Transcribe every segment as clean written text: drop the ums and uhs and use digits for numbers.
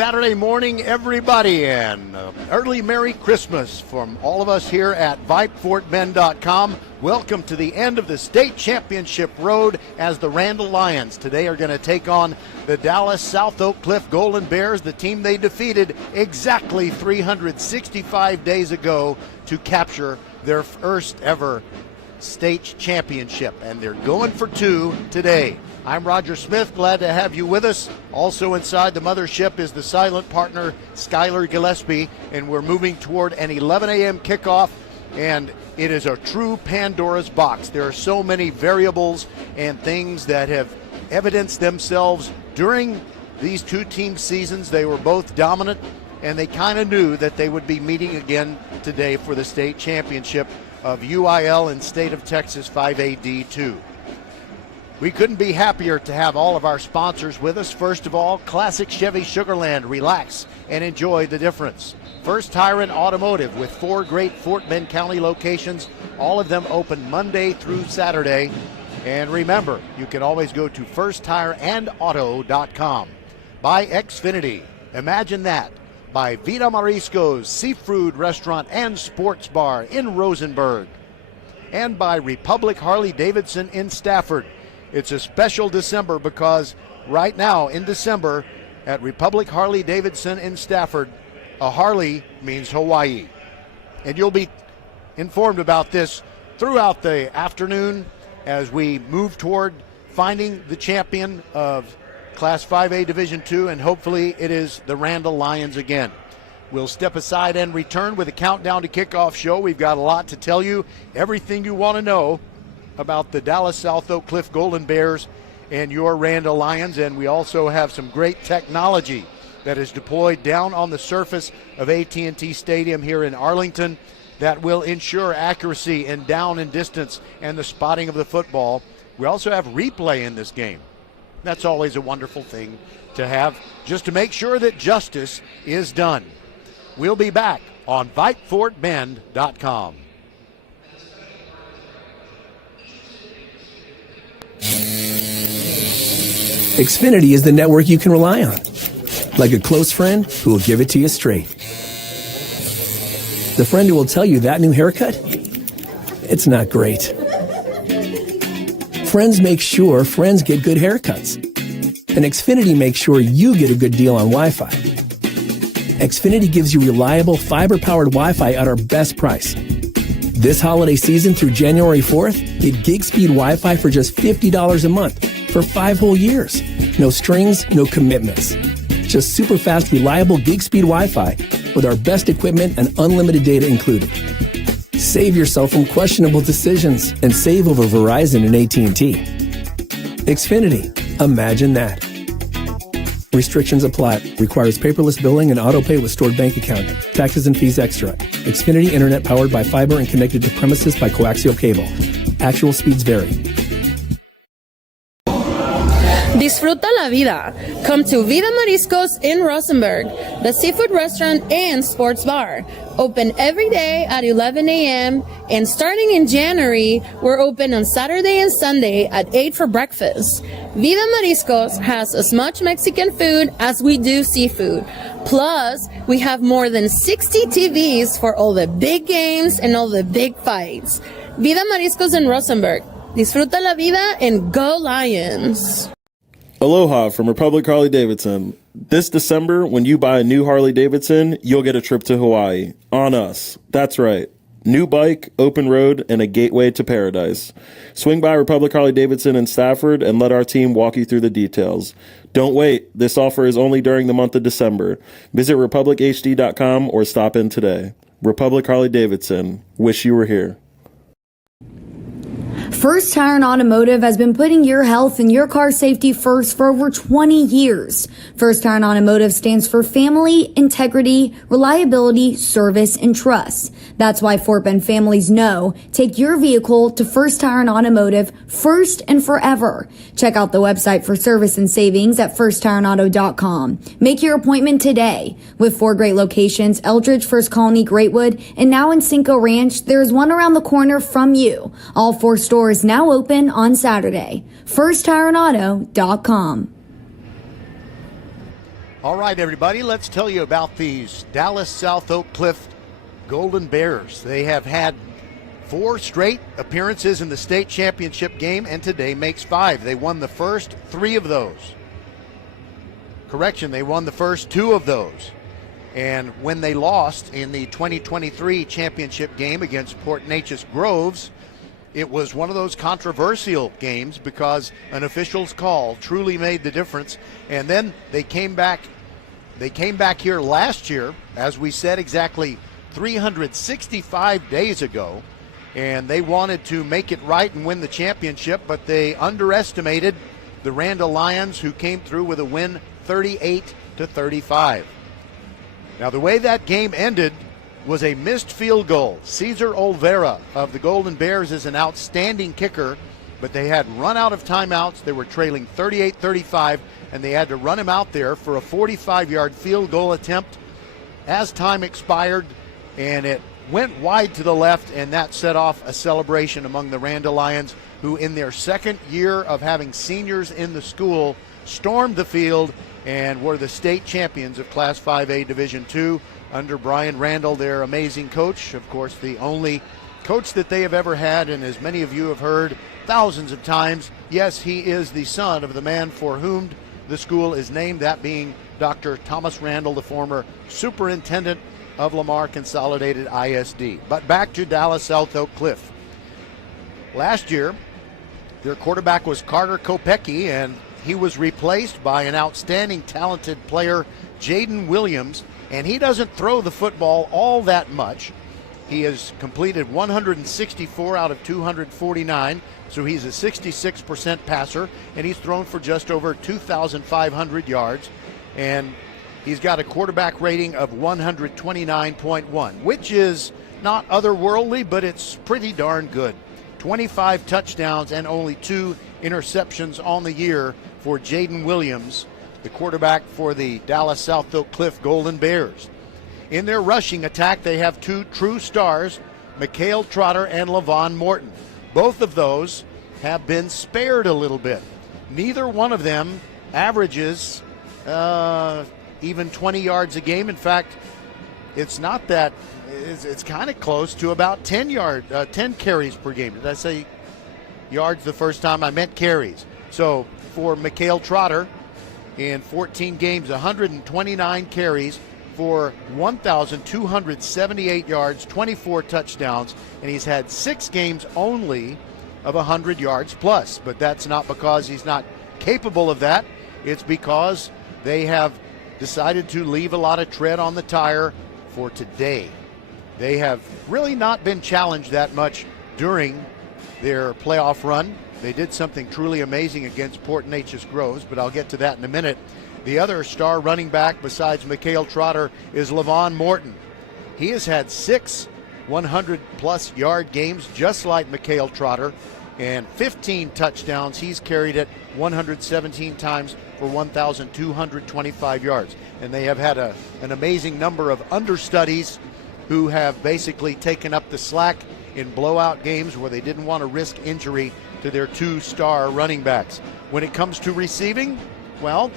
Saturday morning, everybody, and early Merry Christmas from all of us here at VypeFortBend.com. Welcome to the end of the state championship road as the Randle Lions today are going to take on the Dallas South Oak Cliff Golden Bears, the team they defeated exactly 365 days ago to capture their first ever state championship, and they're going for two today. I'm Roger Smith, glad to have you with us. Also inside the mothership is the silent partner, Skylar Gillespie, and we're moving toward an 11 a.m. kickoff, and it is a true Pandora's box. There are so many variables and things that have evidenced themselves during these two team seasons. They were both dominant, and they kind of knew that they would be meeting again today for the state championship of UIL and State of Texas 5AD2. We couldn't be happier to have all of our sponsors with us. First of all, Classic Chevy Sugarland. Relax and enjoy the difference. First Tire and Automotive with 4 great Fort Bend County locations, all of them open Monday through Saturday. And remember, you can always go to firsttireandauto.com. By Xfinity, imagine that. By Vida Marisco's Seafood Restaurant and Sports Bar in Rosenberg. And by Republic Harley-Davidson in Stafford. It's a special December because right now in December at Republic Harley-Davidson in Stafford, a Harley means Hawaii. And you'll be informed about this throughout the afternoon as we move toward finding the champion of Class 5A Division II, and hopefully it is the Randle Lions again. We'll step aside and return with a countdown to kickoff show. We've got a lot to tell you, everything you want to know about the Dallas South Oak Cliff Golden Bears and your Randle Lions, and we also have some great technology that is deployed down on the surface of AT&T Stadium here in Arlington that will ensure accuracy in down and distance and the spotting of the football. We also have replay in this game. That's always a wonderful thing to have, just to make sure that justice is done. We'll be back on VypeFortBend.com. Xfinity is the network you can rely on. Like a close friend who will give it to you straight. The friend who will tell you that new haircut, it's not great. Friends make sure friends get good haircuts. And Xfinity makes sure you get a good deal on Wi-Fi. Xfinity gives you reliable fiber-powered Wi-Fi at our best price. This holiday season through January 4th, get gig speed Wi-Fi for just $50 a month for 5 whole years. No strings, no commitments. Just super fast, reliable gig speed Wi-Fi with our best equipment and unlimited data included. Save yourself from questionable decisions and save over Verizon and AT&T. Xfinity. Imagine that. Restrictions apply. Requires paperless billing and auto pay with stored bank account. Taxes and fees extra. Xfinity Internet powered by fiber and connected to premises by coaxial cable. Actual speeds vary. Disfruta la vida. Come to Vida Mariscos in Rosenberg, the seafood restaurant and sports bar. Open every day at 11 a.m. and starting in January, we're open on Saturday and Sunday at 8 for breakfast. Vida Mariscos has as much Mexican food as we do seafood. Plus, we have more than 60 TVs for all the big games and all the big fights. Vida Mariscos in Rosenberg. Disfruta la vida and go Lions. Aloha from Republic Harley-Davidson. This December, when you buy a new Harley-Davidson, you'll get a trip to Hawaii. On us. That's right. New bike, open road, and a gateway to paradise. Swing by Republic Harley-Davidson in Stafford and let our team walk you through the details. Don't wait. This offer is only during the month of December. Visit republichd.com or stop in today. Republic Harley-Davidson. Wish you were here. First Tire and Automotive has been putting your health and your car safety first for over 20 years. First Tire and Automotive stands for family, integrity, reliability, service, and trust. That's why Fort Bend families know take your vehicle to First Tire and Automotive first and forever. Check out the website for service and savings at firsttireandauto.com. Make your appointment today. With 4 great locations, Eldridge, First Colony, Greatwood, and now in Cinco Ranch, there's one around the corner from you. All 4 stores now open on Saturday. FirstTireandAuto.com. All right, everybody, let's tell you about these Dallas South Oak Cliff Golden Bears. They have had 4 straight appearances in the state championship game, and today makes 5. They won the first 3 of those. Correction, they won the first 2 of those. And when they lost in the 2023 championship game against Port Neches Groves, it was one of those controversial games because an official's call truly made the difference. And then they came back here last year, as we said, exactly 365 days ago, and they wanted to make it right and win the championship, but they underestimated the Randle Lions, who came through with a win 38-35. Now, the way that game ended was a missed field goal. Cesar Olvera of the Golden Bears is an outstanding kicker, but they had run out of timeouts. They were trailing 38-35, and they had to run him out there for a 45-yard field goal attempt as time expired, and it went wide to the left, and that set off a celebration among the Randle Lions, who in their second year of having seniors in the school stormed the field and were the state champions of Class 5A Division II under Brian Randall, their amazing coach. Of course, the only coach that they have ever had, and as many of you have heard thousands of times, yes, he is the son of the man for whom the school is named, that being Dr. Thomas Randall, the former superintendent of Lamar Consolidated ISD. But back to Dallas South Oak Cliff. Last year, their quarterback was Carter Kopecki, and he was replaced by an outstanding, talented player, Jaden Williams, and he doesn't throw the football all that much. He has completed 164 out of 249, so he's a 66% passer, and he's thrown for just over 2,500 yards, and he's got a quarterback rating of 129.1, which is not otherworldly, but it's pretty darn good. 25 touchdowns and only 2 interceptions on the year for Jaden Williams, the quarterback for the Dallas South Oak Cliff Golden Bears. In their rushing attack, they have 2 true stars, Mikhail Trotter and Levon Morton. Both of those have been spared a little bit. Neither one of them averages even 20 yards a game. In fact, it's not that. It's kind of close to about 10 carries per game. Did I say yards the first time? I meant carries. So for Mikhail Trotter, in 14 games, 129 carries for 1,278 yards, 24 touchdowns, and he's had 6 games only of 100 yards plus. But that's not because he's not capable of that. It's because they have decided to leave a lot of tread on the tire for today. They have really not been challenged that much during their playoff run. They did something truly amazing against Port Neches Groves, but I'll get to that in a minute. The other star running back besides Mikhail Trotter is Levon Morton. He has had 6 100-plus yard games, just like Mikhail Trotter, and 15 touchdowns. He's carried it 117 times for 1,225 yards. And they have had an amazing number of understudies who have basically taken up the slack in blowout games where they didn't want to risk injury to their 2-star running backs. When it comes to receiving, well,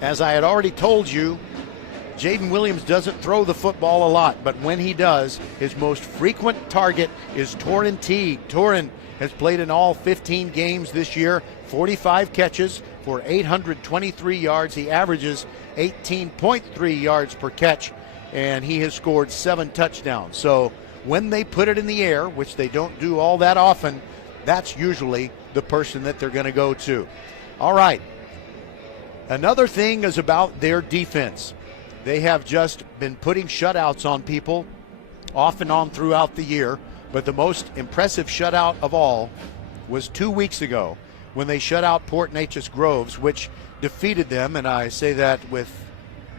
as I had already told you, Jaden Williams doesn't throw the football a lot, but when he does, his most frequent target is Torrin Teague. Torrin has played in all 15 games this year, 45 catches for 823 yards. He averages 18.3 yards per catch, and he has scored 7 touchdowns. So when they put it in the air, which they don't do all that often, that's usually the person that they're going to go to. All right. Another thing is about their defense. They have just been putting shutouts on people off and on throughout the year, but the most impressive shutout of all was 2 weeks ago when they shut out Port Neches Groves, which defeated them, and I say that with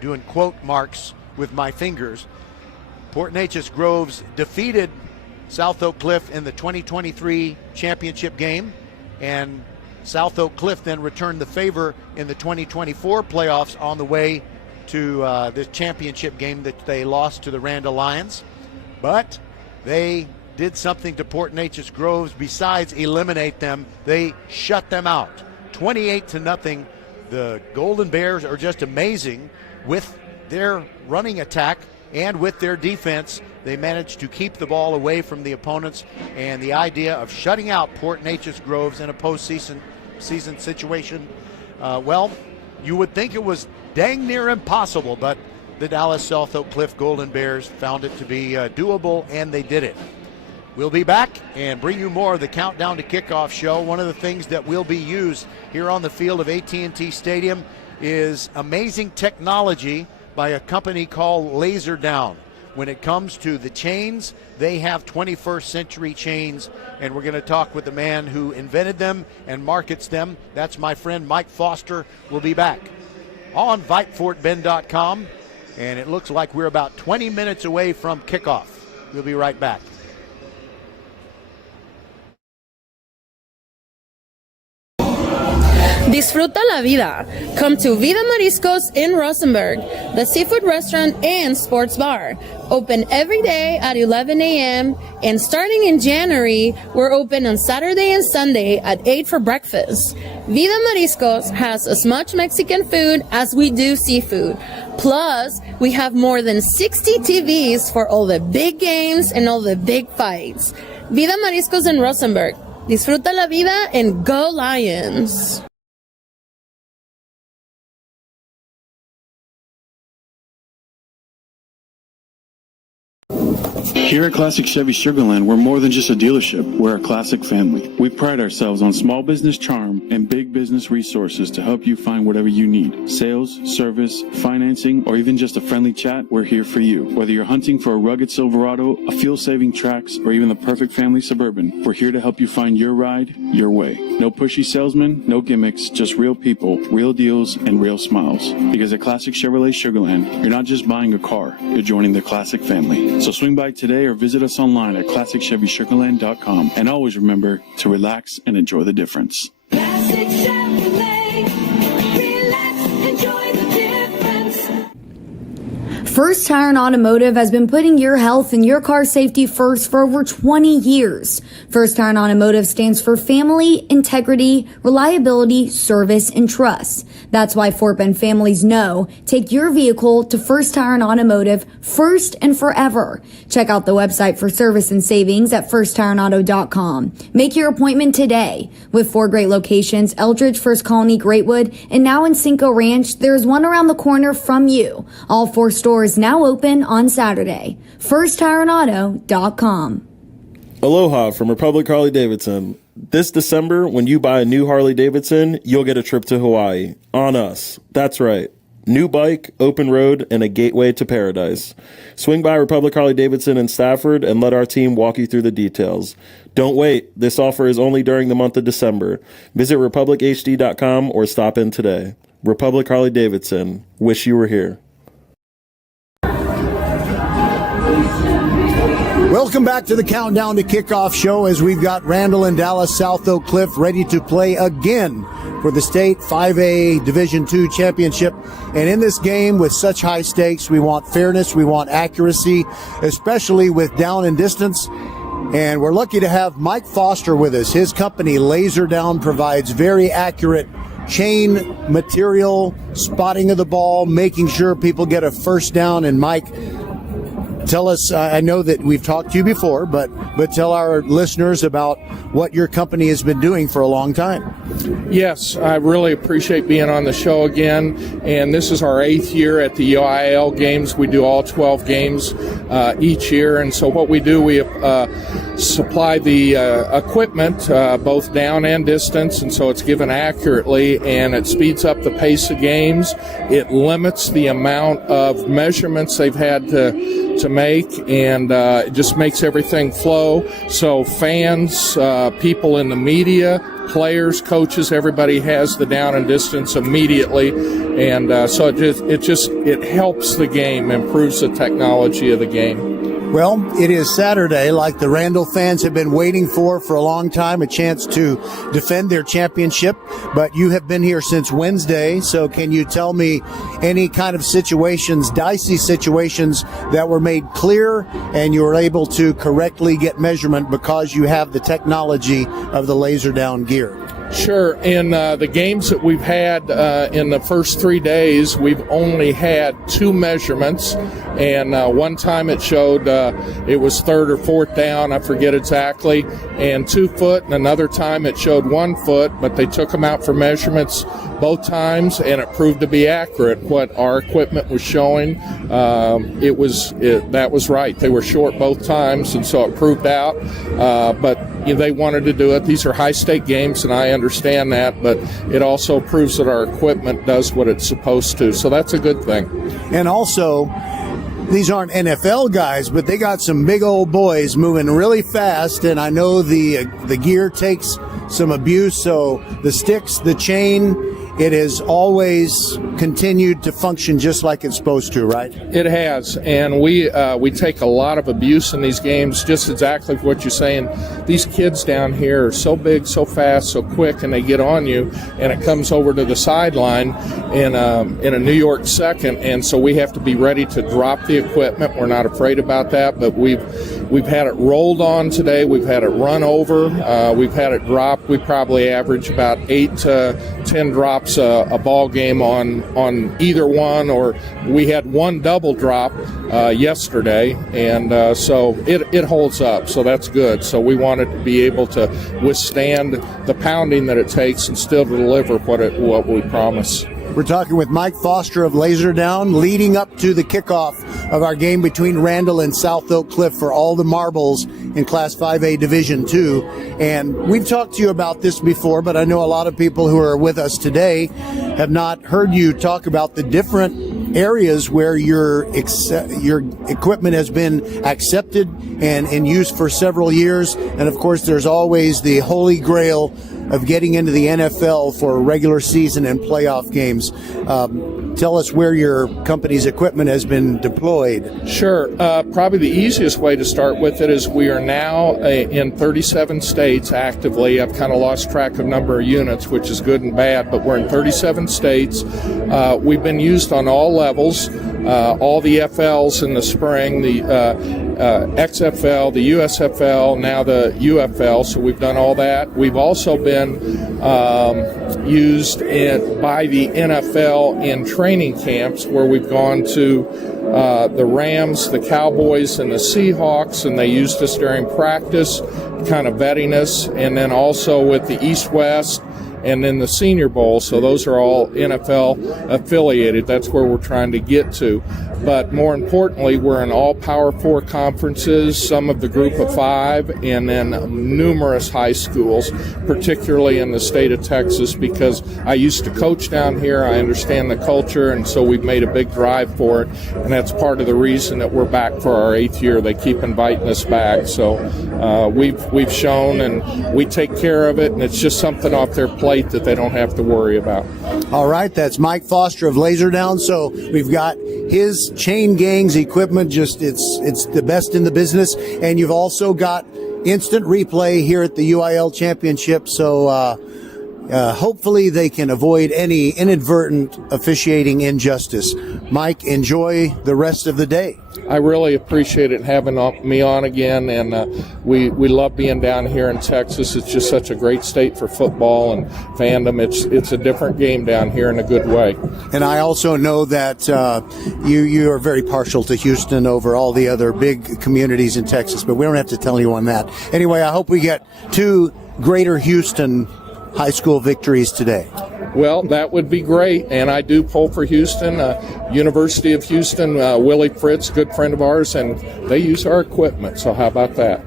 doing quote marks with my fingers. Port Neches Groves defeated South Oak Cliff in the 2023 championship game, and South Oak Cliff then returned the favor in the 2024 playoffs on the way to the championship game that they lost to the Randle Lions. But they did something to Port Neches Groves besides eliminate them. They shut them out. 28-0 The Golden Bears are just amazing with their running attack and with their defense. They managed to keep the ball away from the opponents, and the idea of shutting out Port Neches Groves in a postseason situation, well, you would think it was dang near impossible, but the Dallas South Oak Cliff Golden Bears found it to be doable, and they did it. We'll be back and bring you more of the Countdown to Kickoff show. One of the things that will be used here on the field of AT&T Stadium is amazing technology by a company called Laser Down. When it comes to the chains, they have 21st century chains, and we're going to talk with the man who invented them and markets them. That's my friend Mike Foster. We'll be back on VypeFortBend.com, and it looks like we're about 20 minutes away from kickoff. We'll be right back. Disfruta la vida. Come to Vida Mariscos in Rosenberg, the seafood restaurant and sports bar. Open every day at 11 a.m. and starting in January, we're open on Saturday and Sunday at 8 for breakfast. Vida Mariscos has as much Mexican food as we do seafood. Plus, we have more than 60 TVs for all the big games and all the big fights. Vida Mariscos in Rosenberg. Disfruta la vida and go Lions. Here at Classic Chevy Sugarland, we're more than just a dealership. We're a classic family. We pride ourselves on small business charm and big business resources to help you find whatever you need. Sales, service, financing, or even just a friendly chat, we're here for you. Whether you're hunting for a rugged Silverado, a fuel-saving Trax, or even the perfect family Suburban, we're here to help you find your ride, your way. No pushy salesmen, no gimmicks, just real people, real deals, and real smiles. Because at Classic Chevrolet Sugarland, you're not just buying a car, you're joining the classic family. So swing by today or visit us online at ClassicChevySugarland.com. And always remember to relax and enjoy the difference. Classic Chevrolet. Relax, enjoy the difference. First Tire and Automotive has been putting your health and your car safety first for over 20 years. First Tire and Automotive stands for family, integrity, reliability, service, and trust. That's why Fort Bend families know take your vehicle to First Tire and Automotive first and forever. Check out the website for service and savings at firsttireandauto.com. Make your appointment today. With 4 great locations, Eldridge, First Colony, Greatwood, and now in Cinco Ranch, there's one around the corner from you. All 4 stores now open on Saturday. FirstTireandAuto.com. Aloha from Republic Harley Davidson. This December, when you buy a new Harley Davidson, you'll get a trip to Hawaii. On us. That's right. New bike, open road, and a gateway to paradise. Swing by Republic Harley Davidson in Stafford and let our team walk you through the details. Don't wait. This offer is only during the month of December. Visit republichd.com or stop in today. Republic Harley Davidson. Wish you were here. Welcome back to the Countdown to Kickoff show as we've got Randle and Dallas South Oak Cliff ready to play again for the state 5A Division II championship. And in this game with such high stakes, we want fairness, we want accuracy, especially with down and distance. And we're lucky to have Mike Foster with us. His company, Laser Down, provides very accurate chain material, spotting of the ball, making sure people get a first down. And Mike, tell us, I know that we've talked to you before, but tell our listeners about what your company has been doing for a long time. Yes, I really appreciate being on the show again, and this is our 8th year at the UIL games. We do all 12 games each year, and so what we do, we supply the equipment, both down and distance, and so it's given accurately, and it speeds up the pace of games. It limits the amount of measurements they've had to make, and it just makes everything flow. So fans, people in the media, players, coaches, everybody has the down and distance immediately, and so it helps the game, improves the technology of the game. Well, it is Saturday, like the Randle fans have been waiting for a long time, a chance to defend their championship. But you have been here since Wednesday, so can you tell me any kind of situations, dicey situations, that were made clear and you were able to correctly get measurement because you have the technology of the Laser Down gear? Sure. In the games that we've had in the first 3 days, we've only had 2 measurements. And one time it showed it was 3rd or 4th down, I forget exactly, and 2 foot. And another time it showed 1 foot, but they took them out for measurements both times, and it proved to be accurate. What our equipment was showing, that was right. They were short both times, and so it proved out. But they wanted to do it. These are high-stake games, and I understand that, but it also proves that our equipment does what it's supposed to. So that's a good thing. And also, these aren't NFL guys, but they got some big old boys moving really fast, and I know the gear takes some abuse, so the sticks, the chain, it has always continued to function just like it's supposed to, right? It has, and we take a lot of abuse in these games, just exactly what you're saying. These kids down here are so big, so fast, so quick, and they get on you, and it comes over to the sideline in a New York second, and so we have to be ready to drop the equipment. We're not afraid about that, but we've had it rolled on today. We've had it run over. We've had it drop. We probably average about 8 to 10 drops a ball game on either one, or we had 1 double drop yesterday, and so it holds up, so that's good. So we wanted to be able to withstand the pounding that it takes and still deliver what we promise. We're talking with Mike Foster of Laserdown, leading up to the kickoff of our game between Randle and South Oak Cliff for all the marbles in Class 5A Division II. And we've talked to you about this before, but I know a lot of people who are with us today have not heard you talk about the different areas where your equipment has been accepted and in use for several years. And of course, there's always the holy grail of getting into the NFL for regular season and playoff games. Tell us where your company's equipment has been deployed. Sure. Probably the easiest way to start with it is we are now in 37 states actively. I've kind of lost track of number of units, which is good and bad, but we're in 37 states. We've been used on all levels, all the FLs in the spring, the XFL, the USFL, now the UFL, so we've done all that. We've also been used by the NFL in training camps, where we've gone to the Rams, the Cowboys, and the Seahawks, and they used us during practice, kind of vetting us, and then also with the East-West and then the Senior Bowl. So those are all NFL affiliated. That's where we're trying to get to. But more importantly, we're in all Power 4 conferences, some of the Group of 5, and then numerous high schools, particularly in the state of Texas, because I used to coach down here. I understand the culture, and so we've made a big drive for it. And that's part of the reason that we're back for our 8th year. They keep inviting us back. So we've shown, and we take care of it, and it's just something off their plate that they don't have to worry about. All right, that's Mike Foster of Laserdown. So we've got his chain gang's equipment, just it's the best in the business, and you've also got instant replay here at the UIL Championship. So hopefully they can avoid any inadvertent officiating injustice. Mike, enjoy the rest of the day. I really appreciate it having me on again, and we love being down here in Texas. It's just such a great state for football and fandom. It's a different game down here in a good way. And I also know that you are very partial to Houston over all the other big communities in Texas, but we don't have to tell you on that. Anyway, I hope we get 2 Greater Houston high school victories today. Well, that would be great, and I do pull for Houston. University of Houston, Willie Fritz, good friend of ours, and they use our equipment, so how about that?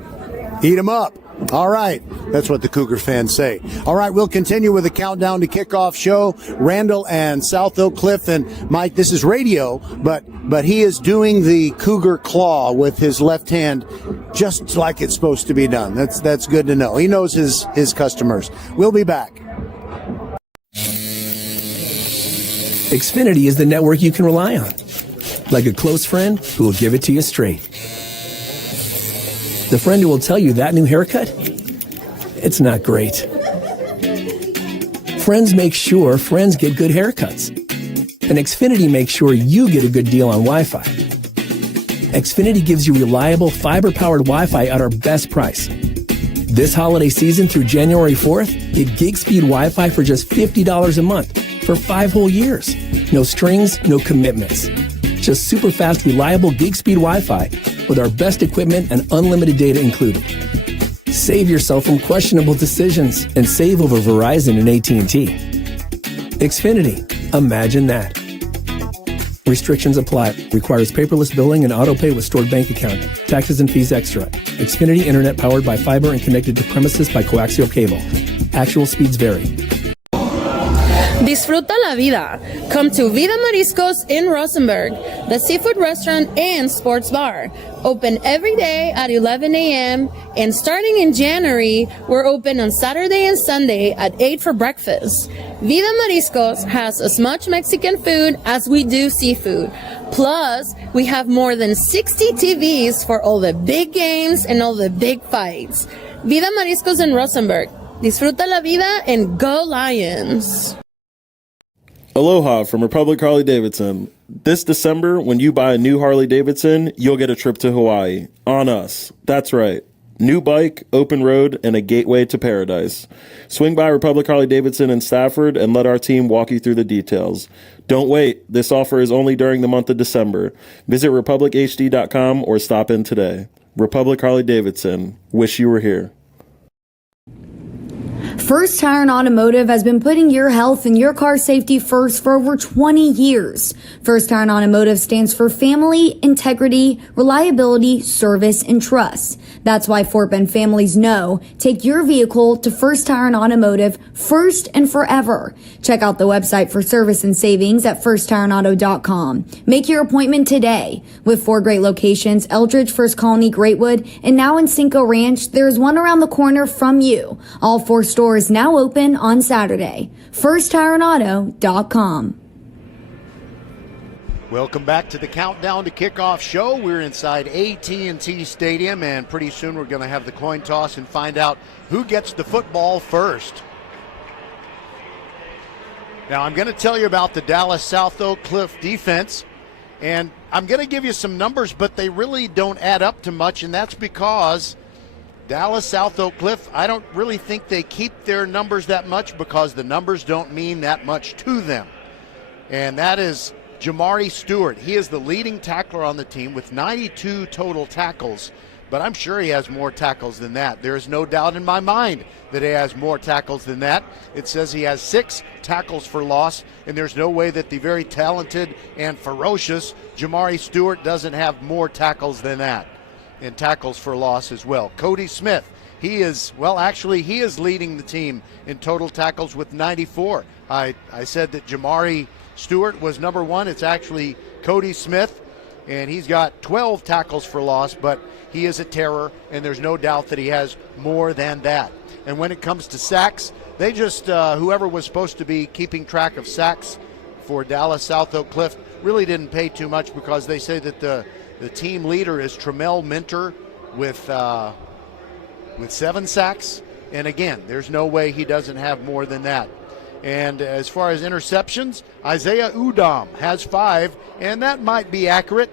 Eat them up. All right. That's what the Cougar fans say. All right, we'll continue with the Countdown to Kickoff show. Randle and South Oak Cliff. And Mike, this is radio, but he is doing the Cougar claw with his left hand just like it's supposed to be done. That's good to know. He knows his customers. We'll be back. Xfinity is the network you can rely on. Like a close friend who will give it to you straight. The friend who will tell you that new haircut, it's not great. Friends make sure friends get good haircuts. And Xfinity makes sure you get a good deal on Wi-Fi. Xfinity gives you reliable fiber-powered Wi-Fi at our best price. This holiday season through January 4th, get gig speed Wi-Fi for just $50 a month for 5 whole years. No strings, no commitments. Just super fast, reliable gig speed Wi-Fi with our best equipment and unlimited data included. Save yourself from questionable decisions and save over Verizon and AT&T. Xfinity, imagine that. Restrictions apply. Requires paperless billing and auto pay with stored bank account. Taxes and fees extra. Xfinity Internet powered by fiber and connected to premises by coaxial cable. Actual speeds vary. Disfruta la vida. Come to Vida Mariscos in Rosenberg, the seafood restaurant and sports bar. Open every day at 11 a.m. and starting in January, we're open on Saturday and Sunday at 8 for breakfast. Vida Mariscos has as much Mexican food as we do seafood. Plus, we have more than 60 TVs for all the big games and all the big fights. Vida Mariscos in Rosenberg. Disfruta la vida and go Lions. Aloha from Republic Harley Davidson. This December, when you buy a new Harley Davidson, you'll get a trip to Hawaii. On us. That's right. New bike, open road, and a gateway to paradise. Swing by Republic Harley Davidson in Stafford and let our team walk you through the details. Don't wait. This offer is only during the month of December. Visit republichd.com or stop in today. Republic Harley Davidson. Wish you were here. First Tire and Automotive has been putting your health and your car safety first for over 20 years. First Tire and Automotive stands for family, integrity, reliability, service, and trust. That's why Fort Bend families know take your vehicle to First Tire and Automotive first and forever. Check out the website for service and savings at firsttireandauto.com. Make your appointment today. With 4 great locations, Eldridge, First Colony, Greatwood, and now in Cinco Ranch, there's one around the corner from you. All 4 stores now open on Saturday. FirstTireandAuto.com. Welcome back to the Countdown to Kickoff show. We're inside AT&T Stadium, and pretty soon we're going to have the coin toss and find out who gets the football first. Now, I'm going to tell you about the Dallas South Oak Cliff defense, and I'm going to give you some numbers, but they really don't add up to much, and that's because Dallas South Oak Cliff, I don't really think they keep their numbers that much because the numbers don't mean that much to them. And that is Jamari Stewart. He is the leading tackler on the team with 92 total tackles, but I'm sure he has more tackles than that. There is no doubt in my mind that he has more tackles than that. It says he has 6 tackles for loss, and there's no way that the very talented and ferocious Jamari Stewart doesn't have more tackles than that. And tackles for loss as well. Cody Smith, he is leading the team in total tackles with 94. I said that Jamari Stewart was number 1. It's actually Cody Smith, and he's got 12 tackles for loss, but he is a terror, and there's no doubt that he has more than that. And when it comes to sacks, they just, whoever was supposed to be keeping track of sacks for Dallas South Oak Cliff really didn't pay too much because they say that the team leader is Tremel Minter with 7 sacks. And again, there's no way he doesn't have more than that. And as far as interceptions, Isaiah Udom has 5, and that might be accurate.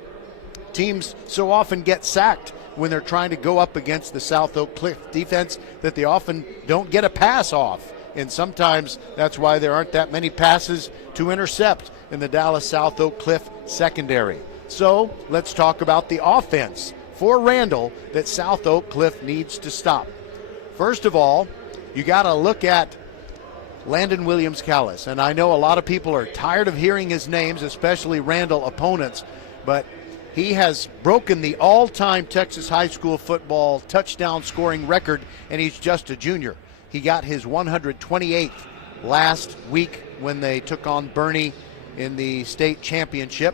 Teams so often get sacked when they're trying to go up against the South Oak Cliff defense that they often don't get a pass off. And sometimes that's why there aren't that many passes to intercept in the Dallas South Oak Cliff secondary. So let's talk about the offense for Randle that South Oak Cliff needs to stop. First of all, you got to look at Landon Williams-Callis. And I know a lot of people are tired of hearing his names, especially Randle opponents, but he has broken the all-time Texas high school football touchdown scoring record, and he's just a junior. He got his 128th last week when they took on Bernie in the state championship.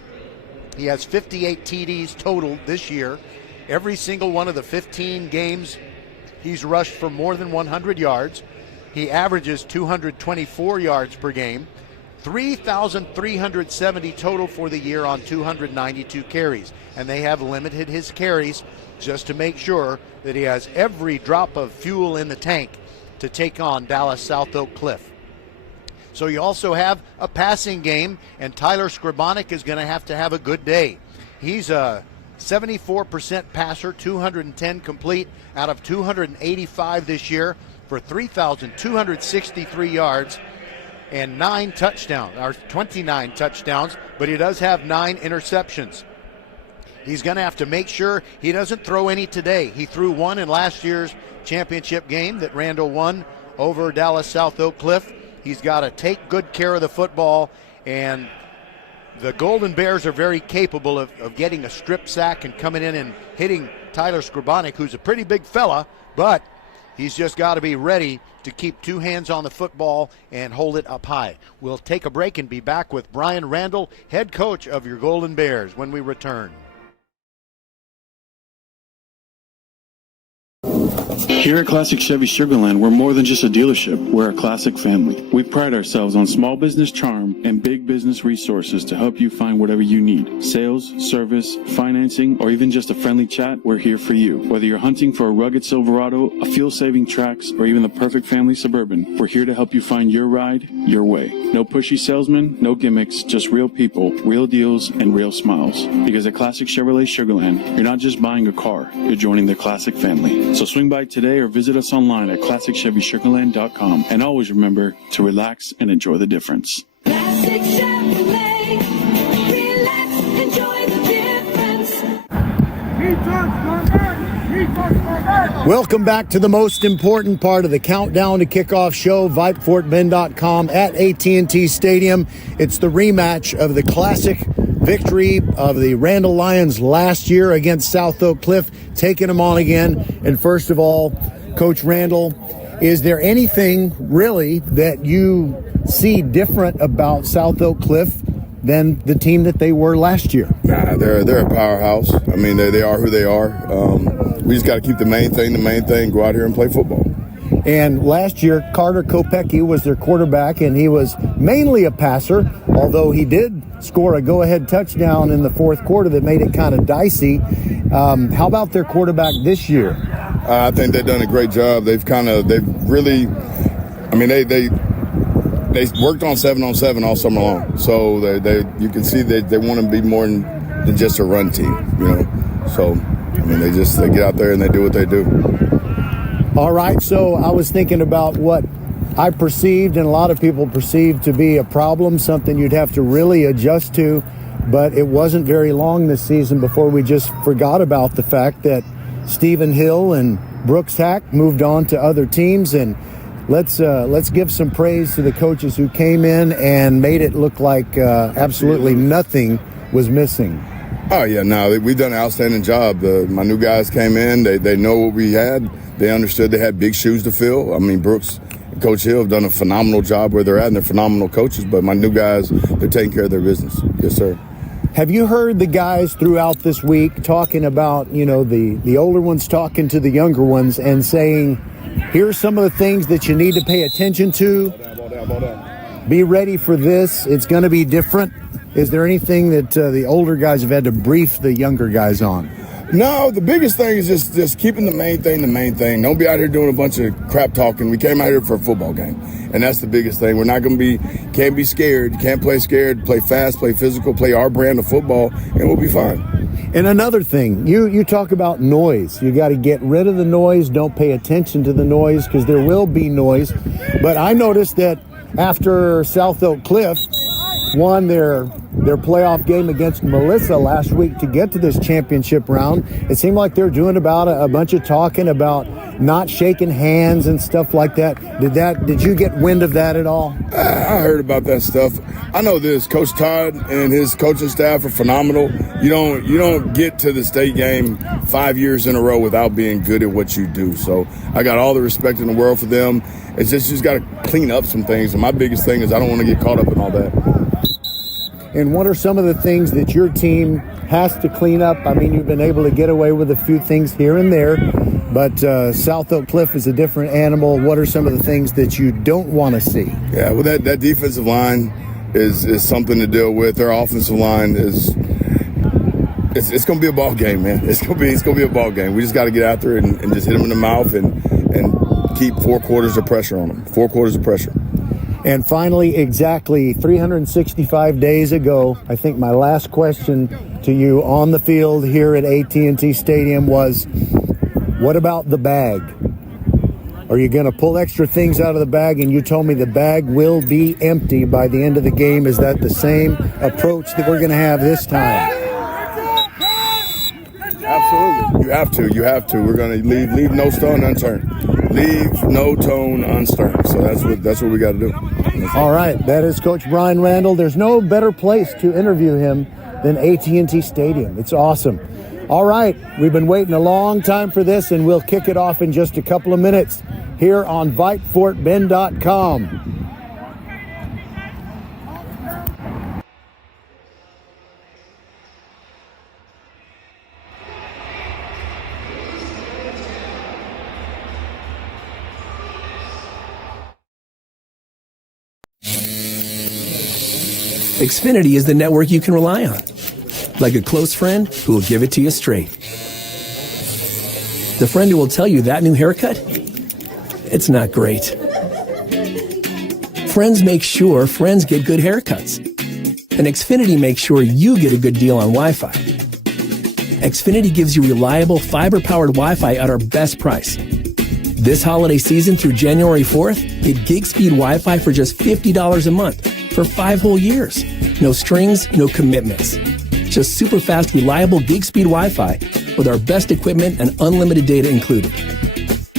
He has 58 TDs total this year. Every single one of the 15 games, he's rushed for more than 100 yards. He averages 224 yards per game, 3,370 total for the year on 292 carries. And they have limited his carries just to make sure that he has every drop of fuel in the tank to take on Dallas South Oak Cliff. So you also have a passing game, and Tyler Scribonic is going to have a good day. He's a 74% passer, 210 complete out of 285 this year for 3,263 yards and 29 touchdowns, but he does have 9 interceptions. He's going to have to make sure he doesn't throw any today. He threw one in last year's championship game that Randle won over Dallas South Oak Cliff. He's got to take good care of the football, and the Golden Bears are very capable of getting a strip sack and coming in and hitting Tyler Skrabonic, who's a pretty big fella, but he's just got to be ready to keep 2 hands on the football and hold it up high. We'll take a break and be back with Brian Randall, head coach of your Golden Bears, when we return. Here at Classic Chevy Sugarland, we're more than just a dealership. We're a classic family. We pride ourselves on small business charm and big business resources to help you find whatever you need. Sales, service, financing, or even just a friendly chat, we're here for you. Whether you're hunting for a rugged Silverado, a fuel-saving Trax, or even the perfect family Suburban, we're here to help you find your ride, your way. No pushy salesmen, no gimmicks, just real people, real deals, and real smiles. Because at Classic Chevrolet Sugarland, you're not just buying a car, you're joining the classic family. So swing by today or visit us online at ClassicChevySugarland.com. And always remember to relax and enjoy the difference. Classic Chevrolet. Relax, enjoy the difference. Welcome back to the most important part of the Countdown to Kickoff show, VypeFortBend.com at AT&T Stadium. It's the rematch of the classic victory of the Randle Lions last year against South Oak Cliff, taking them on again. And first of all, Coach Randall, is there anything really that you see different about South Oak Cliff than the team that they were last year? Nah, they're a powerhouse. I mean, they are who they are. We just got to keep the main thing, go out here and play football. And last year, Carter Kopecki was their quarterback, and he was mainly a passer, although he did score a go-ahead touchdown in the fourth quarter that made it kind of dicey. How about their quarterback this year? I think they've done a great job. They worked on 7-on-7 all summer long. So you can see that they want to be more than just a run team, So, they get out there and they do what they do. All right, so I was thinking about what I perceived and a lot of people perceived to be a problem, something you'd have to really adjust to, but it wasn't very long this season before we just forgot about the fact that Stephen Hill and Brooks Hack moved on to other teams, and let's give some praise to the coaches who came in and made it look like absolutely nothing was missing. Oh, yeah, no, we've done an outstanding job. My new guys came in. They know what we had. They understood they had big shoes to fill. Brooks and Coach Hill have done a phenomenal job where they're at, and they're phenomenal coaches. But my new guys, they're taking care of their business. Yes, sir. Have you heard the guys throughout this week talking about, the older ones talking to the younger ones and saying, here's some of the things that you need to pay attention to. Be ready for this. It's going to be different. Is there anything that the older guys have had to brief the younger guys on? No, the biggest thing is just keeping the main thing. Don't be out here doing a bunch of crap talking. We came out here for a football game, and that's the biggest thing. We're not going to can't be scared. You can't play scared. Play fast, play physical, play our brand of football, and we'll be fine. And another thing, you talk about noise. You got to get rid of the noise. Don't pay attention to the noise because there will be noise. But I noticed that after South Oak Cliff won their playoff game against Melissa last week to get to this championship round, it seemed like they're doing about a bunch of talking about not shaking hands and stuff like that. Did you get wind of that at all? I heard about that stuff. I know this. Coach Todd and his coaching staff are phenomenal. You don't get to the state game 5 years in a row without being good at what you do. So I got all the respect in the world for them. It's just you just got to clean up some things. And my biggest thing is I don't want to get caught up in all that. And what are some of the things that your team has to clean up? You've been able to get away with a few things here and there, but South Oak Cliff is a different animal. What are some of the things that you don't want to see? Yeah, well, that defensive line is something to deal with. Their offensive line is it's going to be a ball game, man. It's going to be a ball game. We just got to get out there and just hit them in the mouth and keep 4 quarters of pressure on them. 4 quarters of pressure. And finally, exactly 365 days ago, I think my last question to you on the field here at AT&T Stadium was, what about the bag? Are you going to pull extra things out of the bag? And you told me the bag will be empty by the end of the game. Is that the same approach that we're going to have this time? Absolutely. You have to. We're going to leave no stone unturned. Leave no tone unturned. So that's what we got to do. All right. That is Coach Brian Randall. There's no better place to interview him than AT&T Stadium. It's awesome. All right. We've been waiting a long time for this, and we'll kick it off in just a couple of minutes here on VypeFortBend.com. Xfinity is the network you can rely on. Like a close friend who will give it to you straight. The friend who will tell you that new haircut, it's not great. Friends make sure friends get good haircuts. And Xfinity makes sure you get a good deal on Wi-Fi. Xfinity gives you reliable fiber-powered Wi-Fi at our best price. This holiday season through January 4th, get gig speed Wi-Fi for just $50 a month for 5 whole years. No strings, no commitments. Just super fast, reliable gig speed Wi-Fi with our best equipment and unlimited data included.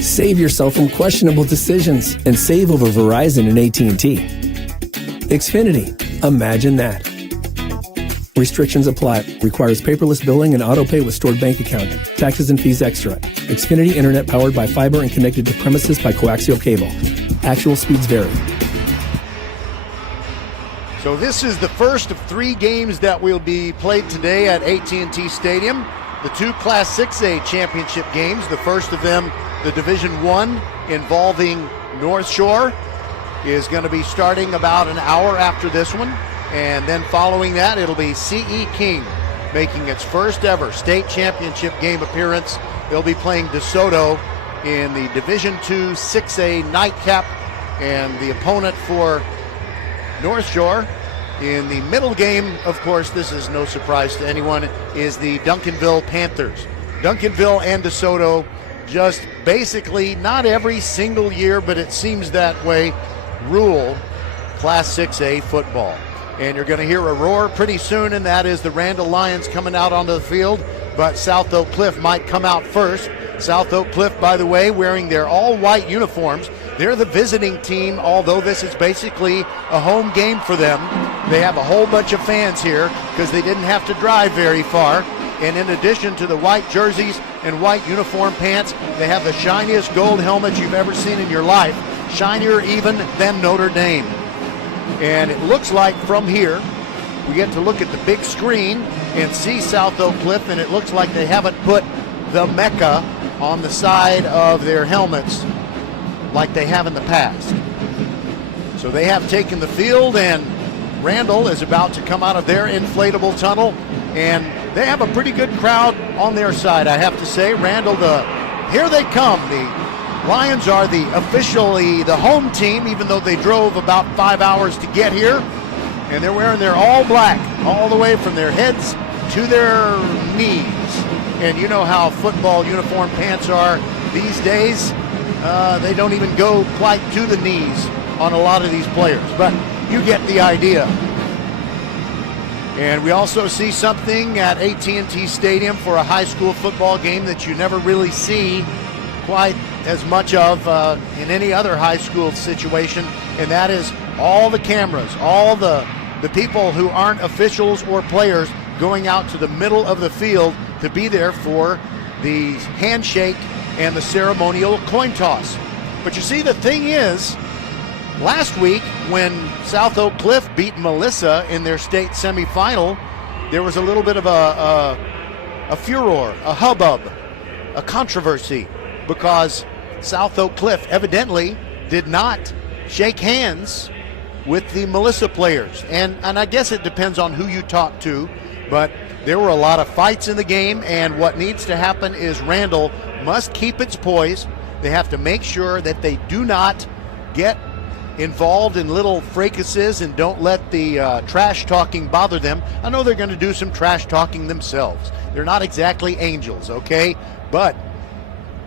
Save yourself from questionable decisions and save over Verizon and AT&T. Xfinity. Imagine that. Restrictions apply. Requires paperless billing and auto pay with stored bank account. Taxes and fees extra. Xfinity Internet powered by fiber and connected to premises by coaxial cable. Actual speeds vary. So this is the first of 3 games that will be played today at AT&T Stadium. The 2 Class 6A championship games. The first of them, the Division I involving North Shore, is going to be starting about an hour after this one. And then following that, it'll be C.E. King making its first ever state championship game appearance. They'll be playing DeSoto in the Division II 6A nightcap. And the opponent for North Shore in the middle game, of course, this is no surprise to anyone, is the Duncanville Panthers. Duncanville and DeSoto just basically, not every single year, but it seems that way, rule Class 6A football. And you're going to hear a roar pretty soon, and that is the Randle Lions coming out onto the field, but South Oak Cliff might come out first. South Oak Cliff, by the way, wearing their all-white uniforms. They're the visiting team, although this is basically a home game for them. They have a whole bunch of fans here because they didn't have to drive very far. And in addition to the white jerseys and white uniform pants, they have the shiniest gold helmets you've ever seen in your life, shinier even than Notre Dame. And it looks like from here, we get to look at the big screen and see South Oak Cliff, and it looks like they haven't put the Mecca on the side of their helmets like they have in the past. So they have taken the field, and Randle is about to come out of their inflatable tunnel, and they have a pretty good crowd on their side, I have to say. Randle, here they come. The Lions are officially the home team, even though they drove about 5 hours to get here, and they're wearing their all black all the way from their heads to their knees. And you know how football uniform pants are these days. They don't even go quite to the knees on a lot of these players, but you get the idea. And we also see something at AT&T Stadium for a high school football game that you never really see quite as much of in any other high school situation, and that is all the cameras, all the people who aren't officials or players going out to the middle of the field to be there for the handshake and the ceremonial coin toss. But you see, the thing is, last week when South Oak Cliff beat Melissa in their state semifinal, there was a little bit of a furor, a hubbub, a controversy, because South Oak Cliff evidently did not shake hands with the Melissa players. And I guess it depends on who you talk to, but there were a lot of fights in the game, and what needs to happen is Randle must keep its poise. They have to make sure that they do not get involved in little fracases and don't let the trash talking bother them. I know they're going to do some trash talking themselves. They're not exactly angels, okay? But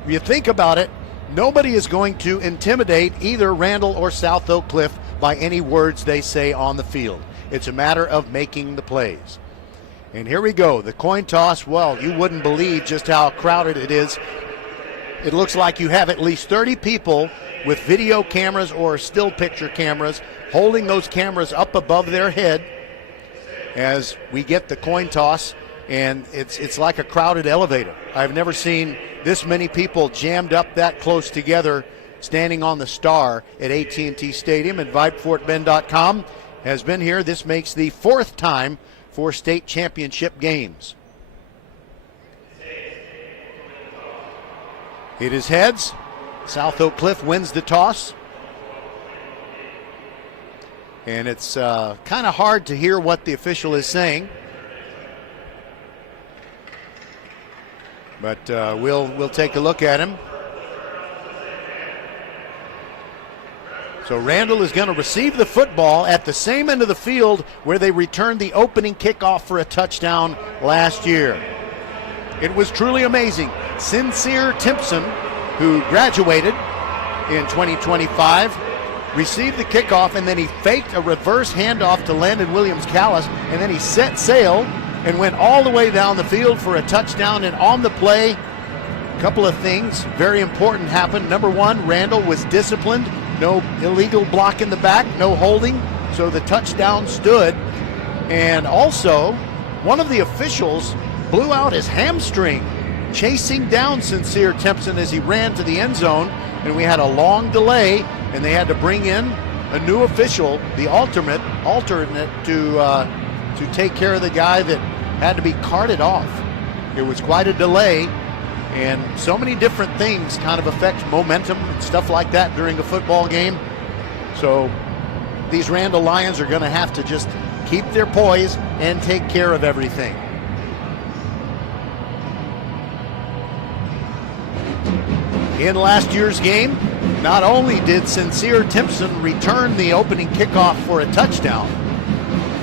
if you think about it, nobody is going to intimidate either Randle or South Oak Cliff by any words they say on the field. It's a matter of making the plays. And here we go, the coin toss. Well, you wouldn't believe just how crowded it is. It looks like you have at least 30 people with video cameras or still picture cameras holding those cameras up above their head as we get the coin toss, and it's like a crowded elevator. I've never seen this many people jammed up that close together standing on the star at AT&T Stadium, and VypeFortBend.com has been here. This makes the 4th time for state championship games. It is heads. South Oak Cliff wins the toss. And it's kind of hard to hear what the official is saying. But we'll take a look at him. So Randle is going to receive the football at the same end of the field where they returned the opening kickoff for a touchdown last year. It was truly amazing. Sincere Timpson, who graduated in 2025, received the kickoff, and then he faked a reverse handoff to Landon Williams-Callis, and then he set sail and went all the way down the field for a touchdown. And on the play, a couple of things very important happened. Number one, Randle was disciplined. No illegal block in the back, no holding, so the touchdown stood. And also, one of the officials blew out his hamstring chasing down Sincere Timpson as he ran to the end zone, and we had a long delay, and they had to bring in a new official, the alternate to take care of the guy that had to be carted off. It was quite a delay, and so many different things kind of affect momentum and stuff like that during a football game. So these Randle Lions are going to have to just keep their poise and take care of everything. In last year's game, not only did Sincere Timpson return the opening kickoff for a touchdown,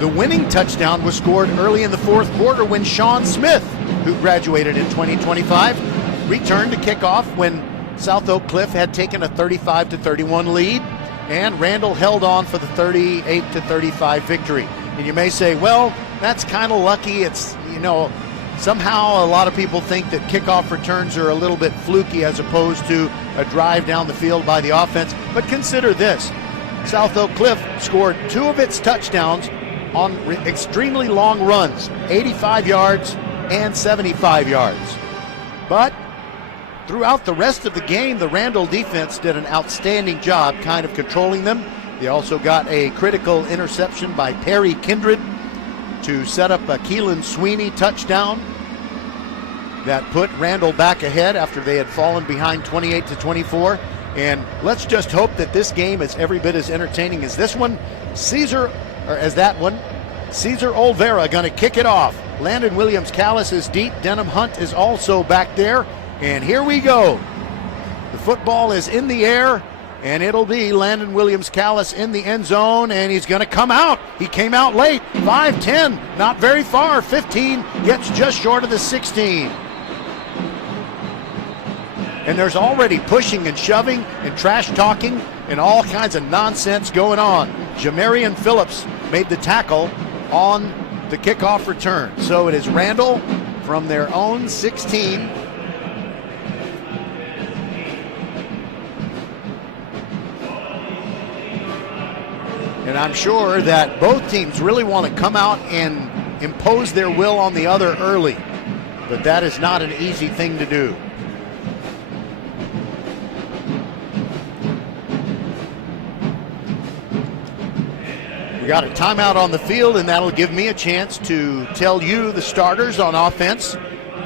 the winning touchdown was scored early in the 4th quarter when Sean Smith, who graduated in 2025, returned to kickoff when South Oak Cliff had taken a 35-31 lead, and Randle held on for the 38-35 victory. And you may say, well, that's kind of lucky. It's, somehow a lot of people think that kickoff returns are a little bit fluky as opposed to a drive down the field by the offense. But consider this. South Oak Cliff scored 2 of its touchdowns on extremely long runs, 85 yards and 75 yards. But throughout the rest of the game, the Randle defense did an outstanding job kind of controlling them. They also got a critical interception by Perry Kindred to set up a Keelan Sweeney touchdown that put Randle back ahead after they had fallen behind 28-24. And let's just hope that this game is every bit as entertaining as this one. Caesar Olvera going to kick it off. Landon Williams-Callis is deep. Denham Hunt is also back there. And here we go. The football is in the air, and it'll be Landon Williams-Callis in the end zone, and he's going to come out. He came out late. 5-10, not very far. 15 gets just short of the 16. And there's already pushing and shoving and trash talking and all kinds of nonsense going on. Jamarian Phillips made the tackle on the kickoff return. So it is Randle from their own 16. And I'm sure that both teams really want to come out and impose their will on the other early. But that is not an easy thing to do. We got a timeout on the field, and that'll give me a chance to tell you the starters on offense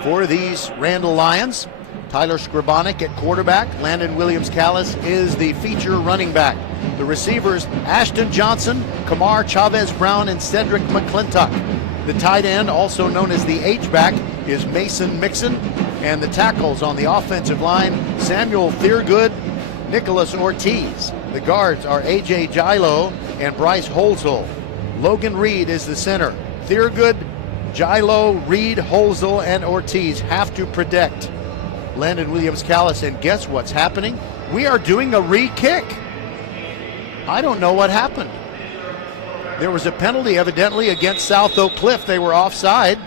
for these Randle Lions. Tyler Scribonic at quarterback. Landon Williams-Callis is the feature running back. The receivers, Ashton Johnson, Kamar Chavez-Brown, and Cedric McClintock. The tight end, also known as the H-back, is Mason Mixon. And the tackles on the offensive line, Samuel Thiergood, Nicholas Ortiz. The guards are A.J. Gilo and Bryce Holzel. Logan Reed is the center. Thurgood, Gilo, Reed, Holzel, and Ortiz have to protect Landon Williams-Callis. And guess what's happening? We are doing a re-kick. I don't know what happened. There was a penalty evidently against South Oak Cliff. They were offside,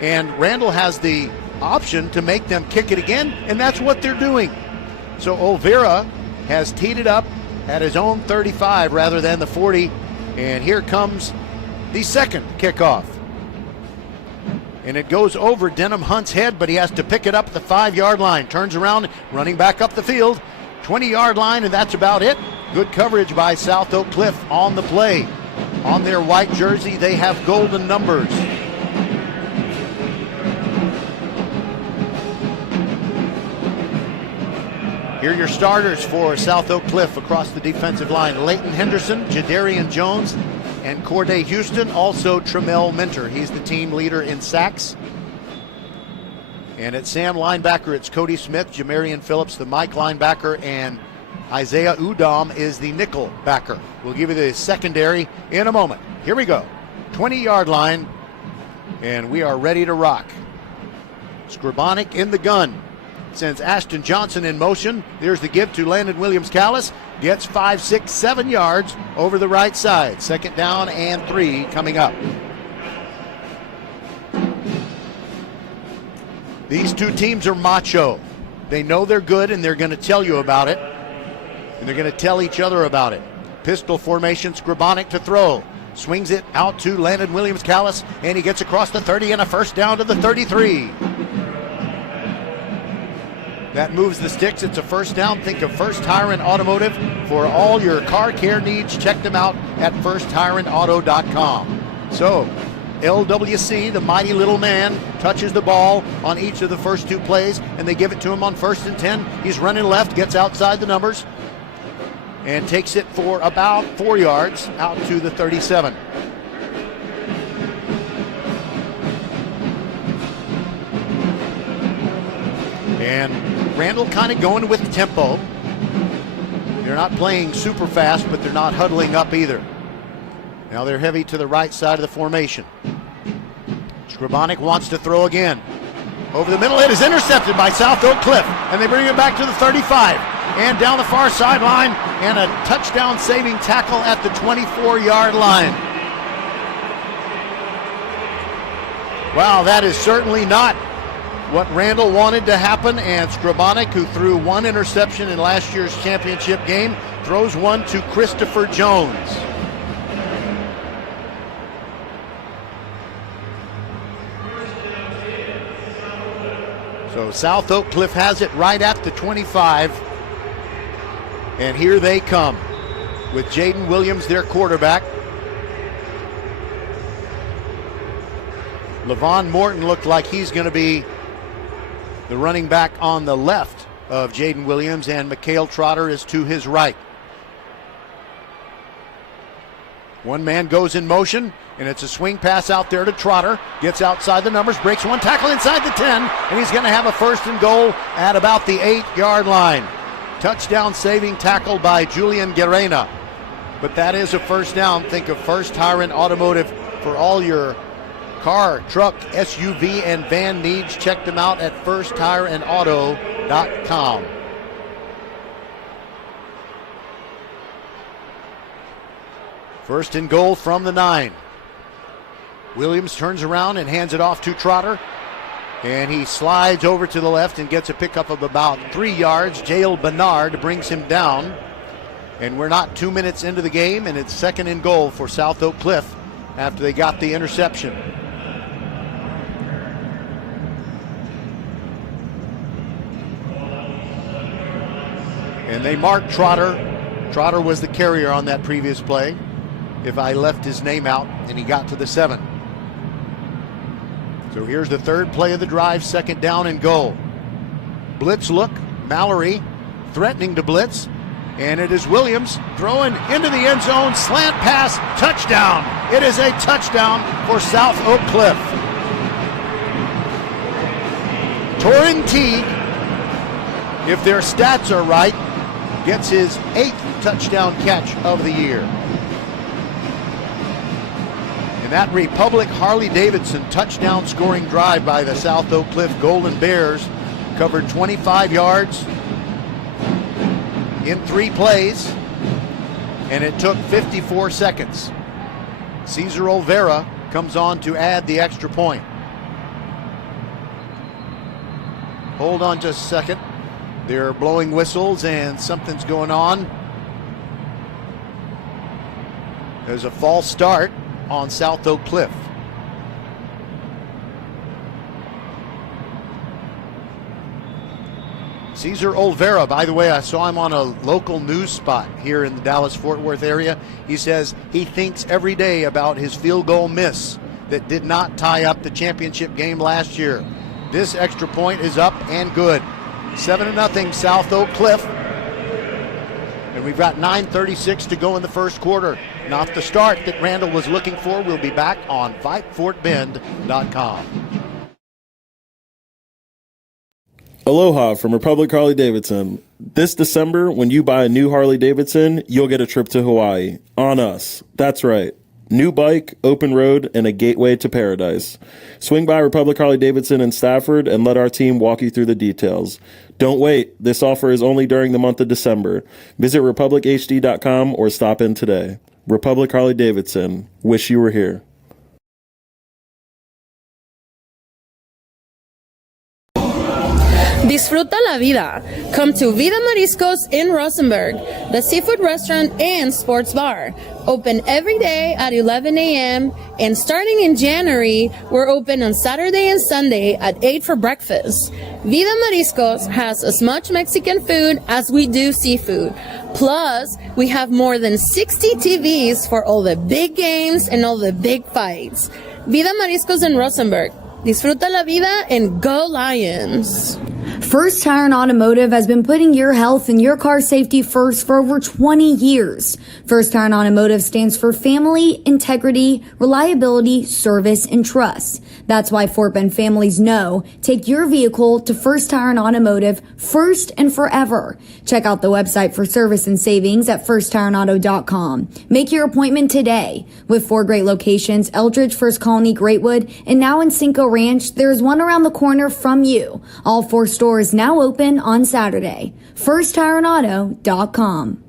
and Randle has the option to make them kick it again, and that's what they're doing. So Olvera has teed it up at his own 35 rather than the 40, and here comes the second kickoff. And it goes over Denham Hunt's head, but he has to pick it up at the 5-yard line. Turns around, running back up the field, 20-yard line, and that's about it. Good coverage by South Oak Cliff on the play. On their white jersey, they have golden numbers. Here are your starters for South Oak Cliff across the defensive line. Leighton Henderson, Jadarian Jones, and Corday Houston. Also Tremel Minter. He's the team leader in sacks. And at Sam linebacker, it's Cody Smith, Jamarian Phillips, the Mike linebacker, and Isaiah Udom is the nickel backer. We'll give you the secondary in a moment. Here we go. 20-yard line, and we are ready to rock. Scribonic in the gun. Sends Ashton Johnson in motion. There's the give to Landon Williams-Callis. Gets 5, 6, 7 yards over the right side. Second down and 3 coming up. These two teams are macho. They know they're good, and they're going to tell you about it. And they're going to tell each other about it. Pistol formation, Scribonic to throw. Swings it out to Landon Williams-Callis, and he gets across the 30 and a first down to the 33. That moves the sticks. It's a first down. Think of First Tire and Automotive for all your car care needs. Check them out at firsttireandauto.com. So, LWC, the mighty little man, touches the ball on each of the first two plays, and they give it to him on 1st and 10. He's running left, gets outside the numbers, and takes it for about 4 yards out to the 37. And Randle kind of going with tempo. They're not playing super fast, but they're not huddling up either. Now they're heavy to the right side of the formation. Scribonic wants to throw again. Over the middle, it is intercepted by South Oak Cliff, and they bring it back to the 35. And down the far sideline, and a touchdown saving tackle at the 24-yard line. Wow, that is certainly not what Randle wanted to happen, and Scribonic, who threw one interception in last year's championship game, throws one to Christopher Jones. So South Oak Cliff has it right at the 25, and here they come with Jaden Williams, their quarterback. Levon Morton looked like he's going to be the running back on the left of Jaden Williams, and Mikhail Trotter is to his right. One man goes in motion, and it's a swing pass out there to Trotter. Gets outside the numbers, breaks one tackle inside the 10, and he's going to have a 1st and goal at about the 8-yard line. Touchdown saving tackle by Julian Guerrena. But that is a first down. Think of First Tire and Automotive for all your car, truck, SUV, and van needs. Check them out at firsttireandauto.com. First and goal from the 9. Williams turns around and hands it off to Trotter. And he slides over to the left and gets a pickup of about 3 yards. Jael Bernard brings him down. And we're not 2 minutes into the game, and it's second and goal for South Oak Cliff after they got the interception. And they marked Trotter. Trotter was the carrier on that previous play. If I left his name out, and he got to the 7. So here's the third play of the drive, second down and goal. Blitz look, Mallory threatening to blitz, and it is Williams throwing into the end zone, slant pass, touchdown. It is a touchdown for South Oak Cliff. Torrin Teague, if their stats are right, gets his 8th touchdown catch of the year. In that Republic Harley-Davidson touchdown scoring drive by the South Oak Cliff Golden Bears, covered 25 yards in 3 plays, and it took 54 seconds. Cesar Olvera comes on to add the extra point. Hold on just a second. They're blowing whistles and something's going on. There's a false start on South Oak Cliff. Cesar Olvera, by the way, I saw him on a local news spot here in the Dallas-Fort Worth area. He says he thinks every day about his field goal miss that did not tie up the championship game last year. This extra point is up and good. 7-0 South Oak Cliff. And we've got 9:36 to go in the first quarter. Not the start that Randall was looking for. We'll be back on VypeFortBend.com. Aloha from Republic Harley-Davidson. This December, when you buy a new Harley-Davidson, you'll get a trip to Hawaii. On us. That's right. New bike, open road, and a gateway to paradise. Swing by Republic Harley-Davidson in Stafford and let our team walk you through the details. Don't wait. This offer is only during the month of December. Visit republichd.com or stop in today. Republic Harley-Davidson. Wish you were here. Disfruta la vida. Come to Vida Mariscos in Rosenberg, the seafood restaurant and sports bar. Open every day at 11 a.m. and starting in January, we're open on Saturday and Sunday at 8 for breakfast. Vida Mariscos has as much Mexican food as we do seafood. Plus, we have more than 60 TVs for all the big games and all the big fights. Vida Mariscos in Rosenberg. Disfruta la vida and go Lions. First Tire and Automotive has been putting your health and your car safety first for over 20 years. First Tire and Automotive stands for family, integrity, reliability, service, and trust. That's why Fort Bend families know take your vehicle to First Tire and Automotive first and forever. Check out the website for service and savings at firsttireandauto.com. Make your appointment today. With 4 great locations, Eldridge, First Colony, Greatwood, and now in Cinco Ranch, there's one around the corner from you. All 4 stores now open on Saturday. firsttireandauto.com.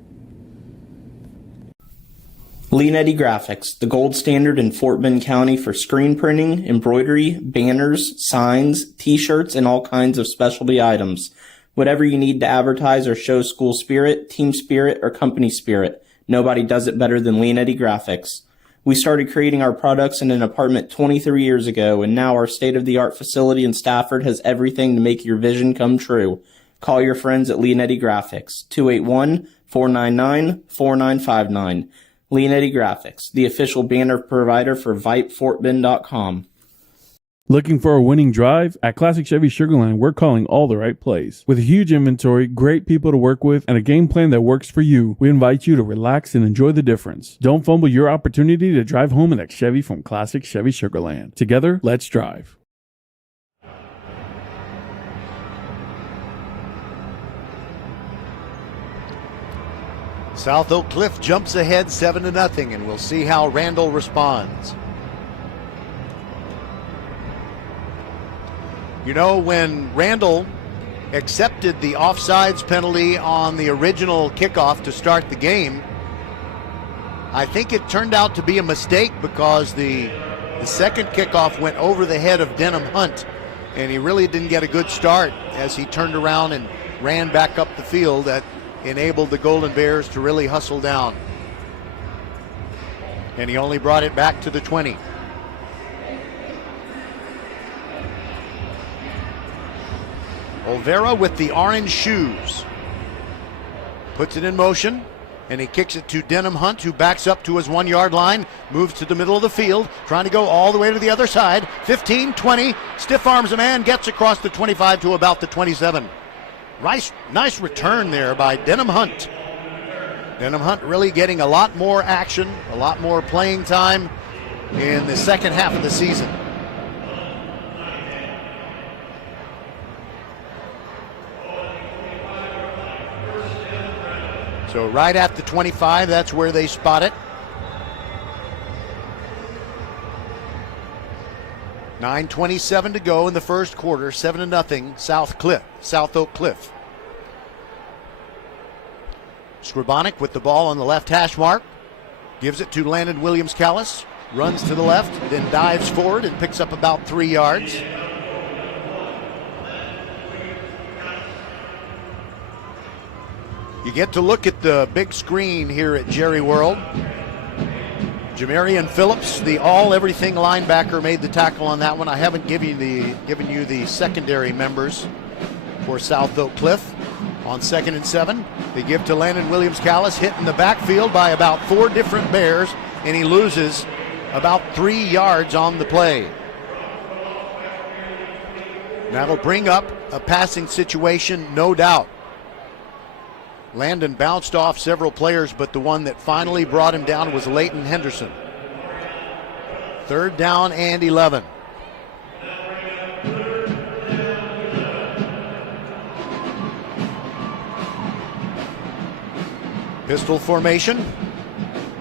Leanetti Graphics, the gold standard in Fort Bend County for screen printing, embroidery, banners, signs, t-shirts, and all kinds of specialty items. Whatever you need to advertise or show school spirit, team spirit, or company spirit, nobody does it better than Leanetti Graphics. We started creating our products in an apartment 23 years ago, and now our state-of-the-art facility in Stafford has everything to make your vision come true. Call your friends at Leanetti Graphics, 281-499-4959. Leanetti Graphics, the official banner provider for VypeFortBend.com. Looking for a winning drive? At Classic Chevy Sugarland, we're calling all the right plays. With a huge inventory, great people to work with, and a game plan that works for you, we invite you to relax and enjoy the difference. Don't fumble your opportunity to drive home in a Chevy from Classic Chevy Sugarland. Together, let's drive. South Oak Cliff jumps ahead 7-0, and we'll see how Randall responds. You know, when Randall accepted the offsides penalty on the original kickoff to start the game, I think it turned out to be a mistake because the second kickoff went over the head of Denham Hunt, and he really didn't get a good start as he turned around and ran back up the field. That enabled the Golden Bears to really hustle down. And he only brought it back to the 20. Olvera with the orange shoes. Puts it in motion, and he kicks it to Denham Hunt, who backs up to his 1-yard line, moves to the middle of the field, trying to go all the way to the other side. 15, 20, stiff arms a man, gets across the 25 to about the 27. Nice return there by Denham Hunt. Denham Hunt really getting a lot more action, a lot more playing time in the second half of the season. So right at the 25, that's where they spot it. 9:27 to go in the first quarter, 7-0 South Oak Cliff. Scribonic with the ball on the left hash mark. Gives it to Landon Williams-Callis. Runs to the left, then dives forward and picks up about 3 yards. You get to look at the big screen here at Jerry World. Jamarian Phillips, the all-everything linebacker, made the tackle on that one. I haven't given you the secondary members for South Oak Cliff. On 2nd and 7, they give to Landon Williams-Callis, hit in the backfield by about 4 different Bears, and he loses about 3 yards on the play. That'll bring up a passing situation, no doubt. Landon bounced off several players, but the one that finally brought him down was Leighton Henderson. 3rd down and 11. Pistol formation.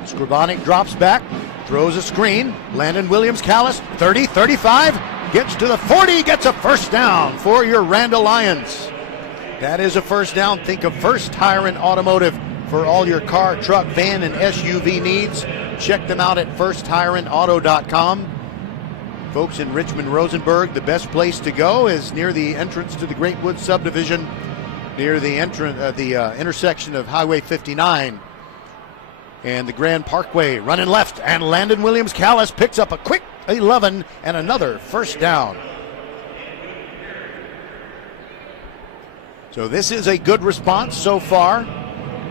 Scribonic drops back, throws a screen. Landon Williams-Callis, 30, 35, gets to the 40, gets a first down for your Randle Lions. That is a first down. Think of First Tire and Automotive for all your car, truck, van, and SUV needs. Check them out at firsttireandauto.com. Folks in Richmond, Rosenberg, the best place to go is near the entrance to the Great Woods subdivision, near the intersection of Highway 59 and the Grand Parkway. Running left, and Landon Williams-Callis picks up a quick 11 and another first down. So this is a good response so far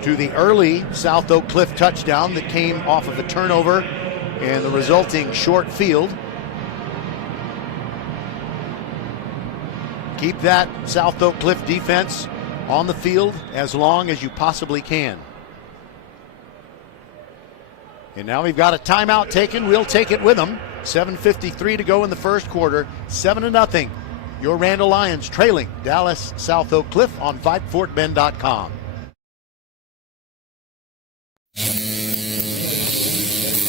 to the early South Oak Cliff touchdown that came off of a turnover and the resulting short field. Keep that South Oak Cliff defense on the field as long as you possibly can. And now we've got a timeout taken. We'll take it with them. 7:53 to go in the first quarter. 7-0. Your Randle Lions trailing Dallas South Oak Cliff on VypeFortBend.com.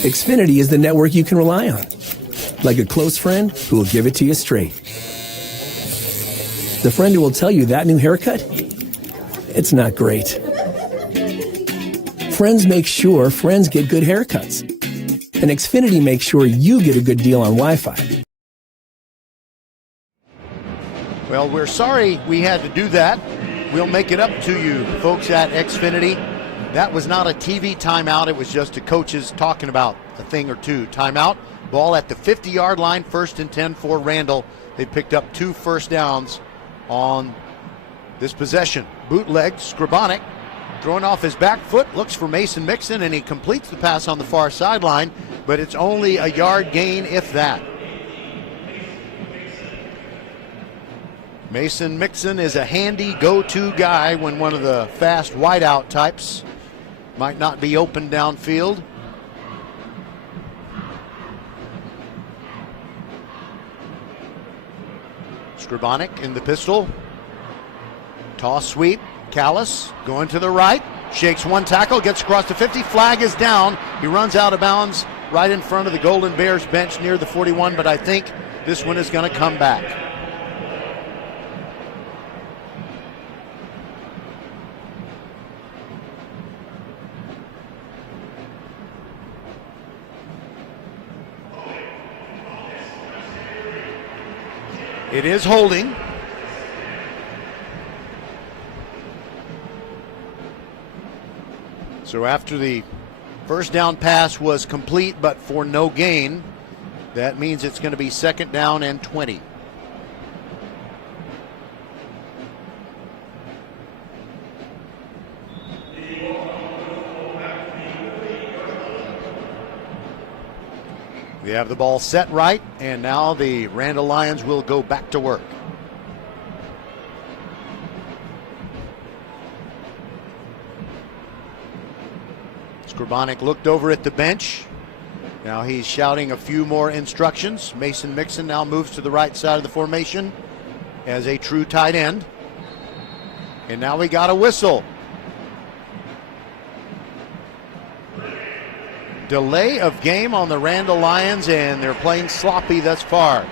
Xfinity is the network you can rely on. Like a close friend who will give it to you straight. The friend who will tell you that new haircut, it's not great. Friends make sure friends get good haircuts. And Xfinity makes sure you get a good deal on Wi-Fi. Well, we're sorry we had to do that. We'll make it up to you, folks at Xfinity. That was not a TV timeout. It was just the coaches talking about a thing or two. Timeout. Ball at the 50-yard line, 1st and 10 for Randle. They picked up 2 first downs on this possession. Bootleg, Scribonic, throwing off his back foot, looks for Mason Mixon, and he completes the pass on the far sideline, but it's only a yard gain, if that. Mason Mixon is a handy go-to guy when one of the fast wideout types might not be open downfield. Scribonic in the pistol. Toss sweep. Callis going to the right. Shakes one tackle, gets across the 50. Flag is down. He runs out of bounds right in front of the Golden Bears bench near the 41, but I think this one is going to come back. It is holding. So after the first down pass was complete but for no gain, that means it's going to be 2nd down and 20. We have the ball set right, and now the Randle Lions will go back to work. Scribonic looked over at the bench. Now he's shouting a few more instructions. Mason Mixon now moves to the right side of the formation as a true tight end. And now we got a whistle. Delay of game on the Randle Lions, and they're playing sloppy thus far.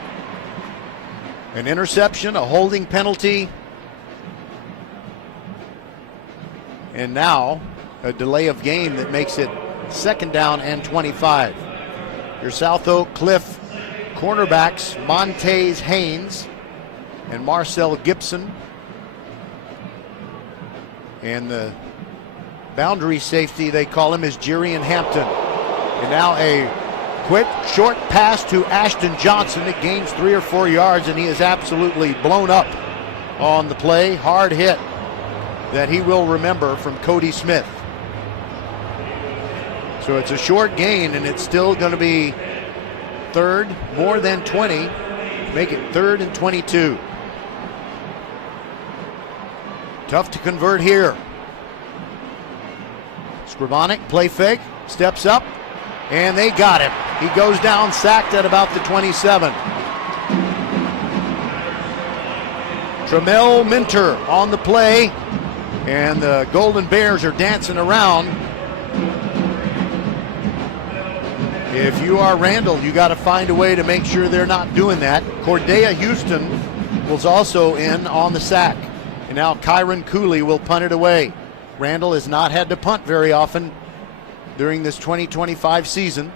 An interception, a holding penalty, and now a delay of game that makes it 2nd down and 25. Your South Oak Cliff cornerbacks, Montez Haynes and Marcel Gibson. And the boundary safety, they call him, is Jerian Hampton. And now a quick short pass to Ashton Johnson. It gains 3 or 4 yards, and he is absolutely blown up on the play. Hard hit that he will remember from Cody Smith. So it's a short gain, and it's still going to be 3rd, more than 20. Make it 3rd and 22. Tough to convert here. Scrivonic, play fake, steps up, and they got him. He goes down, sacked at about the 27. Tramel Minter on the play, and the Golden Bears are dancing around. If you are Randall, you got to find a way to make sure they're not doing that. Cordea Houston was also in on the sack. And now Kyron Cooley will punt it away. Randall has not had to punt very often during this 2025 season.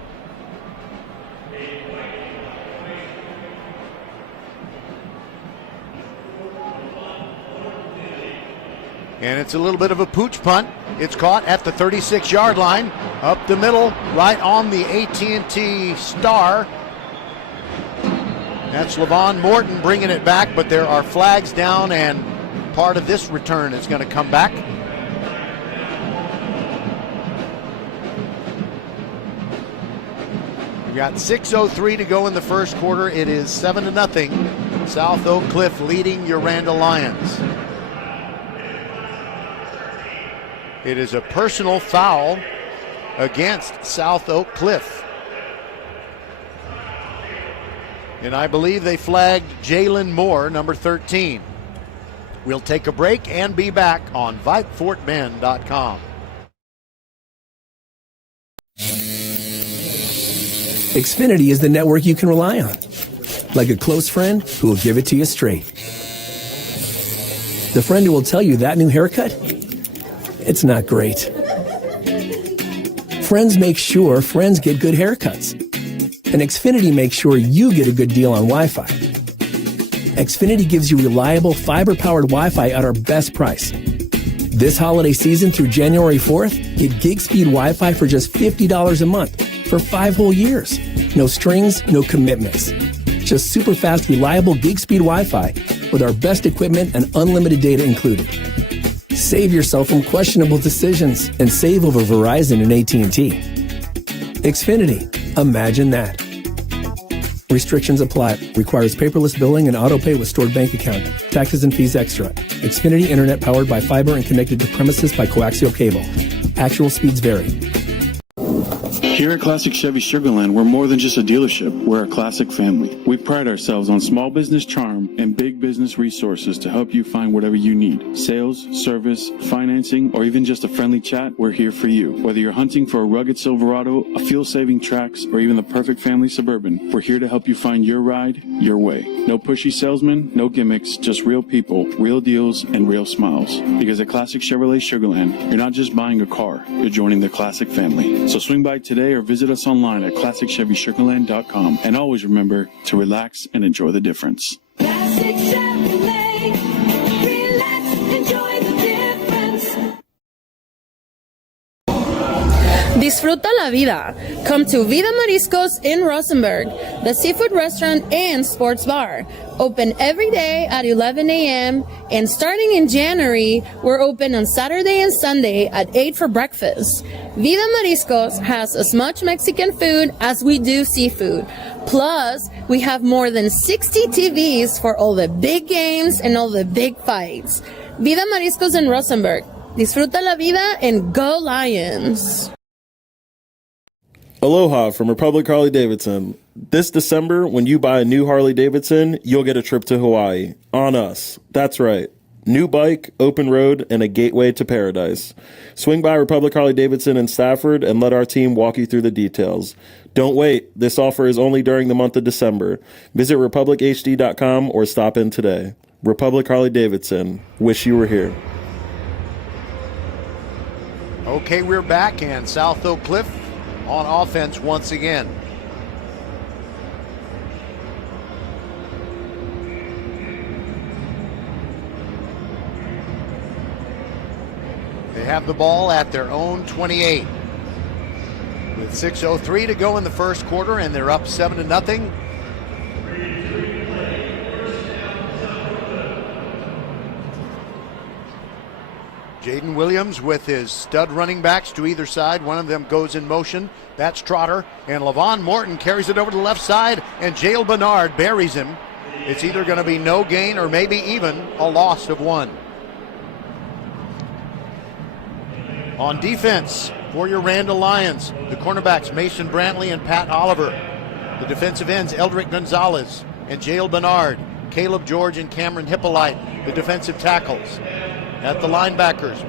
And it's a little bit of a pooch punt. It's caught at the 36-yard line, up the middle, right on the AT&T star. That's LaVon Morton bringing it back, but there are flags down, and part of this return is going to come back. We've got 6:03 to go in the first quarter. It is 7-0. South Oak Cliff leading your Randle Lions. It is a personal foul against South Oak Cliff. And I believe they flagged Jalen Moore, number 13. We'll take a break and be back on VypeFortBend.com. Xfinity is the network you can rely on. Like a close friend who will give it to you straight. The friend who will tell you that new haircut, it's not great. Friends make sure friends get good haircuts. And Xfinity makes sure you get a good deal on Wi-Fi. Xfinity gives you reliable fiber-powered Wi-Fi at our best price. This holiday season through January 4th, get gig speed Wi-Fi for just $50 a month for 5 whole years. No strings, no commitments. Just super fast, reliable gig speed Wi-Fi with our best equipment and unlimited data included. Save yourself from questionable decisions and save over Verizon and AT&T. Xfinity. Imagine that. Restrictions apply. Requires paperless billing and auto pay with stored bank account. Taxes and fees extra. Xfinity Internet powered by fiber and connected to premises by coaxial cable. Actual speeds vary. Here at Classic Chevy Sugarland, we're more than just a dealership. We're a classic family. We pride ourselves on small business charm and big business resources to help you find whatever you need. Sales, service, financing, or even just a friendly chat, we're here for you. Whether you're hunting for a rugged Silverado, a fuel-saving Trax, or even the perfect family Suburban, we're here to help you find your ride, your way. No pushy salesmen, no gimmicks, just real people, real deals, and real smiles. Because at Classic Chevrolet Sugarland, you're not just buying a car, you're joining the classic family. So swing by today or visit us online at ClassicChevySugarland.com. And always remember to relax and enjoy the difference. Classic Chevrolet. Relax, enjoy the difference. Disfruta la vida. Come to Vida Mariscos in Rosenberg, the seafood restaurant and sports bar. Open every day at 11 a.m. and starting in January, we're open on Saturday and Sunday at 8 for breakfast. Vida Mariscos has as much Mexican food as we do seafood. Plus, we have more than 60 TVs for all the big games and all the big fights. Vida Mariscos in Rosenberg. Disfruta la vida and go Lions. Aloha from Republic Harley Davidson. This December, when you buy a new Harley Davidson, you'll get a trip to Hawaii. On us. That's right. New bike, open road, and a gateway to paradise. Swing by Republic Harley-Davidson in Stafford and let our team walk you through the details. Don't wait. This offer is only during the month of December. Visit republichd.com or stop in today. Republic Harley-Davidson. Wish you were here. Okay, we're back, and South Oak Cliff on offense once again. They have the ball at their own 28. With 6:03 to go in the first quarter, and they're up 7-0. Jaden Williams with his stud running backs to either side. One of them goes in motion. That's Trotter. And Levon Morton carries it over to the left side, and Jale Bernard buries him. It's either going to be no gain or maybe even a loss of 1. On defense for your Randle Lions, the cornerbacks Mason Brantley and Pat Oliver. The defensive ends Eldrick Gonzalez and Jale Bernard. Caleb George and Cameron Hippolyte, the defensive tackles. At the linebackers,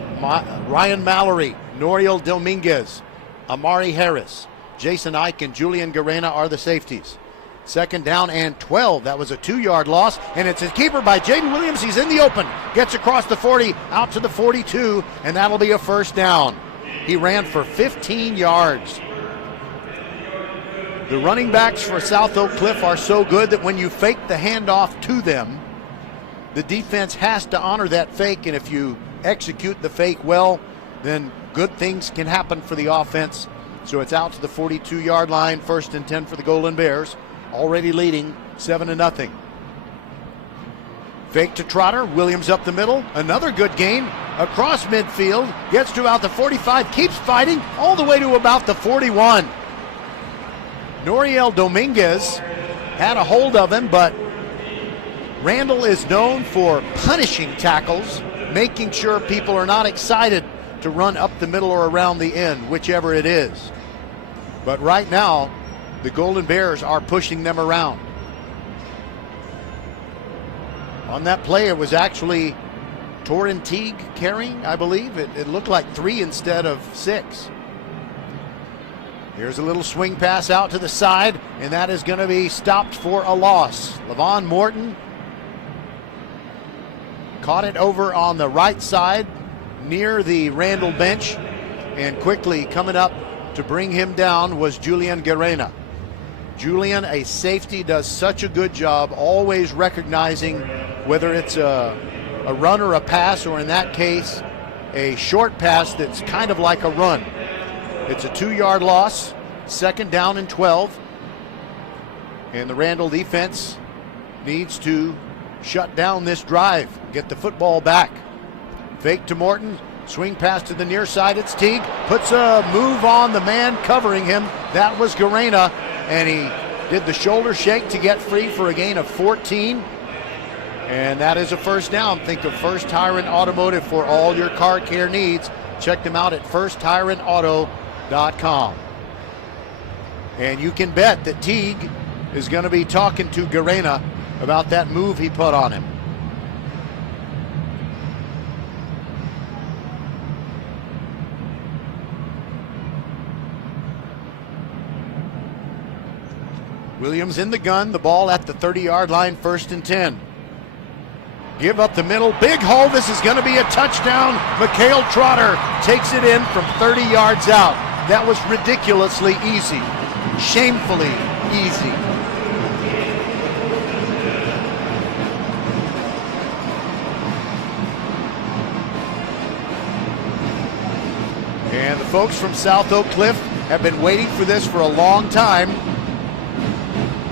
Ryan Mallory, Noriel Dominguez, Amari Harris, Jason Ike, and Julian Garena are the safeties. 2nd down and 12. That was a 2-yard loss, and it's a keeper by Jaden Williams. He's in the open, gets across the 40, out to the 42, and that'll be a 1st down. He ran for 15 yards. The running backs for South Oak Cliff are so good that when you fake the handoff to them, the defense has to honor that fake, and if you execute the fake well, then good things can happen for the offense. So it's out to the 42-yard line, 1st and 10 for the Golden Bears, already leading 7-0. Fake to Trotter, Williams up the middle, another good gain, across midfield, gets to about the 45, keeps fighting, all the way to about the 41. Noriel Dominguez had a hold of him, but Randle is known for punishing tackles, making sure people are not excited to run up the middle or around the end, whichever it is. But right now, the Golden Bears are pushing them around. On that play, it was actually Torrin Teague carrying, I believe. It looked like 3 instead of 6. Here's a little swing pass out to the side, and that is going to be stopped for a loss. Levon Morton caught it over on the right side near the Randle bench, and quickly coming up to bring him down was Julian Garena. Julian, a safety, does such a good job always recognizing whether it's a run or a pass, or in that case, a short pass that's kind of like a run. It's a 2-yard loss, 2nd down and 12. And the Randle defense needs to shut down this drive, get the football back. Fake to Morton, swing pass to the near side, it's Teague, puts a move on the man covering him. That was Garena, and he did the shoulder shake to get free for a gain of 14. And that is a 1st down. Think of First Tire and Automotive for all your car care needs. Check them out at firsttireandauto.com. And you can bet that Teague is going to be talking to Garena about that move he put on him. Williams in the gun, the ball at the 30-yard line, 1st and 10. Give up the middle, big hole, this is going to be a touchdown. Mikhail Trotter takes it in from 30 yards out. That was ridiculously easy, shamefully easy. And the folks from South Oak Cliff have been waiting for this for a long time.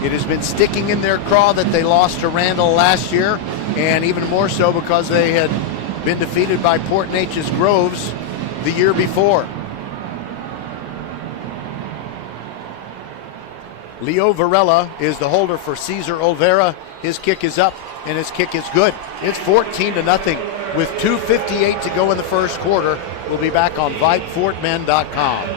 It has been sticking in their craw that they lost to Randle last year, and even more so because they had been defeated by Port Neches Groves the year before. Leo Varela is the holder for Cesar Olvera. His kick is up, and his kick is good. It's 14-0 with 2:58 to go in the first quarter. We'll be back on VypeFortMen.com.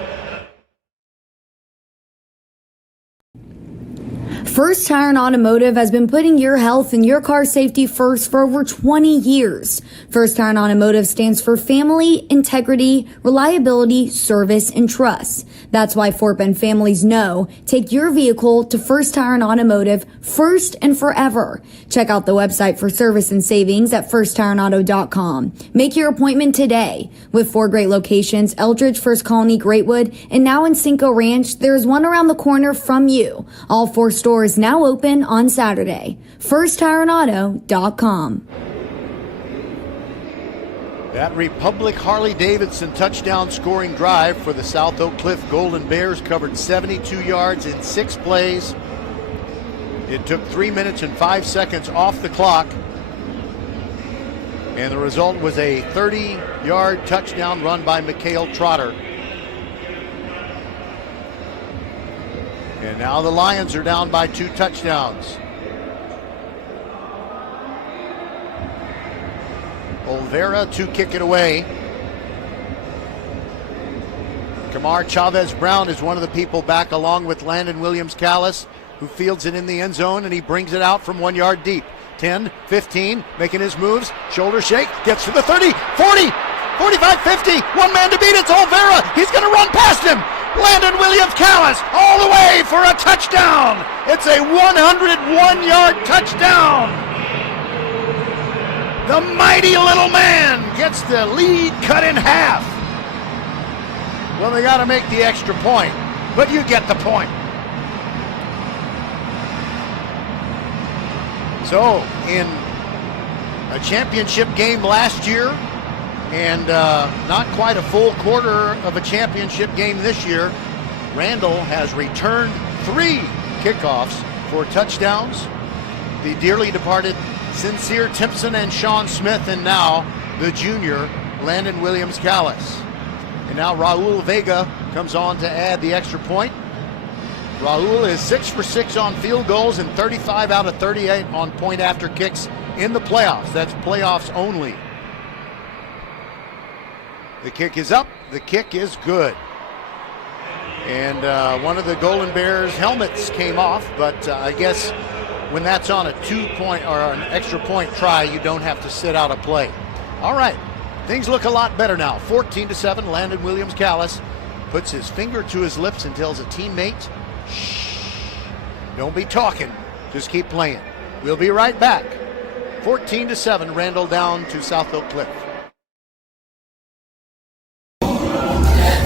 First Tire and Automotive has been putting your health and your car safety first for over 20 years. First Tire and Automotive stands for family, integrity, reliability, service, and trust. That's why Fort Bend families know take your vehicle to First Tire and Automotive first and forever. Check out the website for service and savings at firsttireandauto.com. Make your appointment today. With 4 great locations, Eldridge, First Colony, Greatwood, and now in Cinco Ranch, there is one around the corner from you. All 4 stores now open on Saturday. firsttireandauto.com. That Republic Harley-Davidson touchdown scoring drive for the South Oak Cliff Golden Bears covered 72 yards in 6 plays. It took 3 minutes and 5 seconds off the clock. And the result was a 30-yard touchdown run by Mikhail Trotter. And now the Lions are down by 2 touchdowns. Olvera to kick it away. Kamar Chavez-Brown is one of the people back, along with Landon Williams-Callis, who fields it in the end zone, and he brings it out from 1 yard deep. 10, 15, making his moves, shoulder shake, gets to the 30, 40, 45, 50, one man to beat, it's Olvera, he's gonna run past him. Landon Williams-Callis all the way for a touchdown. It's a 101-yard touchdown. The mighty little man gets the lead cut in half. Well, they got to make the extra point, but you get the point. So, in a championship game last year, and not quite a full quarter of a championship game this year, Randle has returned 3 kickoffs for touchdowns. The dearly departed Sincere Timpson and Sean Smith, and now the junior Landon Williams-Callis. And now Raul Vega comes on to add the extra point. Raul is 6 for 6 on field goals and 35 out of 38 on point after kicks in the playoffs. That's playoffs only. The kick is up, the kick is good. And one of the Golden Bears helmets came off, but I guess when that's on a 2-point or an extra point try, you don't have to sit out a play. All right, things look a lot better now. 14-7, Landon Williams-Callis puts his finger to his lips and tells a teammate, shh, don't be talking, just keep playing. We'll be right back. 14-7, Randle down to South Oak Cliff.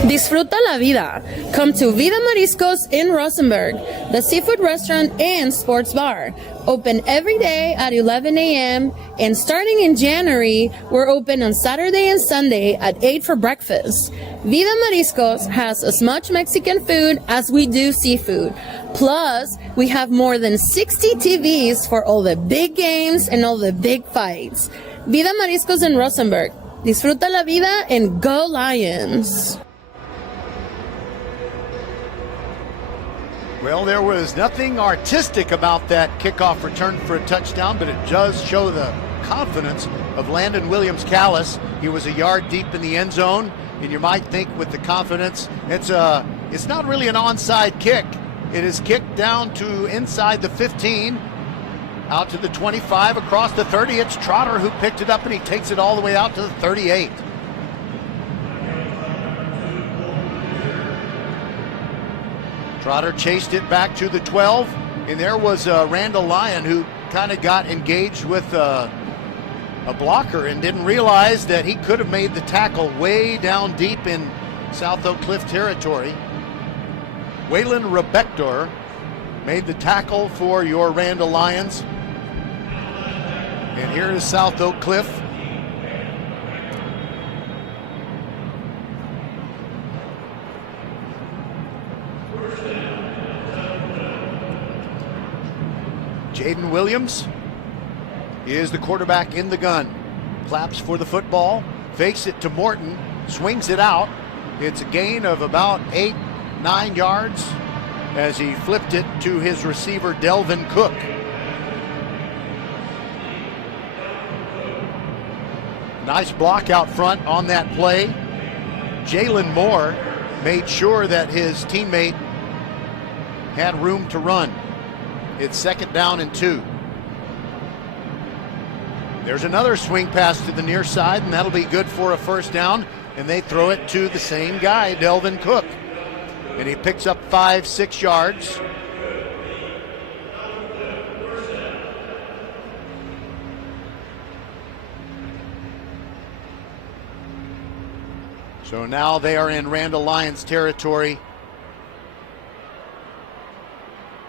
Disfruta la vida. Come to Vida Mariscos in Rosenberg, the seafood restaurant and sports bar. Open every day at 11 a.m. and starting in January, we're open on Saturday and Sunday at 8 for breakfast. Vida Mariscos has as much Mexican food as we do seafood. Plus, we have more than 60 TVs for all the big games and all the big fights. Vida Mariscos in Rosenberg. Disfruta la vida and go Lions. Well, there was nothing artistic about that kickoff return for a touchdown, but it does show the confidence of Landon Williams-Callis. He was a yard deep in the end zone, and you might think with the confidence, it's not really an onside kick. It is kicked down to inside the 15, out to the 25, across the 30. It's Trotter who picked it up, and he takes it all the way out to the 38. Trotter chased it back to the 12, and there was Randall Lyon, who kind of got engaged with a blocker and didn't realize that he could have made the tackle way down deep in South Oak Cliff territory. Waylon Rebector made the tackle for your Randall Lions. And here is South Oak Cliff. Jaden Williams is the quarterback in the gun. Claps for the football, fakes it to Morton, swings it out. It's a gain of about 8-9 yards as he flipped it to his receiver, Delvin Cook. Nice block out front on that play. Jalen Moore made sure that his teammate had room to run. It's 2nd down and 2. There's another swing pass to the near side, and that'll be good for a 1st down. And they throw it to the same guy, Delvin Cook. And he picks up 5-6 yards. So now they are in Randle Lions territory.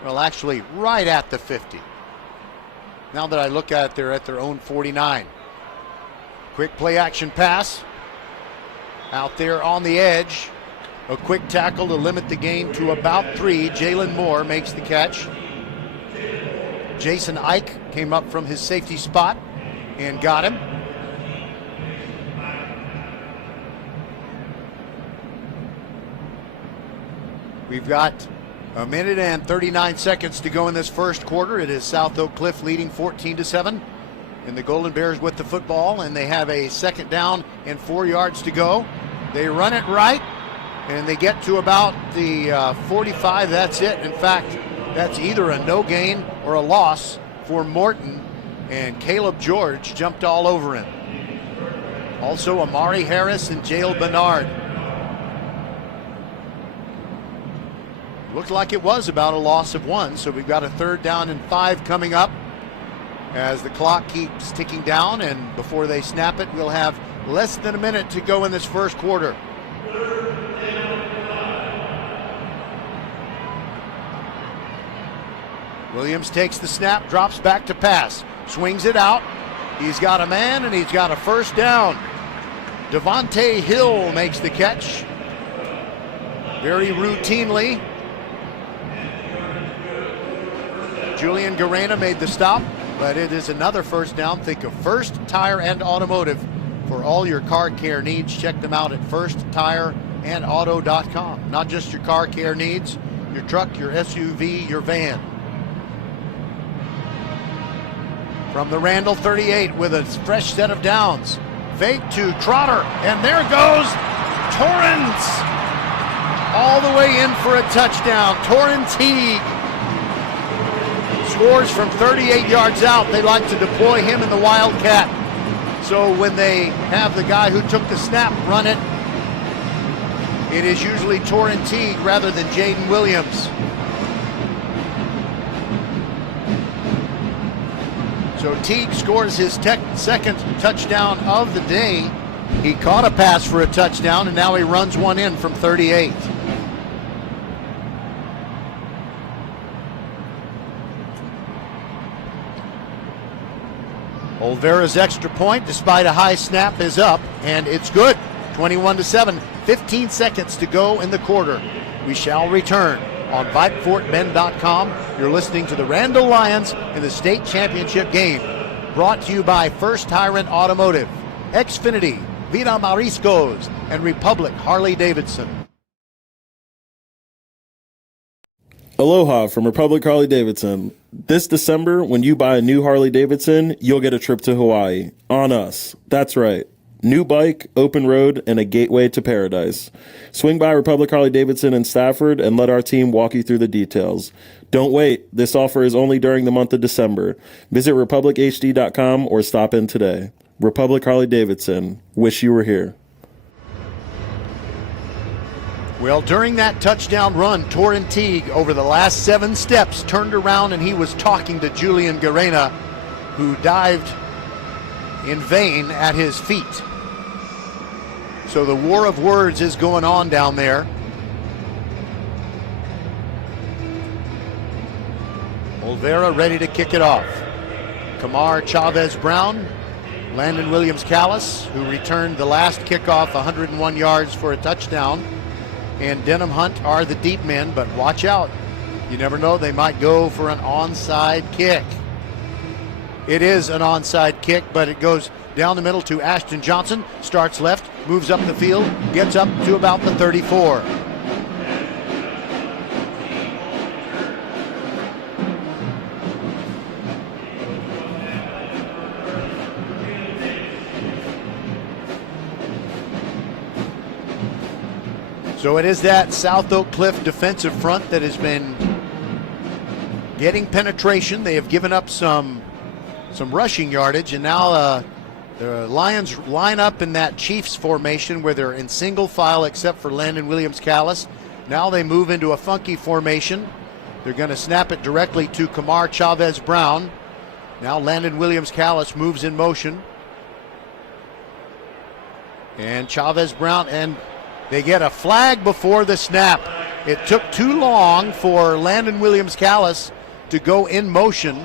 Well, actually, right at the 50. Now that I look at it, they're at their own 49. Quick play action pass. Out there on the edge. A quick tackle to limit the gain to about 3. Jalen Moore makes the catch. Jason Ike came up from his safety spot and got him. We've got a minute and 39 seconds to go in this first quarter. It is South Oak Cliff leading 14-7. And the Golden Bears with the football, and they have a 2nd down and 4 yards to go. They run it right, and they get to about the 45. That's it. In fact, that's either a no gain or a loss for Morton, and Caleb George jumped all over him. Also, Amari Harris and Jale Bernard. Looked like it was about a loss of 1, so we've got a 3rd down and 5 coming up as the clock keeps ticking down, and before they snap it, we'll have less than a minute to go in this first quarter. Williams takes the snap, drops back to pass, swings it out. He's got a man, and he's got a 1st down. Devontae Hill makes the catch very routinely. Julian Garena made the stop, but it is another 1st down. Think of First Tire and Automotive for all your car care needs. Check them out at firsttireandauto.com. Not just your car care needs, your truck, your SUV, your van. From the Randle 38 with a fresh set of downs. Fake to Trotter, and there goes Torrance. All the way in for a touchdown. Torrance Teague scores from 38 yards out. They like to deploy him in the Wildcat. So when they have the guy who took the snap run it, it is usually Torrance Teague rather than Jaden Williams. So Teague scores his 2nd touchdown of the day. He caught a pass for a touchdown, and now he runs one in from 38. Olvera's extra point, despite a high snap, is up, and it's good. 21-7, 15 seconds to go in the quarter. We shall return on VypeFortBend.com. You're listening to the Randle Lions in the state championship game. Brought to you by First Tire and Automotive, Xfinity, Vida Mariscos, and Republic Harley-Davidson. Aloha from Republic Harley-Davidson. This December, when you buy a new Harley-Davidson, you'll get a trip to Hawaii. On us. That's right. New bike, open road, and a gateway to paradise. Swing by Republic Harley-Davidson in Stafford and let our team walk you through the details. Don't wait. This offer is only during the month of December. Visit republichd.com or stop in today. Republic Harley-Davidson. Wish you were here. Well, during that touchdown run, Torrance Teague, over the last 7 steps, turned around and he was talking to Julian Garena, who dived in vain at his feet. So the war of words is going on down there. Olvera ready to kick it off. Kamar Chavez-Brown, Landon Williams-Callis, who returned the last kickoff 101 yards for a touchdown, and Denham Hunt are the deep men, but watch out. You never know, they might go for an onside kick. It is an onside kick, but it goes down the middle to Ashton Johnson, starts left, moves up the field, gets up to about the 34. So it is that South Oak Cliff defensive front that has been getting penetration. They have given up some rushing yardage, and now the Lions line up in that Chiefs formation where they're in single file except for Landon Williams-Callis. Now they move into a funky formation. They're going to snap it directly to Kamar Chavez-Brown. Now Landon Williams-Callis moves in motion. And Chavez-Brown, and they get a flag before the snap. It took too long for Landon Williams-Callis to go in motion.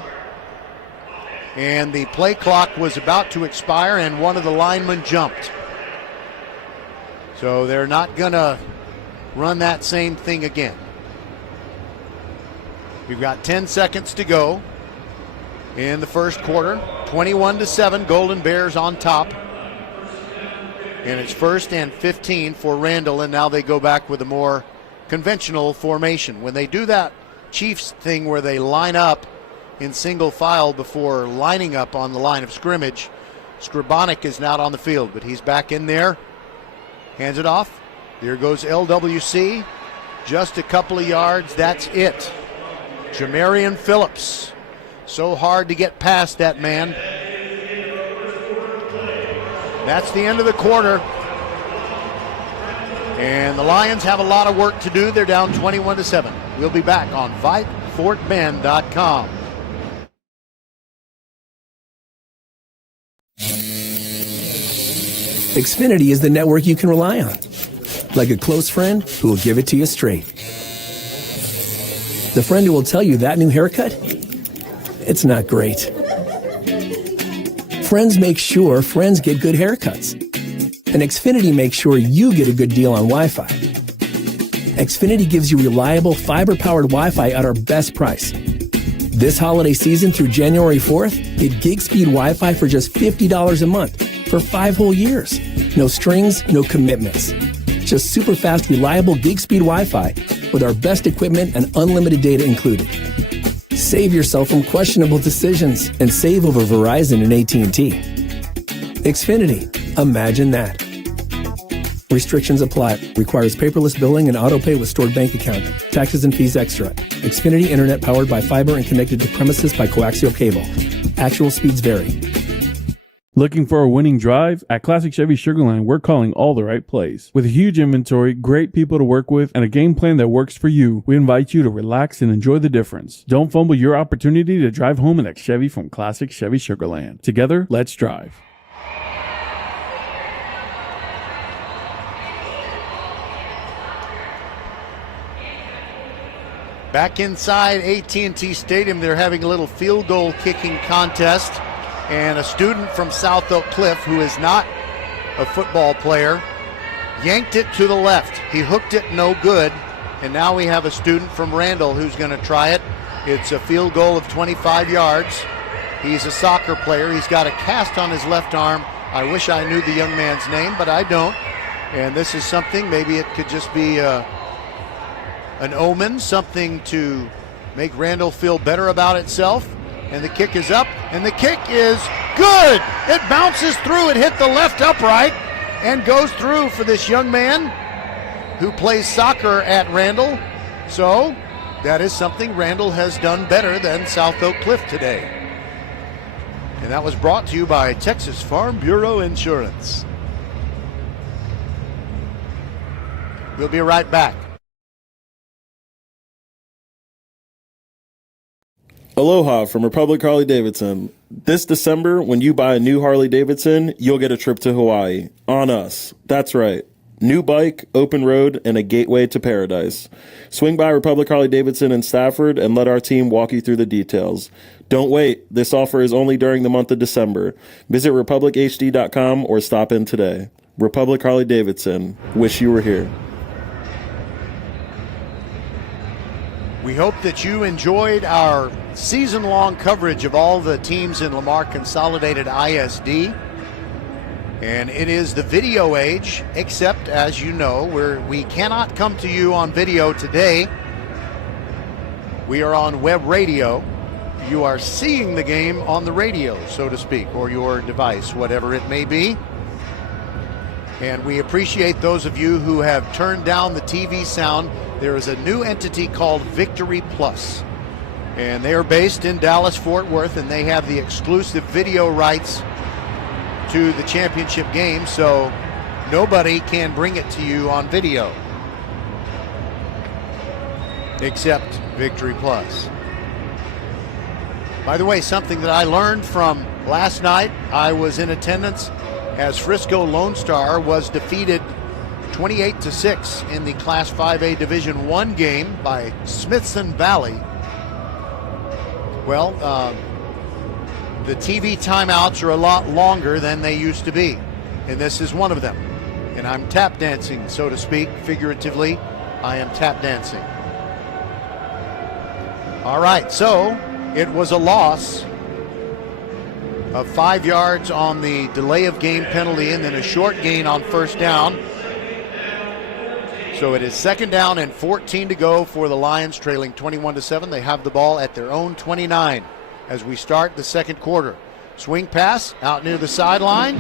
And the play clock was about to expire, and one of the linemen jumped. So they're not going to run that same thing again. We've got 10 seconds to go in the first quarter. 21-7, Golden Bears on top. And it's 1st and 15 for Randle, and now they go back with a more conventional formation. When they do that Chiefs thing where they line up in single file before lining up on the line of scrimmage, Scribonic is not on the field, but he's back in there. Hands it off. There goes LWC. Just a couple of yards. That's it. Jamarian Phillips. So hard to get past that man. That's the end of the quarter. And the Lions have a lot of work to do. They're down 21-7. We'll be back on VypeFortBend.com. Xfinity is the network you can rely on. Like a close friend who will give it to you straight. The friend who will tell you that new haircut, it's not great. Friends make sure friends get good haircuts. And Xfinity makes sure you get a good deal on Wi-Fi. Xfinity gives you reliable fiber-powered Wi-Fi at our best price. This holiday season through January 4th, get gig speed Wi-Fi for just $50 a month for 5 whole years. No strings, no commitments. Just super fast, reliable gig speed Wi-Fi with our best equipment and unlimited data included. Save yourself from questionable decisions and save over Verizon and AT&T. Xfinity. Imagine that. Restrictions apply. Requires paperless billing and auto pay with stored bank account. Taxes and fees extra. Xfinity Internet powered by fiber and connected to premises by coaxial cable. Actual speeds vary. Looking for a winning drive? At Classic Chevy Sugarland, we're calling all the right plays. With a huge inventory, great people to work with, and a game plan that works for you, we invite you to relax and enjoy the difference. Don't fumble your opportunity to drive home in a Chevy from Classic Chevy Sugarland. Together, let's drive. Back inside AT&T Stadium, they're having a little field goal kicking contest. And a student from South Oak Cliff, who is not a football player, yanked it to the left. He hooked it no good. And now we have a student from Randle who's going to try it. It's a field goal of 25 yards. He's a soccer player. He's got a cast on his left arm. I wish I knew the young man's name, but I don't. And this is something, maybe it could just be an omen, something to make Randle feel better about itself. And the kick is up, and the kick is good. It bounces through. It hit the left upright and goes through for this young man who plays soccer at Randle. So that is something Randle has done better than South Oak Cliff today. And that was brought to you by Texas Farm Bureau Insurance. We'll be right back. Aloha from Republic Harley Davidson. This December, when you buy a new Harley Davidson, you'll get a trip to Hawaii. On us. That's right. New bike, open road, and a gateway to paradise. Swing by Republic Harley Davidson in Stafford and let our team walk you through the details. Don't wait. This offer is only during the month of December. Visit republichd.com or stop in today. Republic Harley Davidson. Wish you were here. We hope that you enjoyed our season-long coverage of all the teams in Lamar Consolidated ISD. And it is the video age, except, as you know, we cannot come to you on video today. We are on web radio. You are seeing the game on the radio, so to speak, or your device, whatever it may be. And we appreciate those of you who have turned down the TV sound. There is a new entity called Victory Plus. And they are based in Dallas-Fort Worth, and they have the exclusive video rights to the championship game, so nobody can bring it to you on video except Victory Plus. By the way, something that I learned from last night, I was in attendance as Frisco Lone Star was defeated 28-6 in the Class 5A Division I game by Smithson Valley. Well, the TV timeouts are a lot longer than they used to be, and this is one of them. And I'm tap dancing, so to speak, figuratively. I am tap dancing. All right, so it was a loss of 5 yards on the delay of game penalty and then a short gain on first down. So it is 2nd down and 14 to go for the Lions, trailing 21-7. They have the ball at their own 29 as we start the second quarter. Swing pass out near the sideline.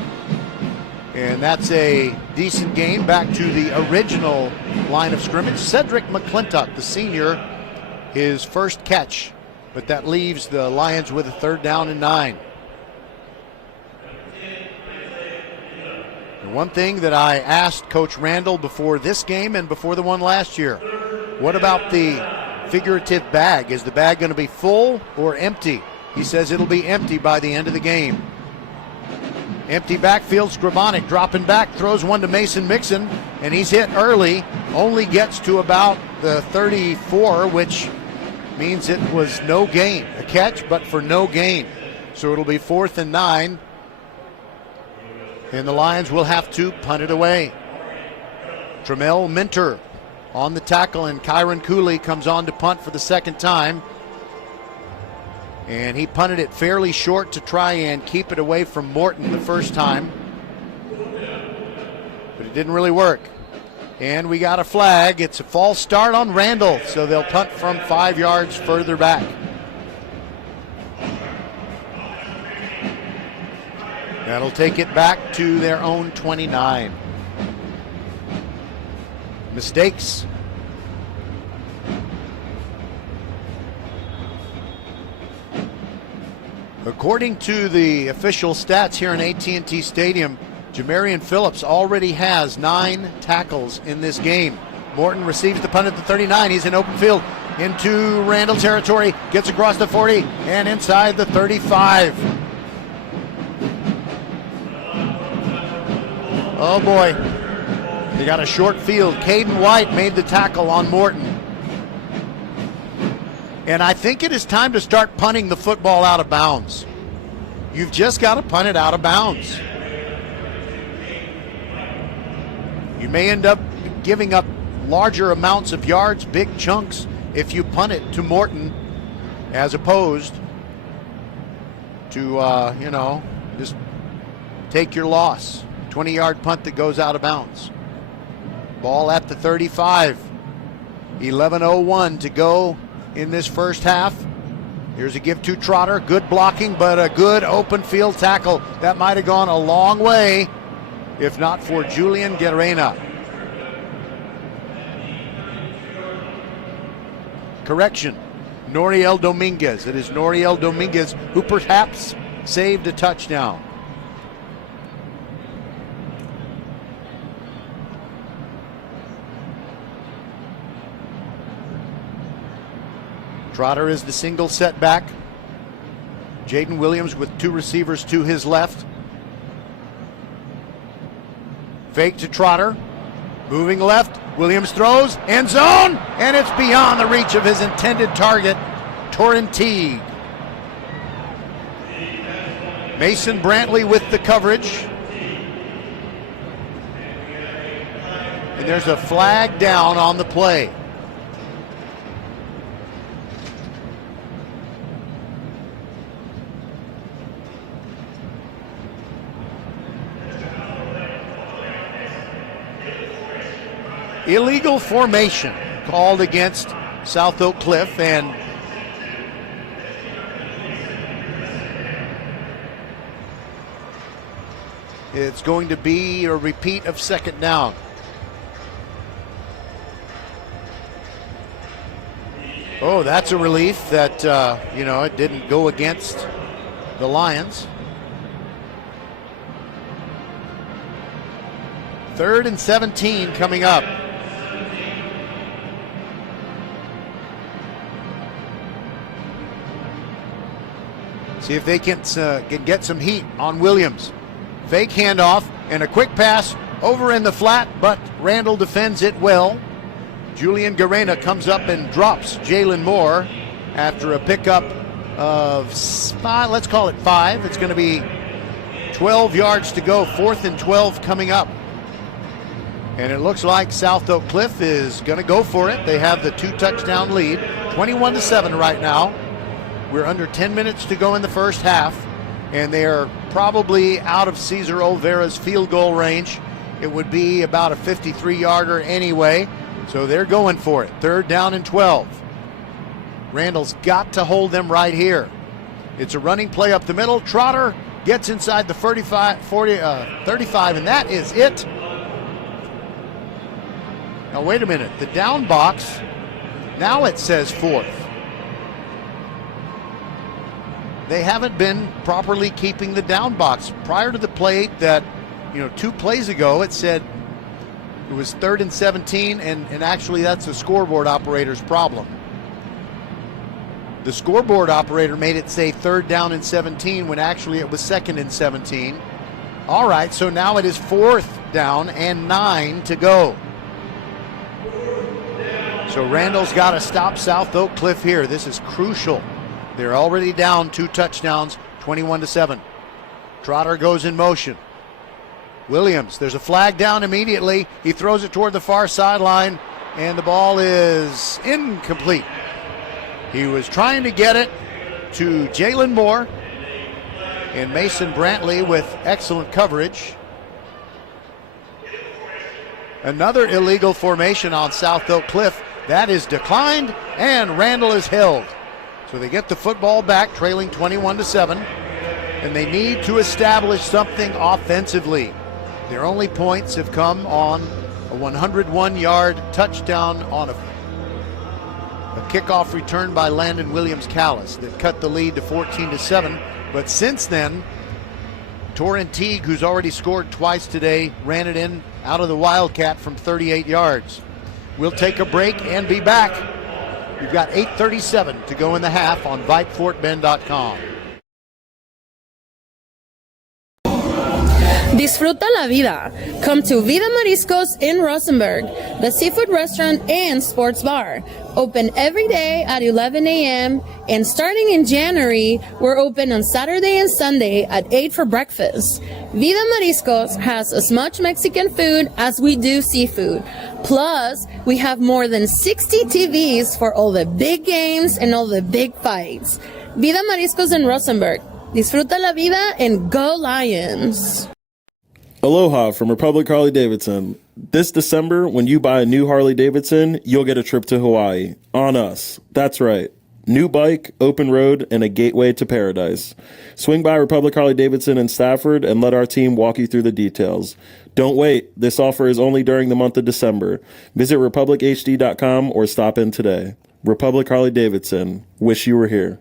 And that's a decent gain back to the original line of scrimmage. Cedric McClintock, the senior, his first catch. But that leaves the Lions with a 3rd down and 9. And one thing that I asked Coach Randall before this game and before the one last year, what about the figurative bag? Is the bag going to be full or empty? He says it'll be empty by the end of the game. Empty backfield, Scrivonic dropping back, throws one to Mason Mixon, and he's hit early, only gets to about the 34, which means it was no gain. A catch, but for no gain. So it'll be 4th and 9, and the Lions will have to punt it away. Tremel Minter on the tackle, and Kyron Cooley comes on to punt for the 2nd time. And he punted it fairly short to try and keep it away from Morton the first time. But it didn't really work. And we got a flag. It's a false start on Randle, so they'll punt from 5 yards further back. That'll take it back to their own 29. Mistakes. According to the official stats here in AT&T Stadium, Jamarian Phillips already has 9 tackles in this game. Morton receives the punt at the 39. He's in open field into Randall territory, gets across the 40 and inside the 35. Oh boy, they got a short field. Caden White made the tackle on Morton. And I think it is time to start punting the football out of bounds. You've just got to punt it out of bounds. You may end up giving up larger amounts of yards, big chunks, if you punt it to Morton as opposed to, just take your loss. 20-yard punt that goes out of bounds. Ball at the 35. 11:01 to go in this first half. Here's a give to Trotter. Good blocking, but a good open field tackle. That might have gone a long way if not for Julian Guerrena. Correction, Noriel Dominguez. It is Noriel Dominguez who perhaps saved a touchdown. Trotter is the single setback. Jaden Williams with 2 receivers to his left. Fake to Trotter. Moving left. Williams throws. End zone. And it's beyond the reach of his intended target, Torrin Teague. Mason Brantley with the coverage. And there's a flag down on the play. Illegal formation called against South Oak Cliff, and it's going to be a repeat of 2nd down. Oh, that's a relief that, it didn't go against the Lions. 3rd and 17 coming up. See if they can get some heat on Williams. Fake handoff and a quick pass over in the flat, but Randle defends it well. Julian Garena comes up and drops Jalen Moore after a pickup of 5, let's call it 5. It's going to be 12 yards to go, 4th and 12 coming up. And it looks like South Oak Cliff is going to go for it. They have the 2-touchdown lead, 21-7 right now. We're under 10 minutes to go in the first half, and they are probably out of Cesar Olvera's field goal range. It would be about a 53-yarder anyway, so they're going for it. 3rd down and 12. Randall's got to hold them right here. It's a running play up the middle. Trotter gets inside the 35, and that is it. Now, wait a minute. The down box, now it says 4th. They haven't been properly keeping the down box. Prior to the play that, 2 plays ago, it said it was 3rd and 17, and actually that's the scoreboard operator's problem. The scoreboard operator made it say 3rd down and 17 when actually it was 2nd and 17. All right, so now it is 4th down and 9 to go. So Randall's got to stop South Oak Cliff here. This is crucial. They're already down 2 touchdowns, 21-7. Trotter goes in motion. Williams, there's a flag down immediately. He throws it toward the far sideline, and the ball is incomplete. He was trying to get it to Jalen Moore and Mason Brantley with excellent coverage. Another illegal formation on South Oak Cliff. That is declined, and Randle is held. So they get the football back, trailing 21-7, and they need to establish something offensively. Their only points have come on a 101-yard touchdown on a kickoff return by Landon Williams-Callis that cut the lead to 14-7. But since then, Torrin Teague, who's already scored twice today, ran it in out of the Wildcat from 38 yards. We'll take a break and be back. We've got 8:37 to go in the half on VypeFortBend.com. Disfruta la vida. Come to Vida Mariscos in Rosenberg, the seafood restaurant and sports bar. Open every day at 11 a.m. and starting in January, we're open on Saturday and Sunday at 8 for breakfast. Vida Mariscos has as much Mexican food as we do seafood. Plus, we have more than 60 TVs for all the big games and all the big fights. Vida Mariscos in Rosenberg. Disfruta la vida and go Lions. Aloha from Republic Harley Davidson. This December, when you buy a new Harley Davidson, you'll get a trip to Hawaii. On us. That's right. New bike, open road, and a gateway to paradise. Swing by Republic Harley Davidson in Stafford and let our team walk you through the details. Don't wait. This offer is only during the month of December. Visit republichd.com or stop in today. Republic Harley Davidson. Wish you were here.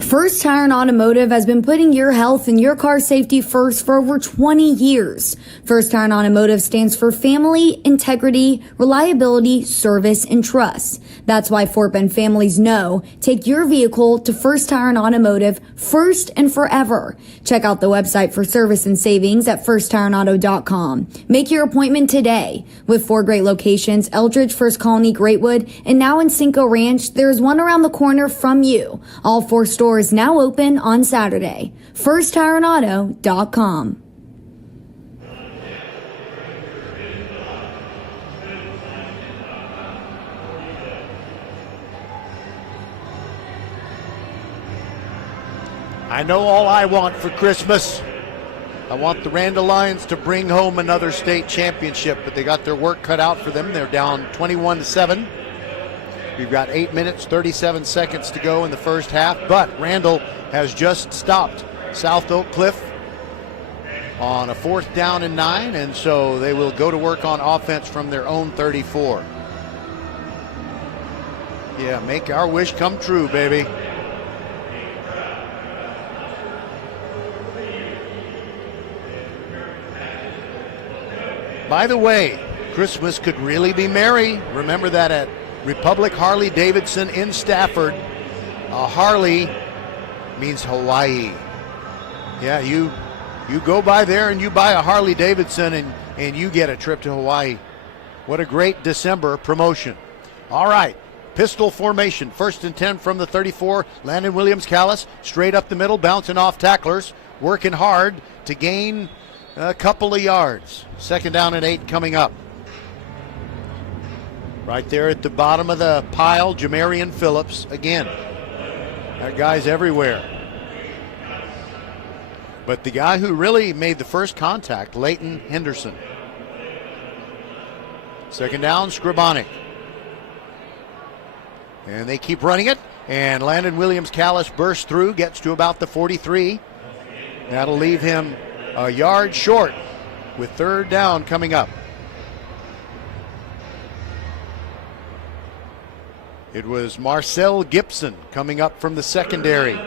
First Tire and Automotive has been putting your health and your car safety first for over 20 years. First Tire and Automotive stands for family, integrity, reliability, service, and trust. That's why Fort Bend families know take your vehicle to First Tire and Automotive first and forever. Check out the website for service and savings at firsttireandauto.com. Make your appointment today. With 4 great locations, Eldridge, First Colony, Greatwood, and now in Cinco Ranch, there's one around the corner from you. All 4 stores now open on Saturday. firsttireandauto.com. I know all I want for Christmas. I want the Randall Lions to bring home another state championship, but they got their work cut out for them. They're down 21-7. We've got 8 minutes, 37 seconds to go in the first half, but Randall has just stopped South Oak Cliff on a 4th down and 9, and so they will go to work on offense from their own 34. Yeah, make our wish come true, baby. By the way, Christmas could really be merry. Remember that at Republic Harley Davidson in Stafford. A Harley means Hawaii. Yeah, you go by there and you buy a Harley Davidson and you get a trip to Hawaii. What a great December promotion. All right, pistol formation. 1st and 10 from the 34. Landon Williams-Callis straight up the middle, bouncing off tacklers, working hard to gain a couple of yards. 2nd down and 8 coming up. Right there at the bottom of the pile, Jamarian Phillips again. That guy's everywhere. But the guy who really made the first contact, Leighton Henderson. 2nd down, Scribonic. And they keep running it. And Landon Williams-Callis bursts through, gets to about the 43. That'll leave him a yard short with 3rd down coming up. It was Marcel Gibson coming up from the secondary,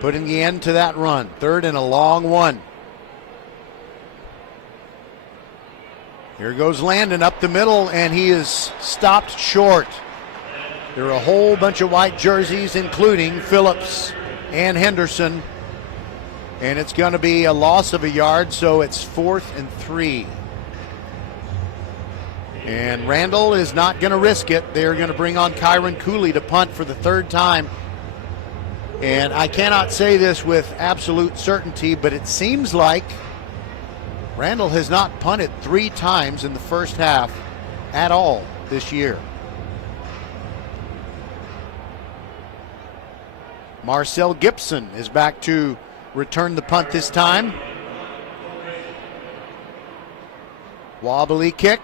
putting the end to that run. 3rd and a long one. Here goes Landon up the middle, and he is stopped short. There are a whole bunch of white jerseys, including Phillips and Henderson. And it's going to be a loss of a yard, so it's 4th and 3. And Randle is not going to risk it. They're going to bring on Kyron Cooley to punt for the 3rd time. And I cannot say this with absolute certainty, but it seems like Randle has not punted 3 times in the first half at all this year. Marcel Gibson is back to return the punt this time. Wobbly kick,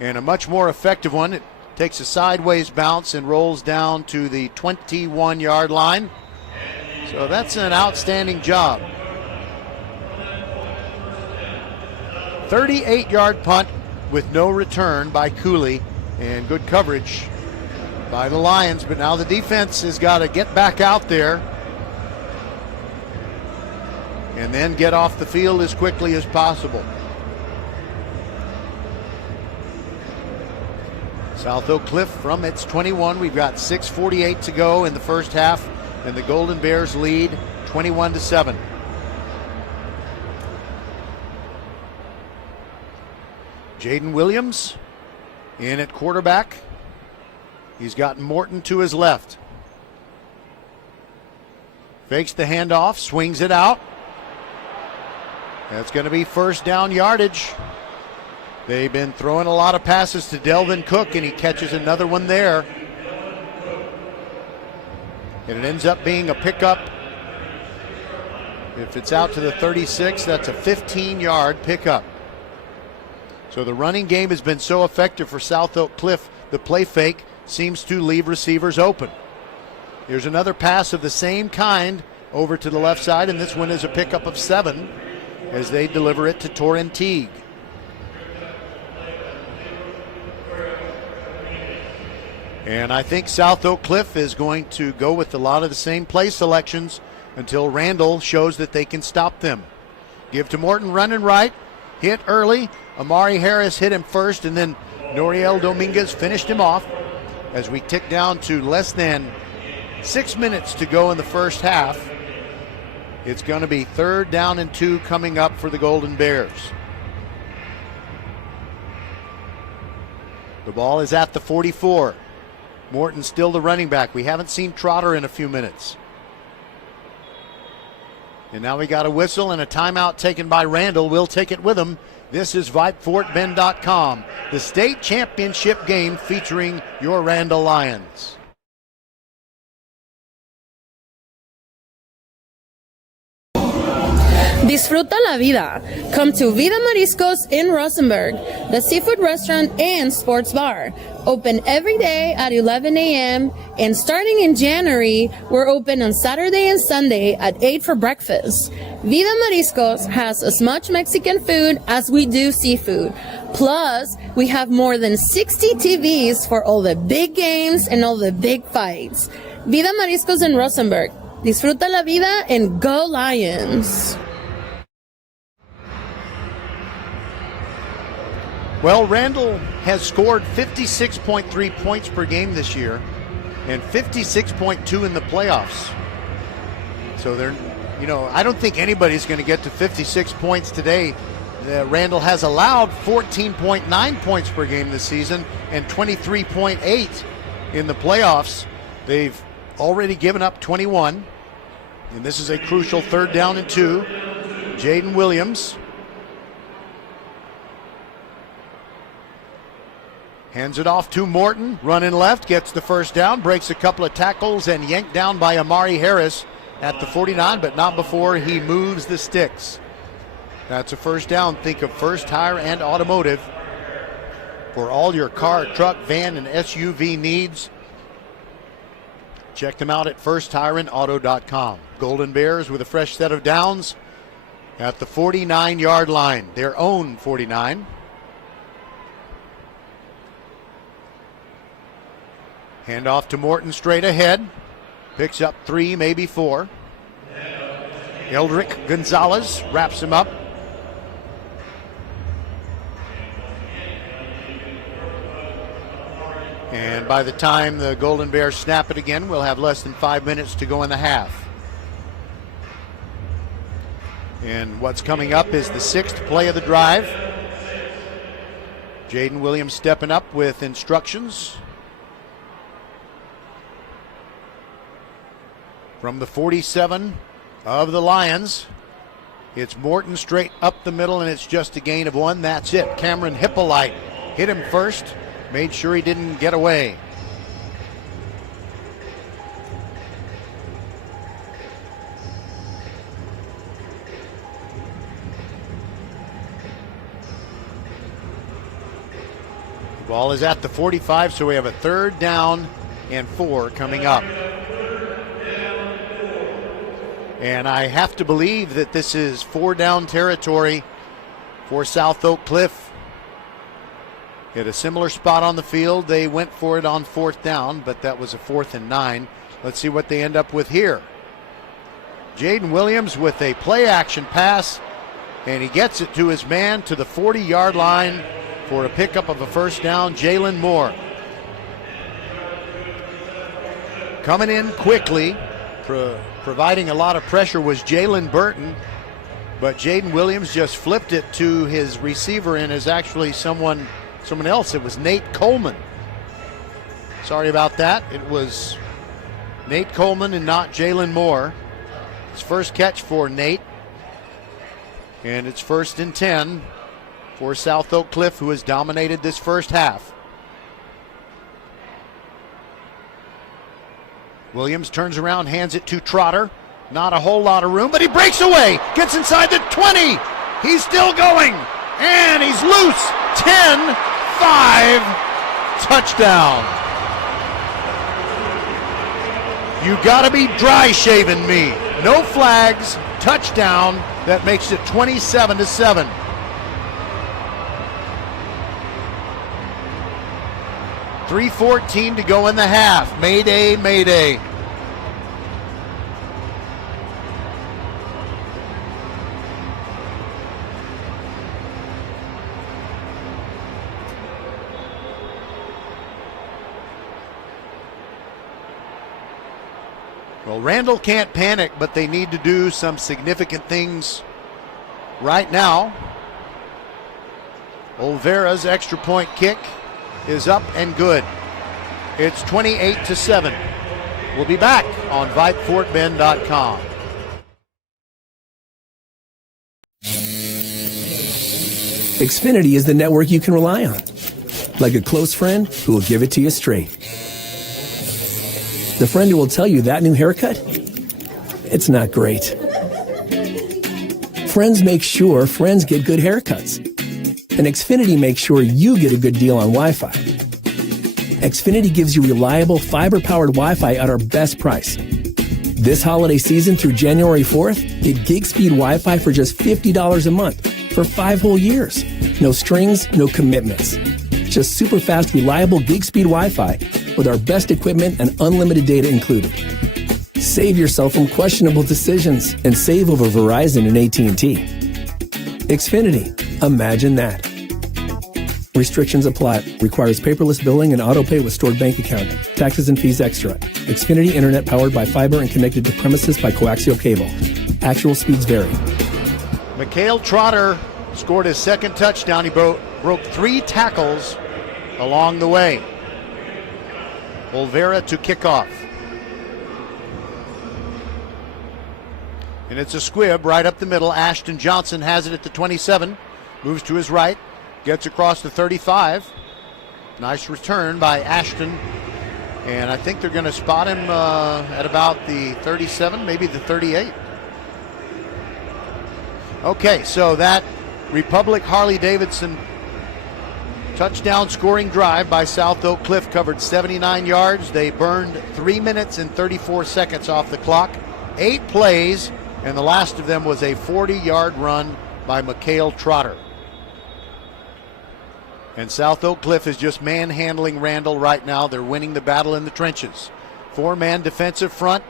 and a much more effective one. It takes a sideways bounce and rolls down to the 21-yard line. So that's an outstanding job. 38-yard punt with no return by Cooley, and good coverage by the Lions. But now the defense has got to get back out there and then get off the field as quickly as possible. South Oak Cliff from its 21. We've got 6:48 to go in the first half, and the Golden Bears lead 21-7. Jaden Williams in at quarterback. He's got Morton to his left. Fakes the handoff, swings it out. That's going to be 1st down yardage. They've been throwing a lot of passes to Delvin Cook, and he catches another one there. And it ends up being a pickup. If it's out to the 36, that's a 15-yard pickup. So the running game has been so effective for South Oak Cliff, the play fake seems to leave receivers open. Here's another pass of the same kind over to the left side, and this one is a pickup of 7 as they deliver it to Torrin Teague. And I think South Oak Cliff is going to go with a lot of the same play selections until Randle shows that they can stop them. Give to Morton running right, hit early. Amari Harris hit him first, and then Noriel Dominguez finished him off as we tick down to less than 6 minutes to go in the first half. It's going to be 3rd down and 2 coming up for the Golden Bears. The ball is at the 44. Morton still the running back. We haven't seen Trotter in a few minutes. And now we got a whistle and a timeout taken by Randle. We'll take it with him. This is VypeFortBend.com, the state championship game featuring your Randle Lions. Disfruta la vida. Come to Vida Mariscos in Rosenberg, the seafood restaurant and sports bar. Open every day at 11 a.m. and starting in January, we're open on Saturday and Sunday at 8 for breakfast. Vida Mariscos has as much Mexican food as we do seafood. Plus, we have more than 60 TVs for all the big games and all the big fights. Vida Mariscos in Rosenberg. Disfruta la vida and go Lions. Well, Randle has scored 56.3 points per game this year and 56.2 in the playoffs. So I don't think anybody's going to get to 56 points today. Randle has allowed 14.9 points per game this season and 23.8 in the playoffs. They've already given up 21, and this is a crucial 3rd down and 2. Jaden Williams hands it off to Morton, running left, gets the first down, breaks a couple of tackles, and yanked down by Amari Harris at the 49, but not before he moves the sticks. That's a first down. Think of First Tire and Automotive for all your car, truck, van, and SUV needs. Check them out at firsttireandauto.com. Golden Bears with a fresh set of downs at the 49-yard line, their own 49. Hand off to Morton straight ahead. Picks up 3, maybe 4. Eldrick Gonzalez wraps him up. And by the time the Golden Bears snap it again, we'll have less than 5 minutes to go in the half. And what's coming up is the 6th play of the drive. Jaden Williams stepping up with instructions. From the 47 of the Lions, it's Morton straight up the middle, and it's just a gain of 1. That's it. Cameron Hippolyte hit him first, made sure he didn't get away. The ball is at the 45, so we have a 3rd down and 4 coming up. And I have to believe that this is 4-down territory for South Oak Cliff. At a similar spot on the field, they went for it on 4th down, but that was a 4th and 9. Let's see what they end up with here. Jaden Williams with a play-action pass, and he gets it to his man to the 40-yard line for a pickup of a first down. Jalen Moore coming in quickly. Providing a lot of pressure was Jalen Burton, but Jaden Williams just flipped it to his receiver and is actually someone else. It was Nate Coleman. Sorry about that. It was Nate Coleman and not Jalen Moore. His first catch for Nate, and it's 1st and 10 for South Oak Cliff, who has dominated this first half. Williams turns around, hands it to Trotter. Not a whole lot of room, but he breaks away. Gets inside the 20. He's still going. And he's loose. 10-5. Touchdown. You gotta be dry shaving me. No flags. Touchdown. That makes it 27-7. .3:14 to go in the half. Mayday, mayday. Well, Randle can't panic, but they need to do some significant things right now. Olvera's extra point kick is up and good. It's 28-7. We'll be back on VypeFortBend.com. Xfinity is the network you can rely on. Like a close friend who will give it to you straight. The friend who will tell you that new haircut? It's not great. Friends make sure friends get good haircuts. And Xfinity makes sure you get a good deal on Wi-Fi. Xfinity gives you reliable fiber-powered Wi-Fi at our best price. This holiday season through January 4th, get gig speed Wi-Fi for just $50 a month for 5 whole years. No strings, no commitments. Just super fast, reliable gig speed Wi-Fi with our best equipment and unlimited data included. Save yourself from questionable decisions and save over Verizon and AT&T. Xfinity, imagine that. Restrictions apply. Requires paperless billing and auto pay with stored bank account. Taxes and fees extra. Xfinity Internet powered by fiber and connected to premises by coaxial cable. Actual speeds vary. Mikhail Trotter scored his second touchdown. He broke 3 tackles along the way. Olvera to kickoff. And it's a squib right up the middle. Ashton Johnson has it at the 27. Moves to his right. Gets across the 35. Nice return by Ashton. And I think they're going to spot him at about the 37, maybe the 38. Okay, so that Republic Harley-Davidson touchdown scoring drive by South Oak Cliff covered 79 yards. They burned 3 minutes and 34 seconds off the clock. 8 plays, and the last of them was a 40-yard run by Mikhail Trotter. And South Oak Cliff is just manhandling Randle right now. They're winning the battle in the trenches. 4-man defensive front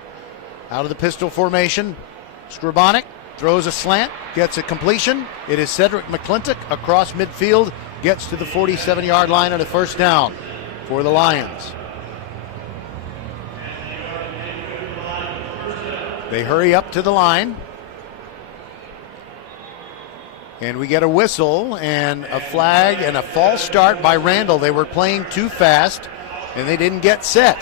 out of the pistol formation. Scribonic throws a slant, gets a completion. It is Cedric McClintock across midfield, gets to the 47-yard line and a first down for the Lions. They hurry up to the line. And we get a whistle and a flag and a false start by Randle. They were playing too fast and they didn't get set.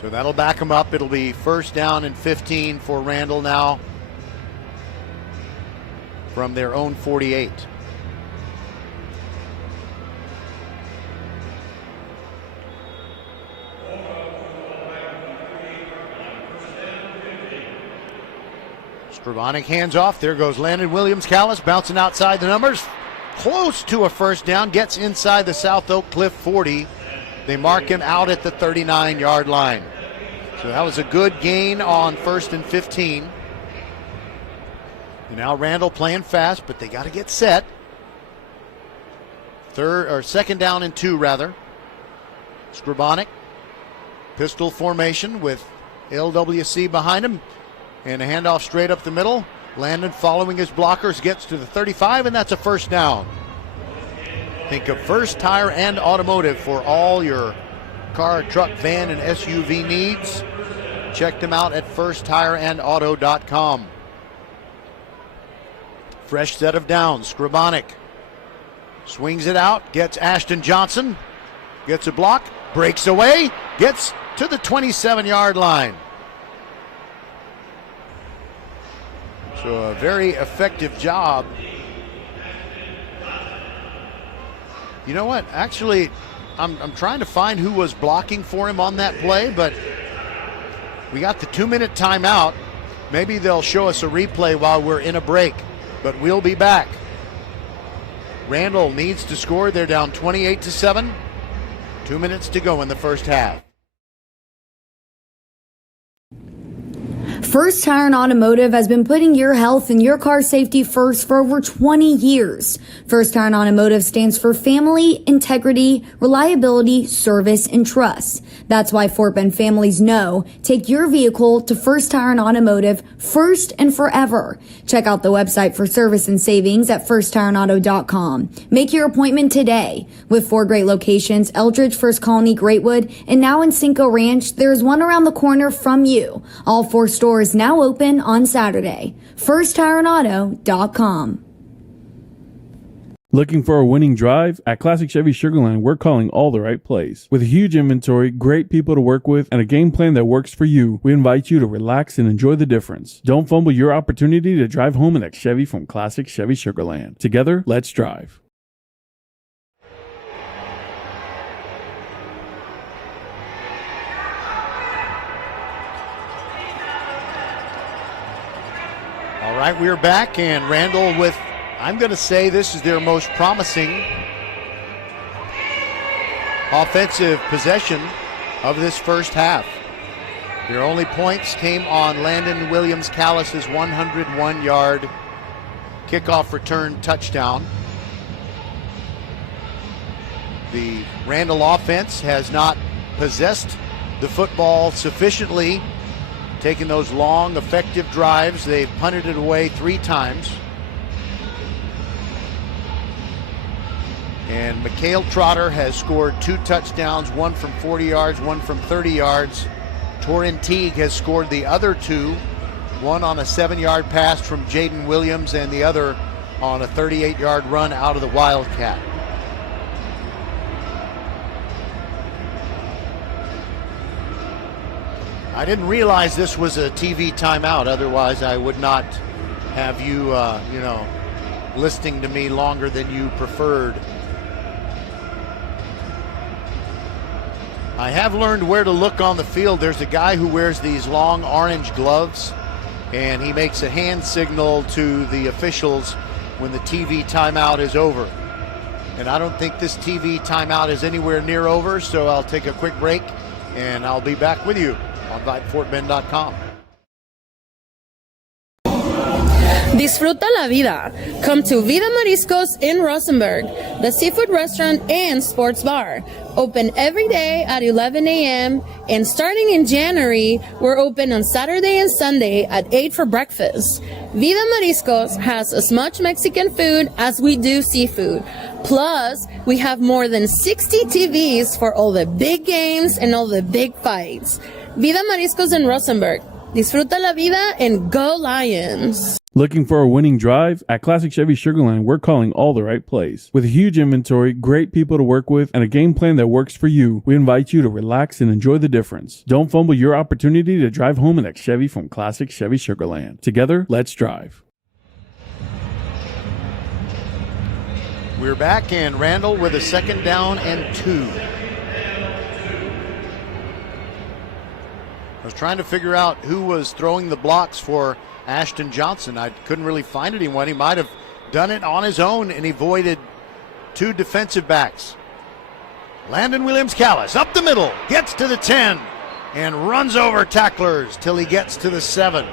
So that'll back them up. It'll be first down and 15 for Randle now from their own 48. Scribonic hands off. There goes Landon Williams-Callis bouncing outside the numbers. Close to a first down. Gets inside the South Oak Cliff 40. They mark him out at the 39-yard line. So that was a good gain on first and 15. And now Randle playing fast, but they got to get set. Second down and 2 rather. Scribonic. Pistol formation with LWC behind him. And a handoff straight up the middle. Landon following his blockers gets to the 35, and that's a first down. Think of First Tire and Automotive for all your car, truck, van, and SUV needs. Check them out at firsttireandauto.com. Fresh set of downs. Scribonic swings it out, gets Ashton Johnson, gets a block, breaks away, gets to the 27-yard line. So a very effective job. You know what? Actually, I'm trying to find who was blocking for him on that play, but we got the 2-minute timeout. Maybe they'll show us a replay while we're in a break, but we'll be back. Randle needs to score. They're down 28-7. 2 minutes to go in the first half. First Tire and Automotive has been putting your health and your car safety first for over 20 years. First Tire and Automotive stands for family, integrity, reliability, service, and trust. That's why Fort Bend families know take your vehicle to First Tire and Automotive first and forever. Check out the website for service and savings at firsttireandauto.com. Make your appointment today. With 4 great locations, Eldridge, First Colony, Greatwood, and now in Cinco Ranch, there's one around the corner from you. All 4 stores now open on Saturday. FirstTireandAuto.com. Looking for a winning drive? At Classic Chevy Sugarland, we're calling all the right plays. With a huge inventory, great people to work with, and a game plan that works for you, we invite you to relax and enjoy the difference. Don't fumble your opportunity to drive home in a Chevy from Classic Chevy Sugarland. Together, let's drive. All right, we're back, and Randle with, I'm going to say this is their most promising offensive possession of this first half. Their only points came on Landon Williams-Callis' 101-yard kickoff return touchdown. The Randle offense has not possessed the football sufficiently, taking those long, effective drives. They've punted it away 3 times. And Mikhail Trotter has scored 2 touchdowns, one from 40 yards, one from 30 yards. Torin Teague has scored the other 2, one on a 7-yard pass from Jaden Williams and the other on a 38-yard run out of the Wildcat. I didn't realize this was a TV timeout. Otherwise, I would not have you, listening to me longer than you preferred. I have learned where to look on the field. There's a guy who wears these long orange gloves, and he makes a hand signal to the officials when the TV timeout is over. And I don't think this TV timeout is anywhere near over, so I'll take a quick break, and I'll be back with you on VypeFortBend.com. Disfruta la vida. Come to Vida Mariscos in Rosenberg, the seafood restaurant and sports bar. Open every day at 11 a.m. and starting in January, we're open on Saturday and Sunday at 8 for breakfast. Vida Mariscos has as much Mexican food as we do seafood. Plus, we have more than 60 TVs for all the big games and all the big fights. Vida Mariscos in Rosenberg. Disfruta la vida and go Lions. Looking for a winning drive? At Classic Chevy Sugarland, we're calling all the right plays. With a huge inventory, great people to work with, and a game plan that works for you, we invite you to relax and enjoy the difference. Don't fumble your opportunity to drive home in that Chevy from Classic Chevy Sugarland. Together, let's drive. We're back, and Randall with a 2nd down and 2. I was trying to figure out who was throwing the blocks for Ashton Johnson. I couldn't really find anyone. He might have done it on his own and avoided 2 defensive backs. Landon Williams-Callis up the middle, gets to the 10, and runs over tacklers till he gets to the 7.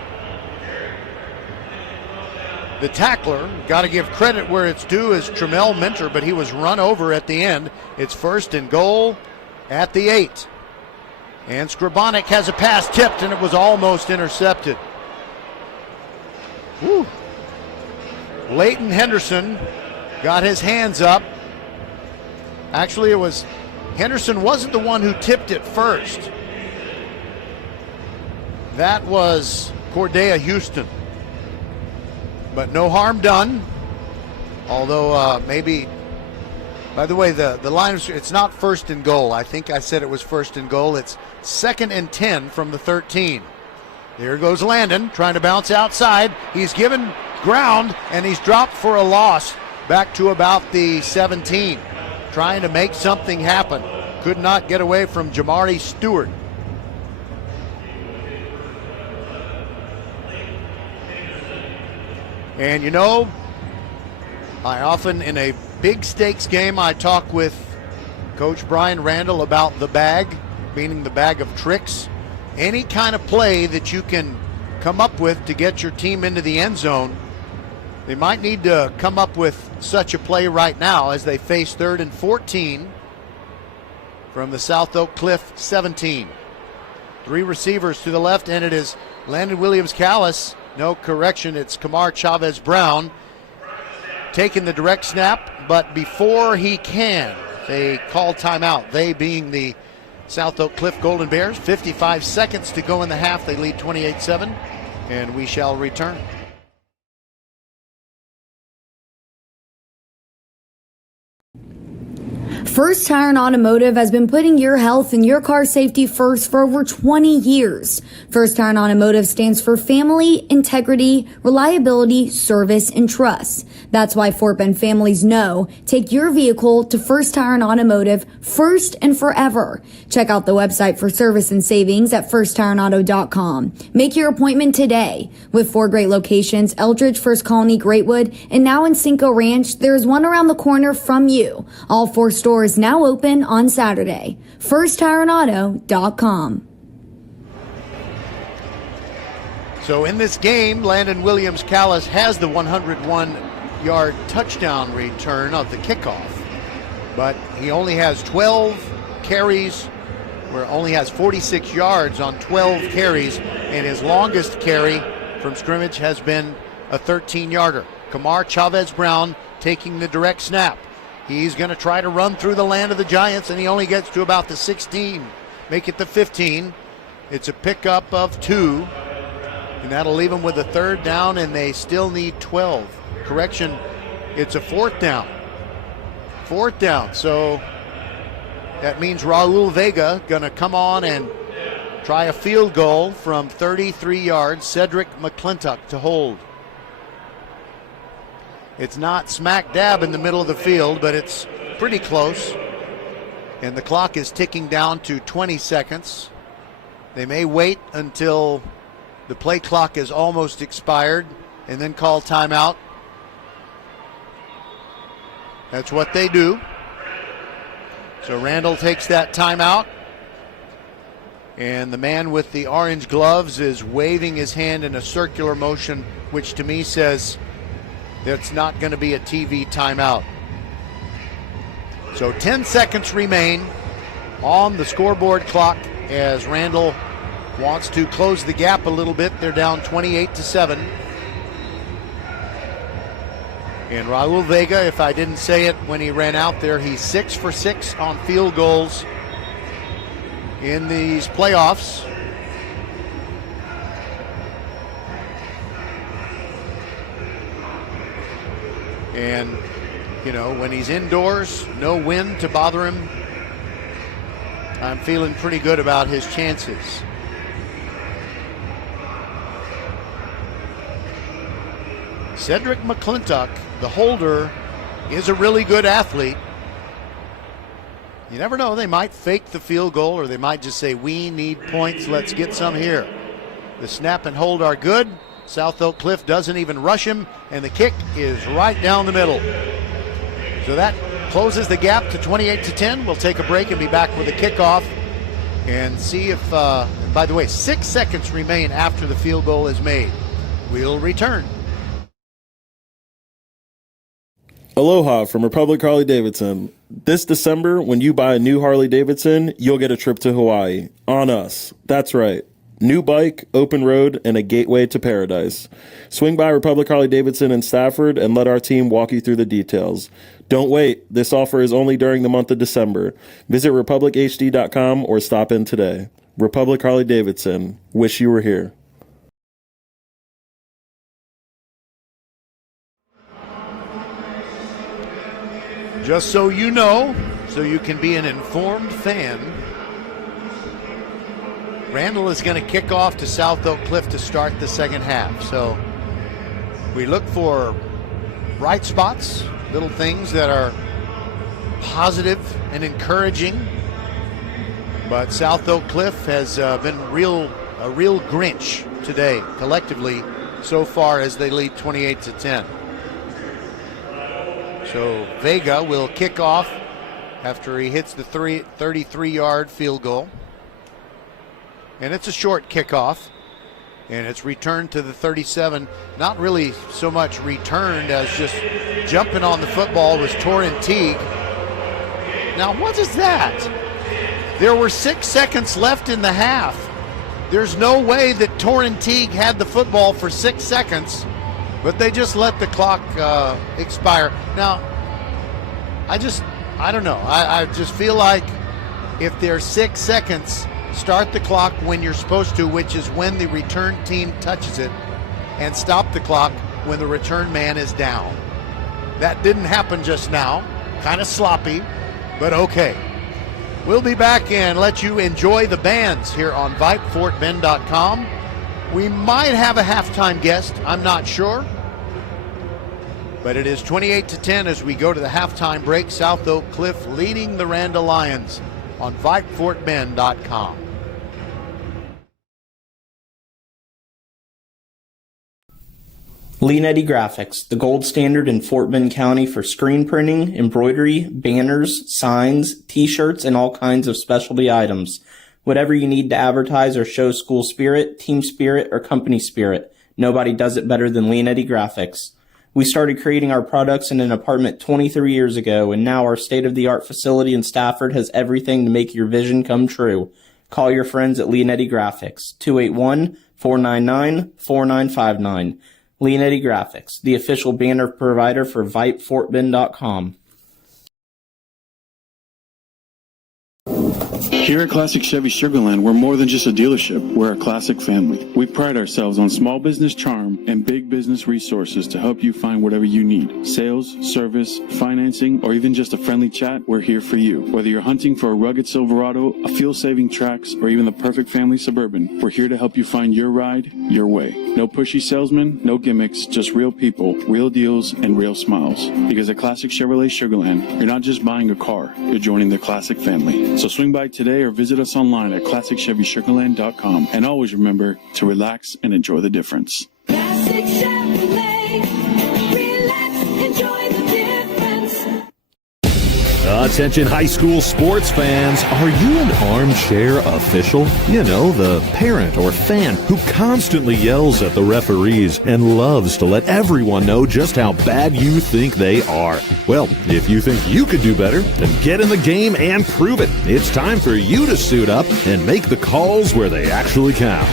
The tackler, got to give credit where it's due, is Tremel Mentor, but he was run over at the end. It's 1st and goal at the 8. And Scribonic has a pass tipped, and it was almost intercepted. Woo. Leighton Henderson got his hands up. Actually, it was Henderson wasn't the one who tipped it first. That was Cordea Houston. But no harm done. Although maybe, by the way, the line, it's not 1st and goal. I think I said it was 1st and goal. It's 2nd and 10 from the 13. There goes Landon trying to bounce outside. He's given ground and he's dropped for a loss back to about the 17. Trying to make something happen. Could not get away from Jamari Stewart. And I often, in a big stakes game, I talk with Coach Brian Randall about the bag, meaning the bag of tricks. Any kind of play that you can come up with to get your team into the end zone. They might need to come up with such a play right now as they face 3rd and 14 from the South Oak Cliff 17. 3 receivers to the left, and it is Landon Williams-Callis. No correction, it's Kamar Chavez-Brown taking the direct snap, but before he can, they call timeout. They being the South Oak Cliff Golden Bears. 55 seconds to go in the half. They lead 28-7, and we shall return. First Tire and Automotive has been putting your health and your car safety first for over 20 years. First Tire and Automotive stands for family, integrity, reliability, service, and trust. That's why Fort Bend families know take your vehicle to First Tire and Automotive first and forever. Check out the website for service and savings at firsttireandauto.com. Make your appointment today. With 4 great locations, Eldridge, First Colony, Greatwood, and now in Cinco Ranch, there's one around the corner from you. All 4 stores Doors now open on Saturday. FirstTireAndAuto.com. So in this game, Landon Williams-Callis has the 101-yard touchdown return of the kickoff, but he only has 12 carries, where only has 46 yards on 12 carries, and his longest carry from scrimmage has been a 13-yarder. Kamar Chavez-Brown taking the direct snap. He's going to try to run through the land of the Giants, and he only gets to about the 16, make it the 15. It's a pickup of 2, and that'll leave them with a 3rd down, and they still need 12. Correction, it's a 4th down. 4th down, so that means Raul Vega going to come on and try a field goal from 33 yards. Cedric McClintock to hold. It's not smack dab in the middle of the field, but it's pretty close. And the clock is ticking down to 20 seconds. They may wait until the play clock is almost expired and then call timeout. That's what they do. So Randle takes that timeout. And the man with the orange gloves is waving his hand in a circular motion, which to me says that's not going to be a TV timeout. So 10 seconds remain on the scoreboard clock as Randle wants to close the gap a little bit. They're down 28-7. And Raul Vega, if I didn't say it when he ran out there, he's 6 for 6 on field goals in these playoffs. And, you know, when he's indoors, no wind to bother him, I'm feeling pretty good about his chances. Cedric McClintock, the holder, is a really good athlete. You never know, they might fake the field goal, or they might just say, we need points, let's get some here. The snap and hold are good. South Oak Cliff doesn't even rush him, and the kick is right down the middle. So that closes the gap to 28-10. We'll take a break and be back with a kickoff and see if, by the way, 6 seconds remain after the field goal is made. We'll return. Aloha from Republic Harley-Davidson. This December, when you buy a new Harley-Davidson, you'll get a trip to Hawaii. On us. That's right. New bike, open road, and a gateway to paradise. Swing by Republic Harley-Davidson in Stafford and let our team walk you through the details. Don't wait. This offer is only during the month of December. Visit republichd.com or stop in today. Republic Harley-Davidson. Wish you were here. Just so you know, so you can be an informed fan, Randle is going to kick off to South Oak Cliff to start the second half. So we look for bright spots, little things that are positive and encouraging. But South Oak Cliff has been a real Grinch today, collectively, so far as they lead 28-10. So Vega will kick off after he hits the 33-yard field goal. And it's a short kickoff. And it's returned to the 37. Not really so much returned as just jumping on the football was Torrin Teague. Now, what is that? There were 6 seconds left in the half. There's no way that Torrin Teague had the football for 6 seconds. But they just let the clock expire. Now, I don't know. I just feel like if there's 6 seconds, start the clock when you're supposed to, which is when the return team touches it, and stop the clock when the return man is down. That didn't happen just now. Kind of sloppy, but okay. We'll be back and let you enjoy the bands here on VypeFortBend.com. We might have a halftime guest, I'm not sure. But it is 28-10 as we go to the halftime break. South Oak Cliff leading the Randle Lions on VypeFortBend.com. Leanetti Graphics, the gold standard in Fort Bend County for screen printing, embroidery, banners, signs, t-shirts, and all kinds of specialty items. Whatever you need to advertise or show school spirit, team spirit, or company spirit, nobody does it better than Leanetti Graphics. We started creating our products in an apartment 23 years ago, and now our state-of-the-art facility in Stafford has everything to make your vision come true. Call your friends at Leanetti Graphics, 281-499-4959. Leanetti Graphics, the official banner provider for VypeFortBend.com. Here at Classic Chevy Sugarland, we're more than just a dealership. We're a classic family. We pride ourselves on small business charm and big business resources to help you find whatever you need. Sales, service, financing, or even just a friendly chat, we're here for you. Whether you're hunting for a rugged Silverado, a fuel-saving Trax, or even the perfect family Suburban, we're here to help you find your ride, your way. No pushy salesmen, no gimmicks, just real people, real deals, and real smiles. Because at Classic Chevrolet Sugarland, you're not just buying a car, you're joining the classic family. So swing by today or visit us online at ClassicChevySugarland.com. And always remember to relax and enjoy the difference. Classic Chevrolet. Relax, enjoy the difference. Attention high school sports fans, are you an armchair official? You know, the parent or fan who constantly yells at the referees and loves to let everyone know just how bad you think they are. Well, if you think you could do better, then get in the game and prove it. It's time for you to suit up and make the calls where they actually count.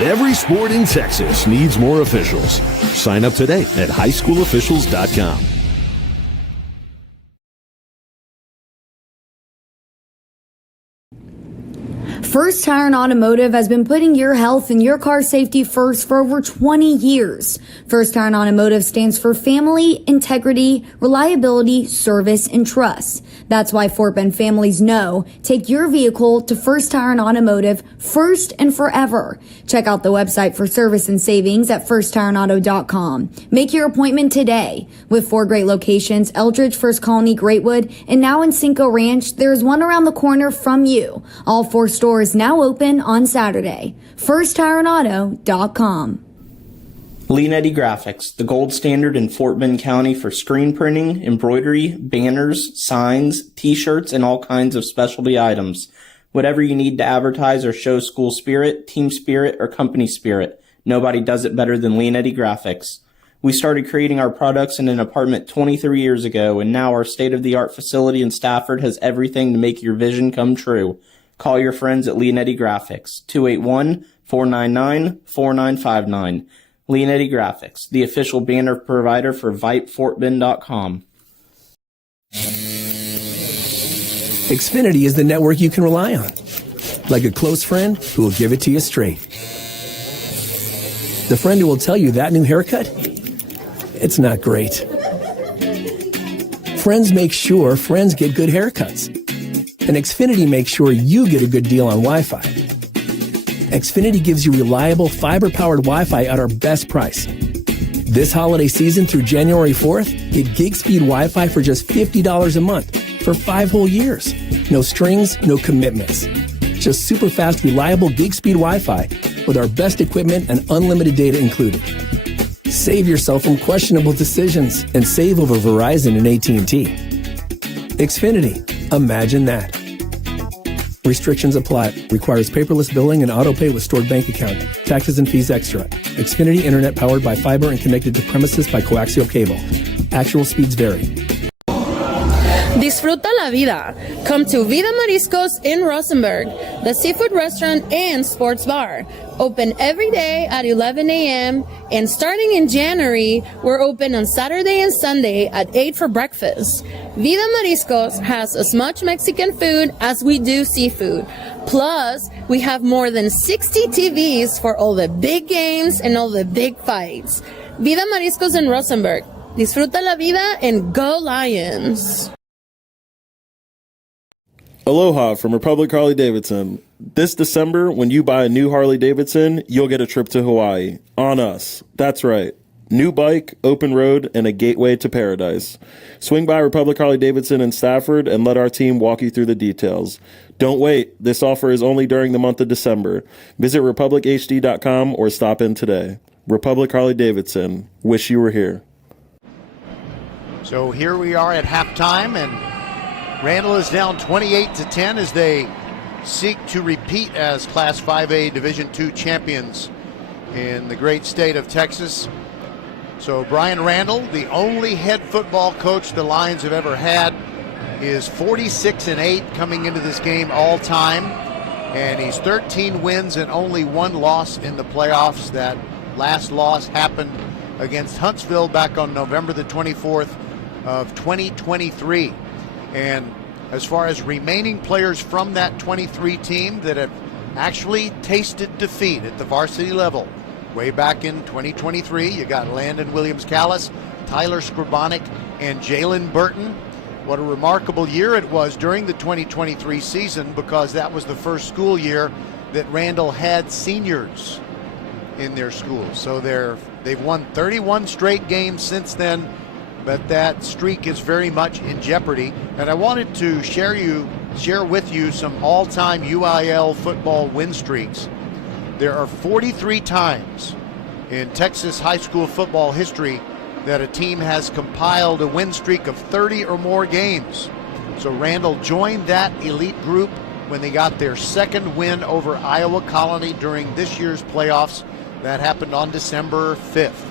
Every sport in Texas needs more officials. Sign up today at highschoolofficials.com. First Tire and Automotive has been putting your health and your car safety first for over 20 years. First Tire and Automotive stands for family, integrity, reliability, service, and trust. That's why Fort Bend families know take your vehicle to First Tire and Automotive first and forever. Check out the website for service and savings at firsttireandauto.com. Make your appointment today. With 4 great locations, Eldridge, First Colony, Greatwood, and now in Cinco Ranch, there's one around the corner from you. All 4 stores now open on Saturday. FirstTireandAuto.com. Leanetti Graphics, the gold standard in Fort Bend County for screen printing, embroidery, banners, signs, t-shirts, and all kinds of specialty items. Whatever you need to advertise or show school spirit, team spirit, or company spirit, nobody does it better than Leanetti Graphics. We started creating our products in an apartment 23 years ago, and now our state-of-the-art facility in Stafford has everything to make your vision come true. Call your friends at Leanetti Graphics, 281-499-4959. Leanetti Graphics, the official banner provider for VypeFortBend.com. Xfinity is the network you can rely on. Like a close friend who will give it to you straight. The friend who will tell you that new haircut, it's not great. Friends make sure friends get good haircuts. And Xfinity makes sure you get a good deal on Wi-Fi. Xfinity gives you reliable fiber-powered Wi-Fi at our best price. This holiday season through January 4th, get gig speed Wi-Fi for just $50 a month for 5 whole years. No strings, no commitments. Just super fast, reliable gig speed Wi-Fi with our best equipment and unlimited data included. Save yourself from questionable decisions and save over Verizon and AT&T. Xfinity. Imagine that. Restrictions apply. Requires paperless billing and auto pay with stored bank account. Taxes and fees extra. Xfinity Internet powered by fiber and connected to premises by coaxial cable. Actual speeds vary. Disfruta la vida. Come to Vida Mariscos in Rosenberg, the seafood restaurant and sports bar. Open every day at 11 a.m. and starting in January, we're open on Saturday and Sunday at 8 for breakfast. Vida Mariscos has as much Mexican food as we do seafood. Plus, we have more than 60 TVs for all the big games and all the big fights. Vida Mariscos in Rosenberg. Disfruta la vida and go Lions. Aloha from Republic Harley Davidson. This December, when you buy a new Harley Davidson, you'll get a trip to Hawaii. On us. That's right. New bike, open road, and a gateway to paradise. Swing by Republic Harley Davidson in Stafford and let our team walk you through the details. Don't wait. This offer is only during the month of December. Visit republichd.com or stop in today. Republic Harley-Davidson. Wish you were here. So here we are at halftime, and Randle is down 28-10 as they seek to repeat as Class 5A Division II champions in the great state of Texas. So Brian Randall, the only head football coach the Lions have ever had, is 46-8 coming into this game all time, and he's 13 wins and only one loss in the playoffs. That last loss happened against Huntsville back on November the 24th of 2023. And as far as remaining players from that 23 team that have actually tasted defeat at the varsity level, way back in 2023, you got Landon Williams-Callis, Tyler Scribonic, and Jalen Burton. What a remarkable year it was during the 2023 season, because that was the first school year that Randall had seniors in their school. So they've won 31 straight games since then, but that streak is very much in jeopardy. And I wanted to share with you some all-time UIL football win streaks. There are 43 times in Texas high school football history that a team has compiled a win streak of 30 or more games. So Randall joined that elite group when they got their second win over Iowa Colony during this year's playoffs. That happened on December 5th.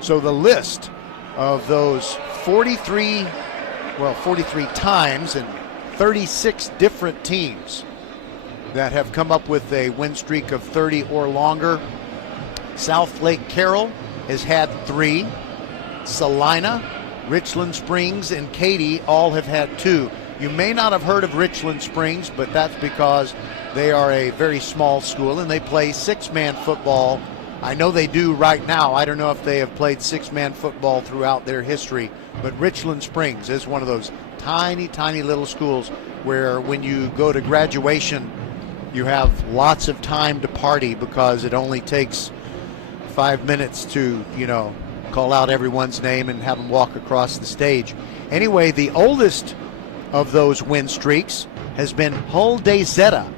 So the list of those 43 times and 36 different teams that have come up with a win streak of 30 or longer. South Lake Carroll has had 3. Salina, Richland Springs, and Katy all have had 2. You may not have heard of Richland Springs, but that's because they are a very small school and they play 6-man football. I know they do right now. I don't know if they have played 6-man football throughout their history, but Richland Springs is one of those tiny, tiny little schools where when you go to graduation, you have lots of time to party because it only takes 5 minutes to, call out everyone's name and have them walk across the stage. Anyway, the oldest of those win streaks has been Hull DeZetta,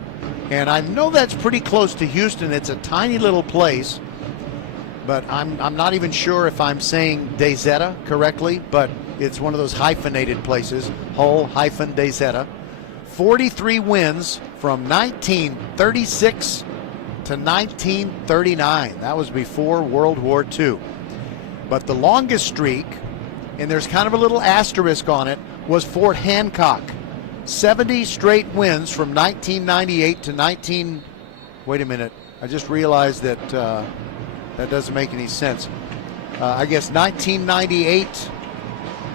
and I know that's pretty close to Houston. It's a tiny little place, but I'm not even sure if I'm saying DeZetta correctly, but it's one of those hyphenated places, Hull-DeZetta. 43 wins from 1936 to 1939. That was before World War II. But the longest streak, and there's kind of a little asterisk on it, was Fort Hancock. 70 straight wins from 1998 to wait a minute, I just realized that that doesn't make any sense. I guess 1998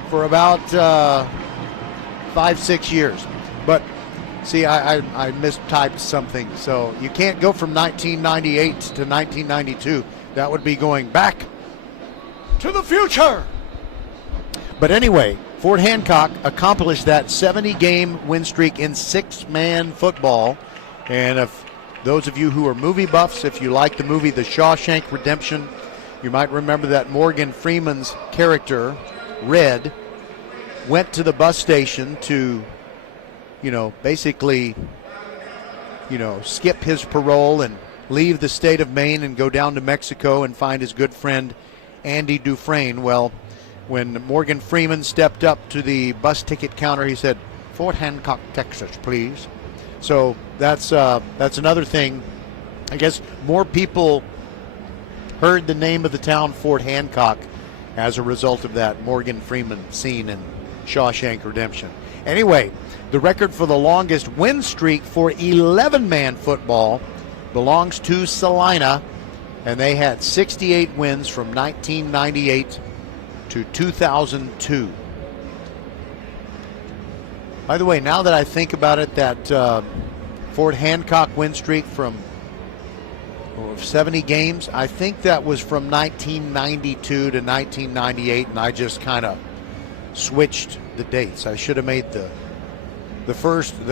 for about 5-6 years. But see, I mistyped something. So you can't go from 1998 to 1992. That would be going back to the future. But anyway, Fort Hancock accomplished that 70-game win streak in 6-man football. And if those of you who are movie buffs, if you like the movie The Shawshank Redemption, you might remember that Morgan Freeman's character, Red, went to the bus station to, basically, skip his parole and leave the state of Maine and go down to Mexico and find his good friend Andy Dufresne. Well, when Morgan Freeman stepped up to the bus ticket counter, he said, "Fort Hancock, Texas, please." So that's another thing. I guess more people heard the name of the town Fort Hancock as a result of that Morgan Freeman scene in Shawshank Redemption. Anyway, the record for the longest win streak for 11-man football belongs to Salina, and they had 68 wins from 1998 to 2002. By the way, now that I think about it, that Fort Hancock win streak from 70 games, I think that was from 1992 to 1998, and I just kind of switched the dates. I should have made the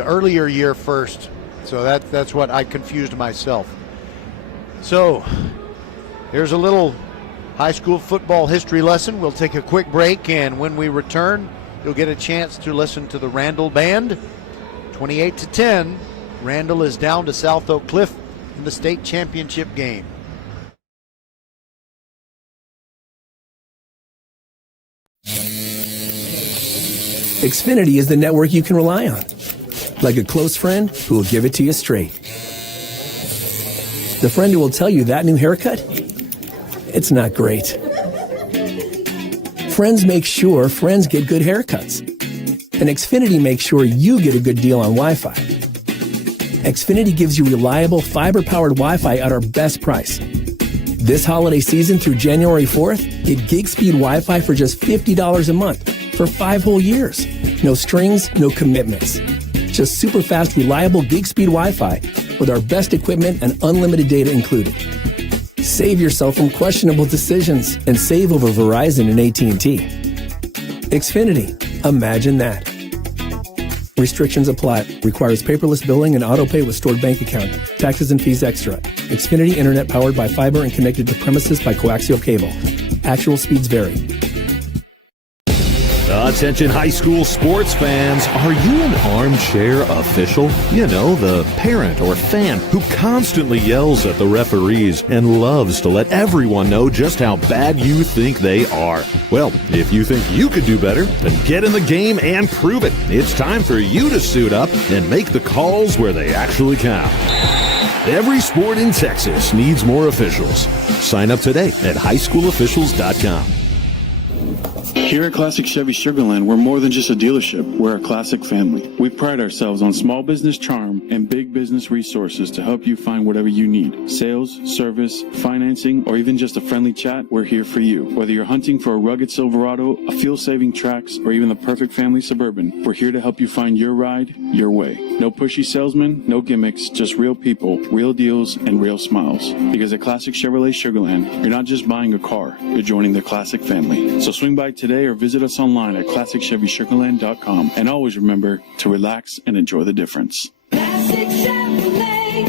earlier year first. So that's what I confused myself. So here's a little high school football history lesson. We'll take a quick break, and when we return, you'll get a chance to listen to the Randle Band. 28-10, Randle is down to South Oak Cliff in the state championship game. Xfinity is the network you can rely on. Like a close friend who will give it to you straight. The friend who will tell you that new haircut? It's not great. Friends make sure friends get good haircuts. And Xfinity makes sure you get a good deal on Wi-Fi. Xfinity gives you reliable fiber-powered Wi-Fi at our best price. This holiday season through January 4th, get gig speed Wi-Fi for just $50 a month for 5 whole years. No strings, no commitments. Just super fast, reliable gig speed Wi-Fi with our best equipment and unlimited data included. Save yourself from questionable decisions and save over Verizon and AT&T. Xfinity. Imagine that. Restrictions apply. Requires paperless billing and auto pay with stored bank account. Taxes and fees extra. Xfinity Internet powered by fiber and connected to premises by coaxial cable. Actual speeds vary. Attention high school sports fans, are you an armchair official? You know, the parent or fan who constantly yells at the referees and loves to let everyone know just how bad you think they are. Well, if you think you could do better, then get in the game and prove it. It's time for you to suit up and make the calls where they actually count. Every sport in Texas needs more officials. Sign up today at highschoolofficials.com. Here at Classic Chevy Sugarland, we're more than just a dealership. We're a classic family. We pride ourselves on small business charm and big business resources to help you find whatever you need. Sales, service, financing, or even just a friendly chat, we're here for you. Whether you're hunting for a rugged Silverado, a fuel-saving Trax, or even the perfect family Suburban, we're here to help you find your ride, your way. No pushy salesmen, no gimmicks, just real people, real deals, and real smiles. Because at Classic Chevrolet Sugarland, you're not just buying a car, you're joining the classic family. So swing by today or visit us online at ClassicChevySugarland.com. And always remember to relax and enjoy the difference. Classic Chevrolet.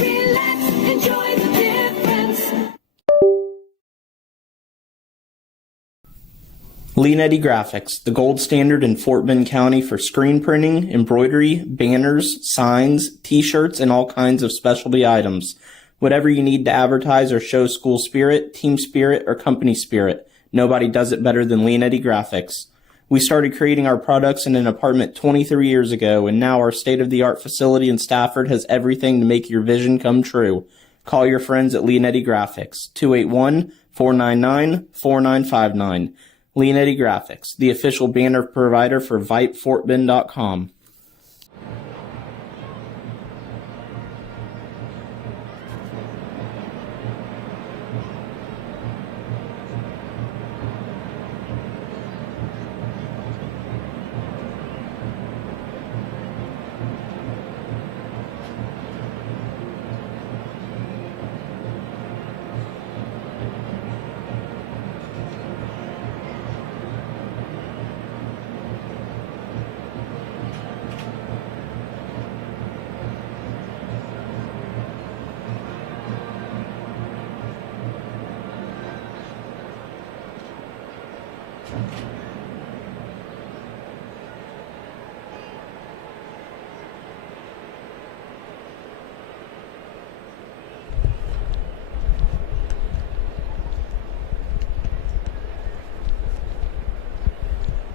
Relax, enjoy the difference. Leanetti Graphics, the gold standard in Fort Bend County for screen printing, embroidery, banners, signs, t-shirts, and all kinds of specialty items. Whatever you need to advertise or show school spirit, team spirit, or company spirit, nobody does it better than Leanetti Graphics. We started creating our products in an apartment 23 years ago, and now our state-of-the-art facility in Stafford has everything to make your vision come true. Call your friends at Leanetti Graphics, 281-499-4959. Leanetti Graphics, the official banner provider for VypeFortBend.com.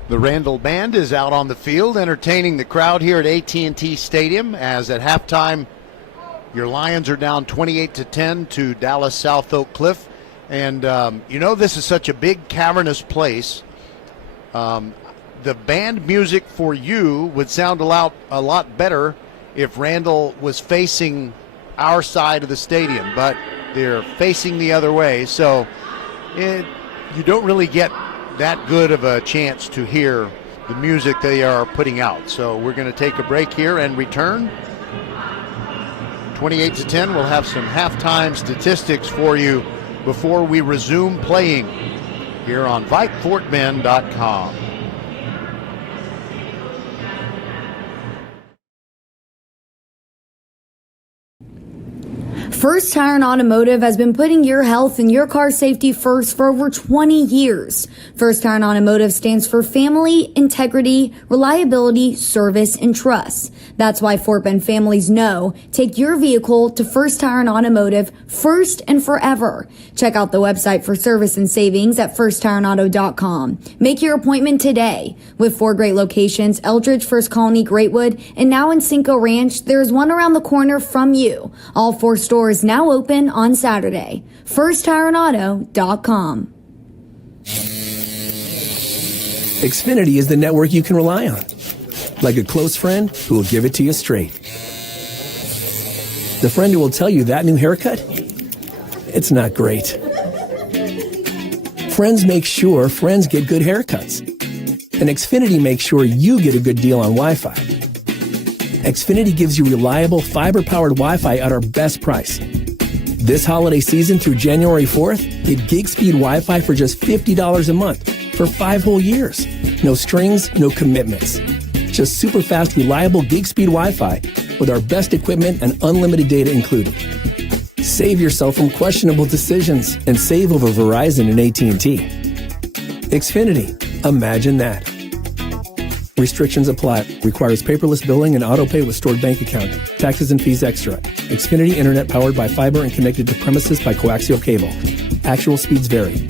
The Randle Band is out on the field entertaining the crowd here at AT&T Stadium, as at halftime your Lions are down 28-10 to Dallas South Oak Cliff. And you know, this is such a big cavernous place. The band music for you would sound a lot better if Randle was facing our side of the stadium, but they're facing the other way, so you don't really get that good of a chance to hear the music they are putting out. So we're going to take a break here and return. 28-10. We'll have some halftime statistics for you before we resume playing here on VypeFortBend.com. First Tire and Automotive has been putting your health and your car safety first for over 20 years. First Tire and Automotive stands for family, integrity, reliability, service, and trust. That's why Fort Bend families know take your vehicle to First Tire and Automotive first and forever. Check out the website for service and savings at firsttireandauto.com. Make your appointment today. With 4 great locations, Eldridge, First Colony, Greatwood, and now in Cinco Ranch, there's one around the corner from you. All 4 stores now open on Saturday. FirstTireandAuto.com. Xfinity is the network you can rely on. Like a close friend who will give it to you straight. The friend who will tell you that new haircut? It's not great. Friends make sure friends get good haircuts. And Xfinity makes sure you get a good deal on Wi-Fi. Xfinity gives you reliable fiber-powered Wi-Fi at our best price. This holiday season through January 4th, get gig speed Wi-Fi for just $50 a month for 5 whole years. No strings, no commitments. Just super fast, reliable gig speed Wi-Fi with our best equipment and unlimited data included. Save yourself from questionable decisions and save over Verizon and AT&T. Xfinity, imagine that. Restrictions apply. Requires paperless billing and auto pay with stored bank account. Taxes and fees extra. Xfinity Internet powered by fiber and connected to premises by coaxial cable. Actual speeds vary.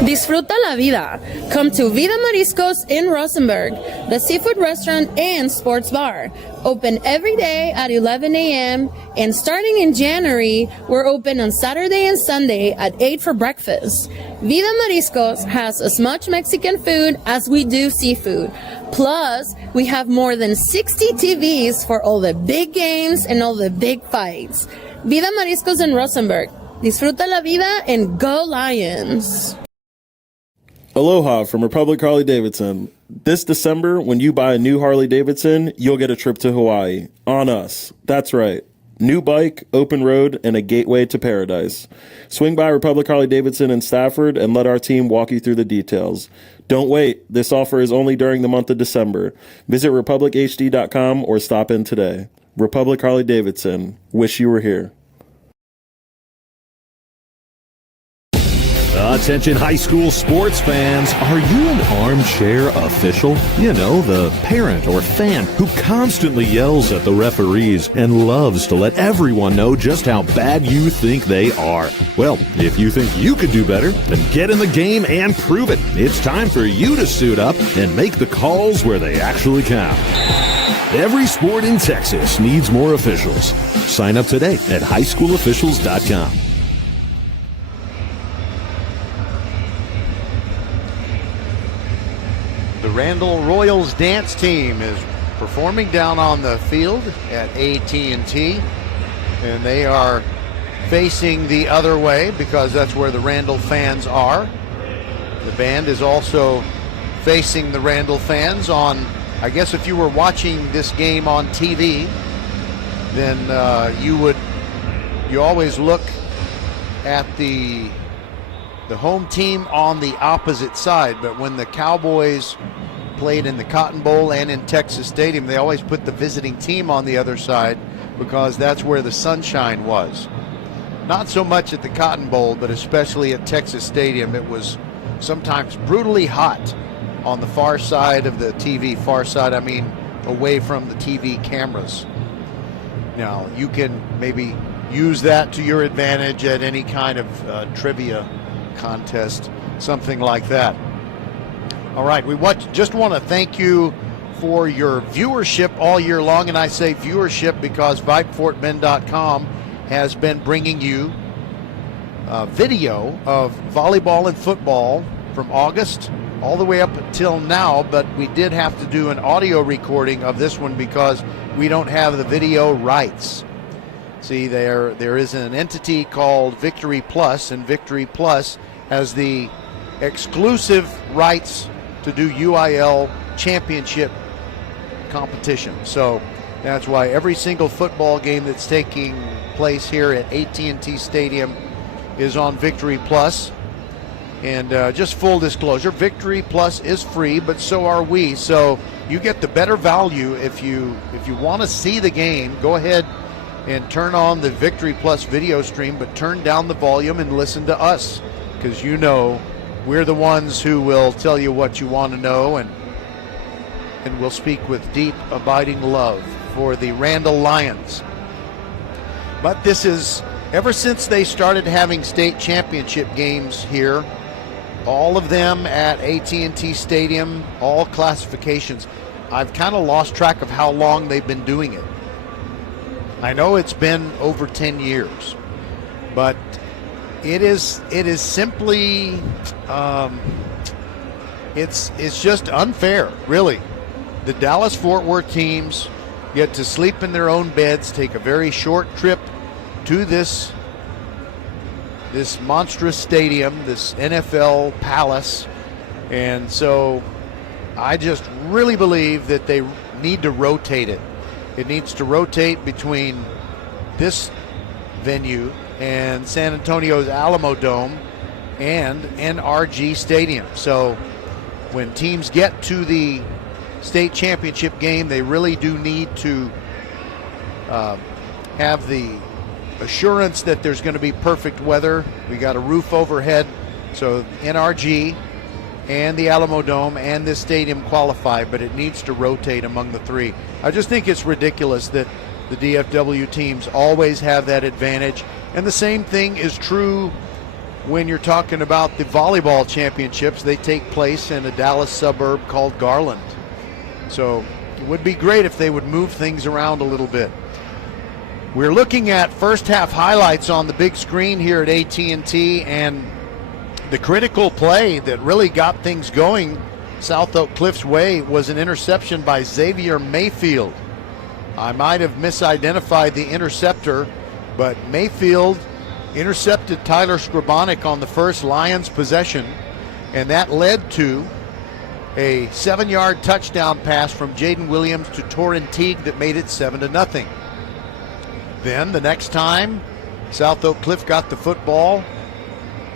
Disfruta la vida. Come to Vida Mariscos in Rosenberg, the seafood restaurant and sports bar. Open every day at 11 a.m. and starting in January, we're open on Saturday and Sunday at 8 for breakfast. Vida Mariscos has as much Mexican food as we do seafood. Plus, we have more than 60 TVs for all the big games and all the big fights. Vida Mariscos in Rosenberg. Disfruta la vida and go Lions. Aloha from Republic Harley Davidson. This December, when you buy a new Harley Davidson, you'll get a trip to Hawaii. On us. That's right. New bike, open road, and a gateway to paradise. Swing by Republic Harley Davidson in Stafford and let our team walk you through the details. Don't wait. This offer is only during the month of December. Visit republichd.com or stop in today. Republic Harley Davidson. Wish you were here. Attention high school sports fans, are you an armchair official? You know, the parent or fan who constantly yells at the referees and loves to let everyone know just how bad you think they are. Well, if you think you could do better, then get in the game and prove it. It's time for you to suit up and make the calls where they actually count. Every sport in Texas needs more officials. Sign up today at highschoolofficials.com. The Randle Royals dance team is performing down on the field at AT&T, and they are facing the other way because that's where the Randle fans are. The band is also facing the Randle fans on, I guess if you were watching this game on TV, then you always look at the home team on the opposite side. But when the Cowboys played in the Cotton Bowl and in Texas Stadium, they always put the visiting team on the other side because that's where the sunshine was. Not so much at the Cotton Bowl, but especially at Texas Stadium. It was sometimes brutally hot on the far side of the TV. Far side, I mean away from the TV cameras. Now, you can maybe use that to your advantage at any kind of trivia contest, something like that. All right, we just want to thank you for your viewership all year long, and I say viewership because VypeFortBend.com has been bringing you video of volleyball and football from August all the way up until now, but we did have to do an audio recording of this one because we don't have the video rights. See, there is an entity called Victory Plus, and Victory Plus has the exclusive rights to do UIL championship competition. So that's why every single football game that's taking place here at AT&T Stadium is on Victory Plus. And just full disclosure, Victory Plus is free, but so are we. So you get the better value if you want to see the game. Go ahead and turn on the Victory Plus video stream, but turn down the volume and listen to us, because you know we're the ones who will tell you what you want to know, and will speak with deep, abiding love for the Randle Lions. But this is, ever since they started having state championship games here, all of them at AT&T Stadium, all classifications, I've kind of lost track of how long they've been doing it. I know it's been over 10 years, but it is simply, it's just unfair, really. The Dallas-Fort Worth teams get to sleep in their own beds, take a very short trip to this monstrous stadium, this NFL palace, and so I just really believe that they need to rotate it. It needs to rotate between this venue and San Antonio's Alamo Dome and NRG Stadium. So when teams get to the state championship game, they really do need to have the assurance that there's going to be perfect weather. We got a roof overhead, so NRG and the Alamo Dome and this stadium qualify, but it needs to rotate among the three. I just think it's ridiculous that the DFW teams always have that advantage, and the same thing is true when you're talking about the volleyball championships. They take place in a Dallas suburb called Garland. So it would be great if they would move things around a little bit. We're looking at first half highlights on the big screen here at AT&T, and the critical play that really got things going South Oak Cliff's way was an interception by Xavier Mayfield. I might have misidentified the interceptor, but Mayfield intercepted Tyler Skrabonic on the first Lions possession, and that led to a 7-yard touchdown pass from Jaden Williams to Torrin Teague that made it 7-0. Then the next time South Oak Cliff got the football,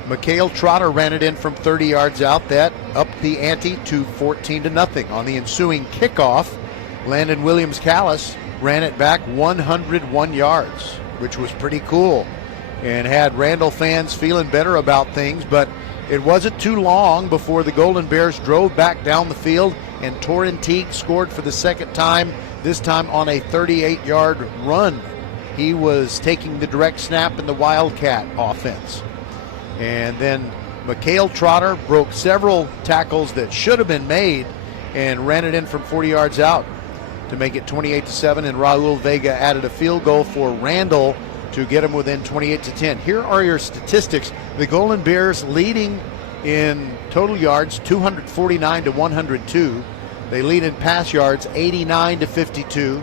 Mikhail Trotter ran it in from 30 yards out. That upped the ante to 14-0. On the ensuing kickoff, Landon Williams-Callis ran it back 101 yards, which was pretty cool and had Randle fans feeling better about things. But it wasn't too long before the Golden Bears drove back down the field, and Torrin Teague scored for the second time, this time on a 38-yard run. He was taking the direct snap in the Wildcat offense. And then Mikhail Trotter broke several tackles that should have been made and ran it in from 40 yards out to make it 28-7, and Raul Vega added a field goal for Randle to get him within 28-10. Here are your statistics. The Golden Bears leading in total yards 249-102. They lead in pass yards 89-52,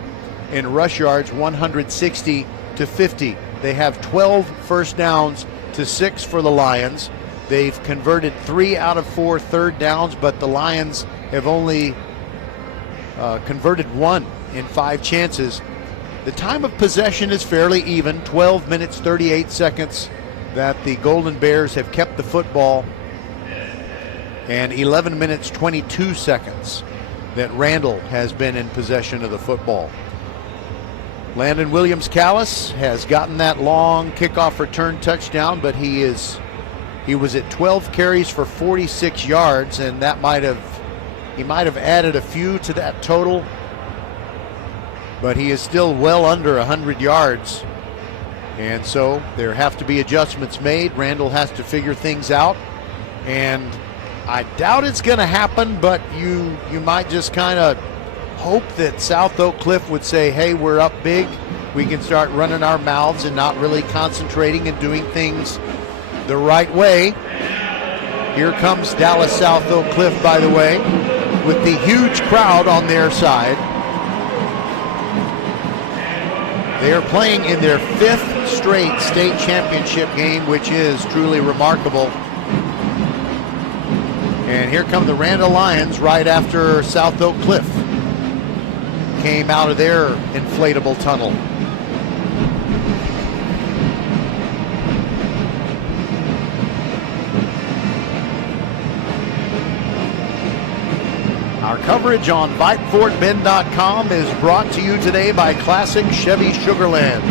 in rush yards 160-50. They have 12 first downs to 6 for the Lions. They've converted 3 out of 4 third downs, but the Lions have only converted 1 in 5 chances. The time of possession is fairly even, 12 minutes 38 seconds that the Golden Bears have kept the football, and 11 minutes 22 seconds that Randle has been in possession of the football. Landon Williams-Callis has gotten that long kickoff return touchdown, but he was at 12 carries for 46 yards, and that he might have added a few to that total, but he is still well under 100 yards, and so there have to be adjustments made. Randle has to figure things out, and I doubt it's going to happen, but you might just kind of hope that South Oak Cliff would say, hey, we're up big, we can start running our mouths and not really concentrating and doing things the right way. Here comes Dallas South Oak Cliff, by the way, with the huge crowd on their side. They are playing in their 5th straight state championship game, which is truly remarkable. And here come the Randle Lions right after South Oak Cliff came out of their inflatable tunnel. Our coverage on VypeFortBend.com is brought to you today by Classic Chevy Sugarland.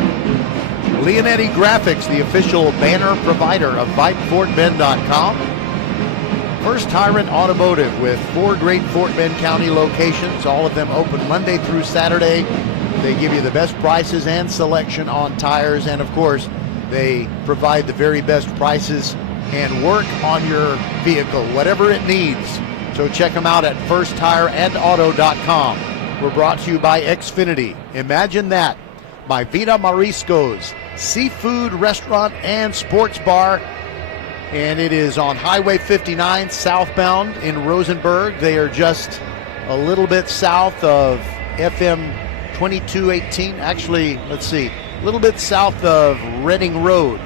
Leonetti Graphics, the official banner provider of VypeFortBend.com. First Tyrant Automotive with 4 great Fort Bend County locations, all of them open Monday through Saturday. They give you the best prices and selection on tires, and of course, they provide the very best prices and work on your vehicle, whatever it needs. So check them out at FirstTireAndAuto.com. We're brought to you by Xfinity. Imagine that. By Vida Marisco's seafood restaurant and sports bar. And it is on Highway 59 southbound in Rosenberg. They are just a little bit south of FM 2218. Actually, let's see, a little bit south of Reading Road.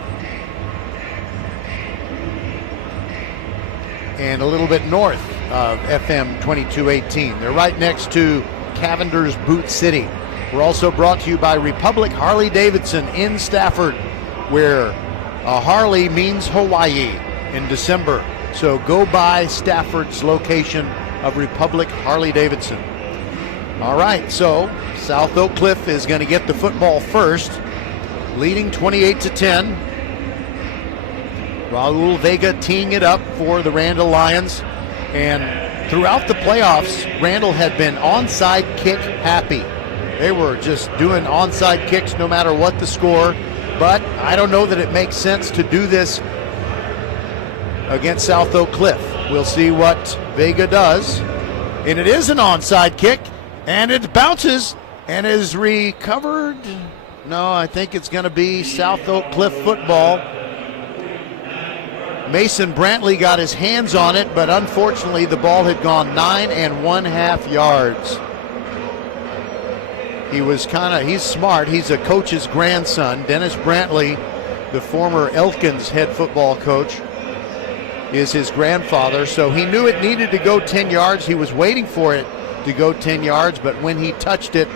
And a little bit north of FM 2218. They're right next to Cavender's Boot City. We're also brought to you by Republic Harley Davidson in Stafford, where a Harley means Hawaii in December. So go by Stafford's location of Republic Harley Davidson. All right, so South Oak Cliff is going to get the football first, leading 28-10. Raul Vega teeing it up for the Randle Lions. And throughout the playoffs, Randle had been onside kick happy. They were just doing onside kicks no matter what the score. But I don't know that it makes sense to do this against South Oak Cliff. We'll see what Vega does. And it is an onside kick, and it bounces and is recovered. No, I think it's going to be South Oak Cliff football. Mason Brantley got his hands on it, but unfortunately the ball had gone 9 1/2 yards. He's smart. He's a coach's grandson. Dennis Brantley, the former Elkins head football coach, is his grandfather. So he knew it needed to go 10 yards. He was waiting for it to go 10 yards, but when he touched it,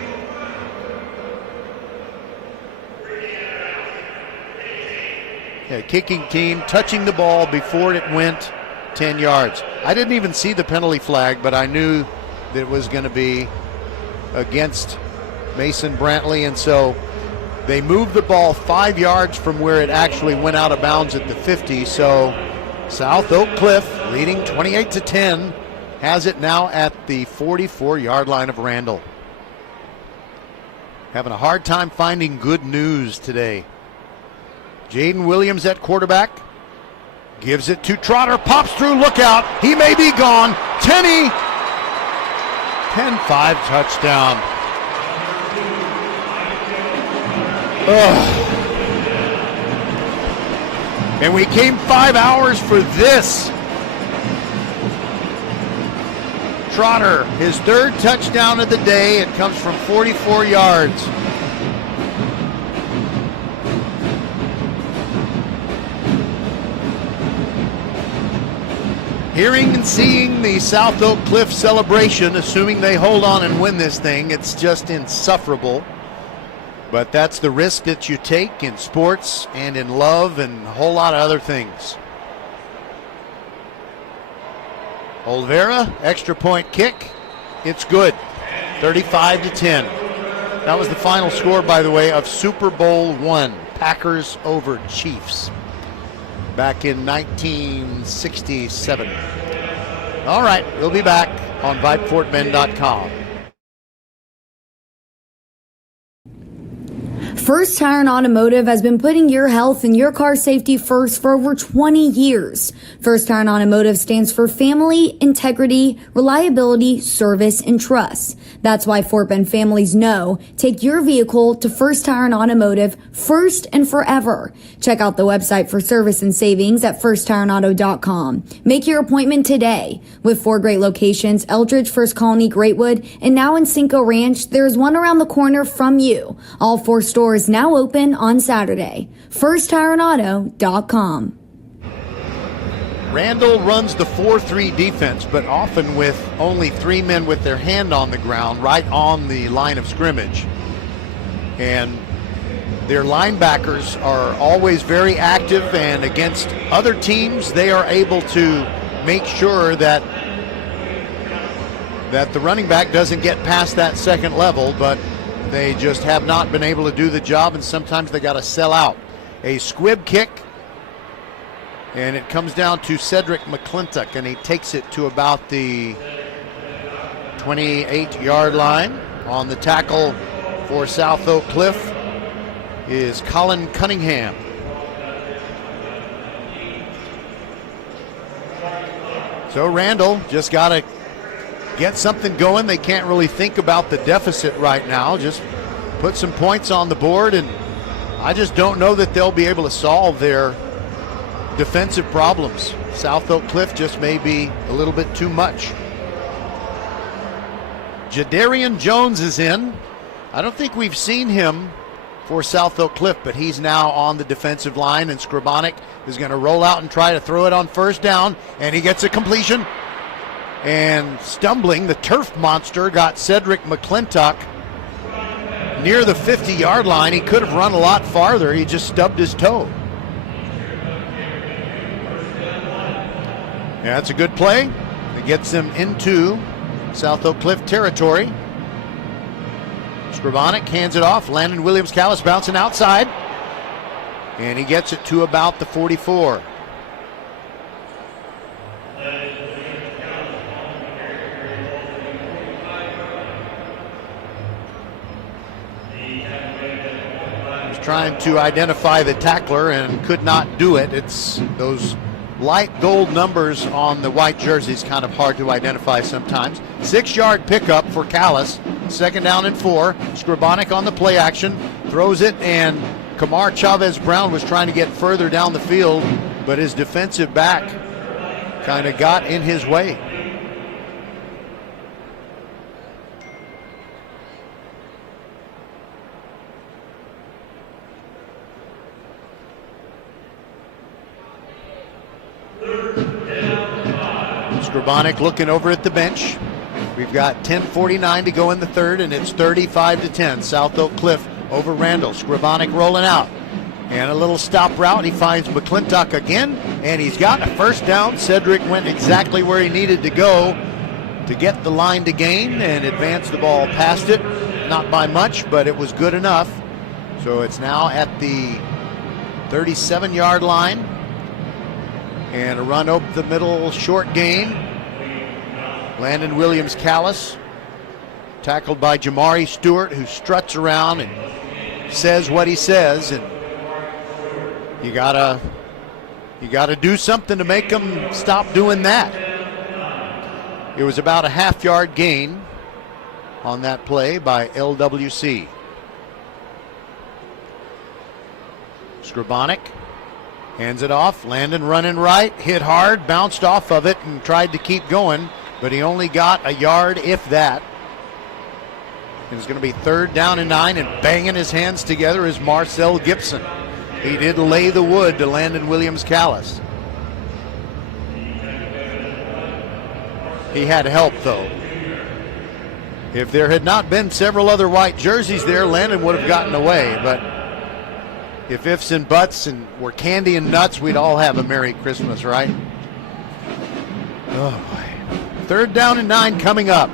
kicking team touching the ball before it went 10 yards. I didn't even see the penalty flag, but I knew that it was going to be against Mason Brantley, and so they moved the ball 5 yards from where it actually went out of bounds at the 50. So South Oak Cliff, leading 28-10, has it now at the 44-yard line of Randle. Having a hard time finding good news today. Jaden Williams at quarterback. Gives it to Trotter. Pops through. Look out. He may be gone. 10-5 touchdown. And we came 5 hours for this. Trotter, his 3rd touchdown of the day. It comes from 44 yards. Hearing and seeing the South Oak Cliff celebration, assuming they hold on and win this thing, it's just insufferable. But that's the risk that you take in sports and in love and a whole lot of other things. Olvera, extra point kick. It's good. 35-10. That was the final score, by the way, of Super Bowl I. Packers over Chiefs. Back in 1967. All right, we'll be back on VypeFortBend.com. First Tire Automotive has been putting your health and your car safety first for over 20 years. First Tire Automotive stands for family, integrity, reliability, service, and trust. That's why Fort Bend families know take your vehicle to First Tire Automotive first and forever. Check out the website for service and savings at FirstTireAndAuto.com. Make your appointment today. With 4 great locations, Eldridge, First Colony, Greatwood, and now in Cinco Ranch, there's one around the corner from you. All 4 stores now open on Saturday. FirstTireAndAuto.com. Randle runs the 4-3 defense, but often with only 3 men with their hand on the ground, right on the line of scrimmage. And their linebackers are always very active, and against other teams, they are able to make sure that the running back doesn't get past that second level, but They just have not been able to do the job, and sometimes they got to sell out. A squib kick, and it comes down to Cedric McClintock, and he takes it to about the 28-yard line. On the tackle for South Oak Cliff is Colin Cunningham. So Randle just got to get something going. They can't really think about the deficit right now. Just put some points on the board, and I just don't know that they'll be able to solve their defensive problems. South Oak Cliff just may be a little bit too much. Jadarian Jones is in. I don't think we've seen him for South Oak Cliff, but he's now on the defensive line, and Scribonic is going to roll out and try to throw it on first down, and he gets a completion. And stumbling, the turf monster got Cedric McClintock near the 50-yard line. He could have run a lot farther. He just stubbed his toe. Yeah, that's a good play. It gets them into South Oak Cliff territory. Scribonic hands it off. Landon Williams-Callis bouncing outside. And he gets it to about the 44. He's trying to identify the tackler and could not do it. It's those light gold numbers on the white jerseys, kind of hard to identify sometimes. 6-yard pickup for Callis. 2nd down and 4. Scribonic on the play action. Throws it, and Kamar Chavez-Brown was trying to get further down the field, but his defensive back kind of got in his way. Scribonic looking over at the bench. We've got 10:49 to go in the third, and it's 35-10. South Oak Cliff over Randle. Scribonic rolling out. And a little stop route. He finds McClintock again, and he's got a first down. Cedric went exactly where he needed to go to get the line to gain and advance the ball past it. Not by much, but it was good enough. So it's now at the 37-yard line. And a run up the middle, short gain. Landon Williams-Callis, tackled by Jamari Stewart, who struts around and says what he says. And you gotta do something to make them stop doing that. It was about a half-yard gain on that play by LWC. Scribonic hands it off. Landon running right, hit hard, bounced off of it and tried to keep going, but he only got a yard, if that. It's going to be 3rd down and 9, and banging his hands together is Marcel Gibson. He did lay the wood to Landon Williams-Callis. He had help, though. If there had not been several other white jerseys there, Landon would have gotten away, but if ifs and buts and were candy and nuts, we'd all have a Merry Christmas, right? Oh, boy. 3rd down and 9 coming up.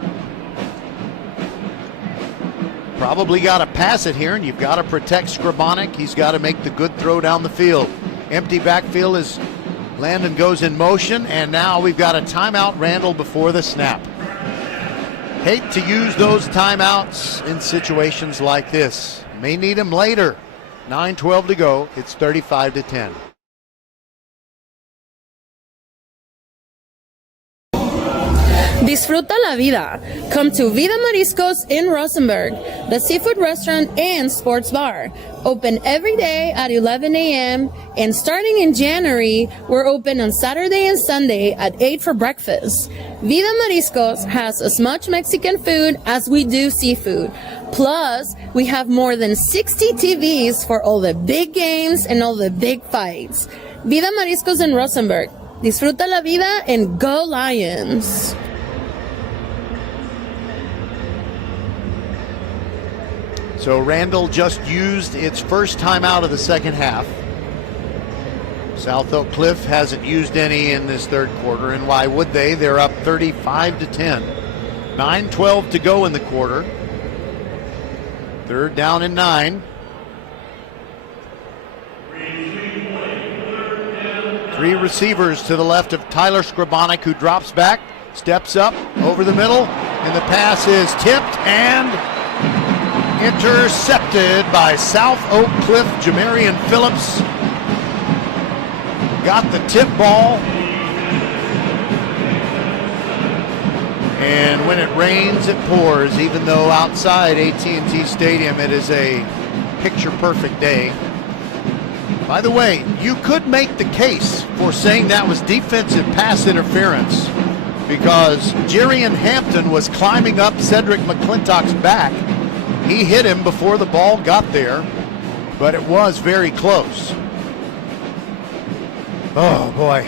Probably got to pass it here, and you've got to protect Scribonic. He's got to make the good throw down the field. Empty backfield as Landon goes in motion, and now we've got a timeout, Randle, before the snap. Hate to use those timeouts in situations like this. May need them later. 9:12 to go. It's 35-10. Disfruta la vida. Come to Vida Mariscos in Rosenberg, the seafood restaurant and sports bar. Open every day at 11 a.m. and starting in January, we're open on Saturday and Sunday at 8 for breakfast. Vida Mariscos has as much Mexican food as we do seafood. Plus, we have more than 60 TVs for all the big games and all the big fights. Vida Mariscos in Rosenberg. Disfruta la vida and go Lions. So Randle just used its first timeout of the second half. South Oak Cliff hasn't used any in this third quarter, and why would they? They're up 35-10. 9:12 to go in the quarter. 3rd down and 9. 3 receivers to the left of Tyler Skrabonic, who drops back, steps up over the middle, and the pass is tipped and intercepted by South Oak Cliff. Jamarian Phillips got the tip ball. And when it rains, it pours, even though outside AT&T Stadium it is a picture-perfect day. By the way, you could make the case for saying that was defensive pass interference because Jerian Hampton was climbing up Cedric McClintock's back. He hit him before the ball got there, but it was very close. Oh, boy.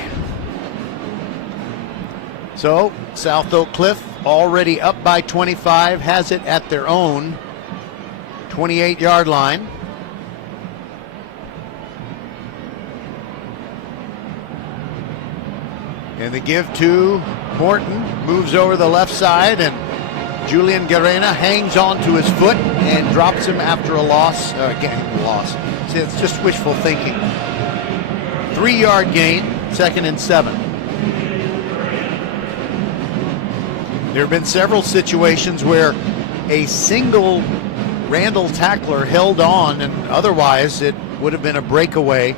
So, South Oak Cliff already up by 25, has it at their own 28-yard line. And the give to Morton, moves over the left side, and Julian Garena hangs on to his foot and drops him after a loss. See, it's just wishful thinking. 3-yard gain, 2nd and 7. There have been several situations where a single Randle tackler held on, and otherwise it would have been a breakaway.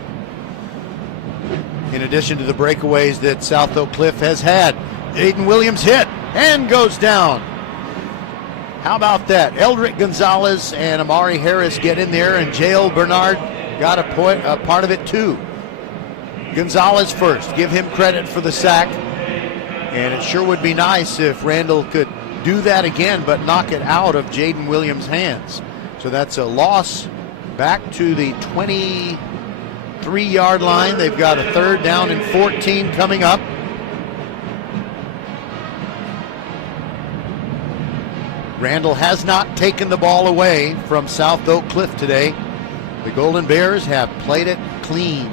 In addition to the breakaways that South Oak Cliff has had. Aiden Williams hit and goes down. How about that? Eldrick Gonzalez and Amari Harris get in there, and Jael Bernard got a part of it too. Gonzalez first. Give him credit for the sack. And it sure would be nice if Randle could do that again, but knock it out of Jaden Williams' hands. So that's a loss back to the 23-yard line. They've got a 3rd down and 14 coming up. Randle has not taken the ball away from South Oak Cliff today. The Golden Bears have played it clean.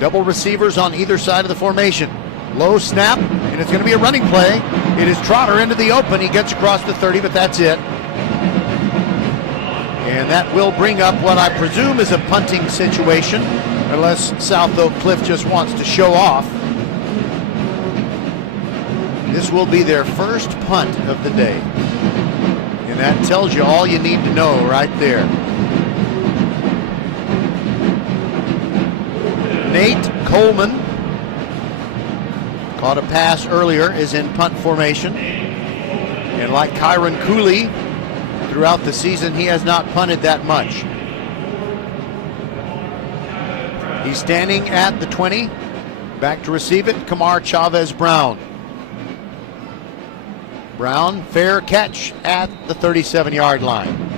Double receivers on either side of the formation. Low snap, and it's going to be a running play. It is Trotter into the open. He gets across the 30, but that's it. And that will bring up what I presume is a punting situation, unless South Oak Cliff just wants to show off. This will be their first punt of the day. And that tells you all you need to know right there. Nate Coleman caught a pass earlier, is in punt formation. And like Kyron Cooley, throughout the season, he has not punted that much. He's standing at the 20. Back to receive it, Kamar Chavez Brown. Brown, fair catch at the 37-yard line.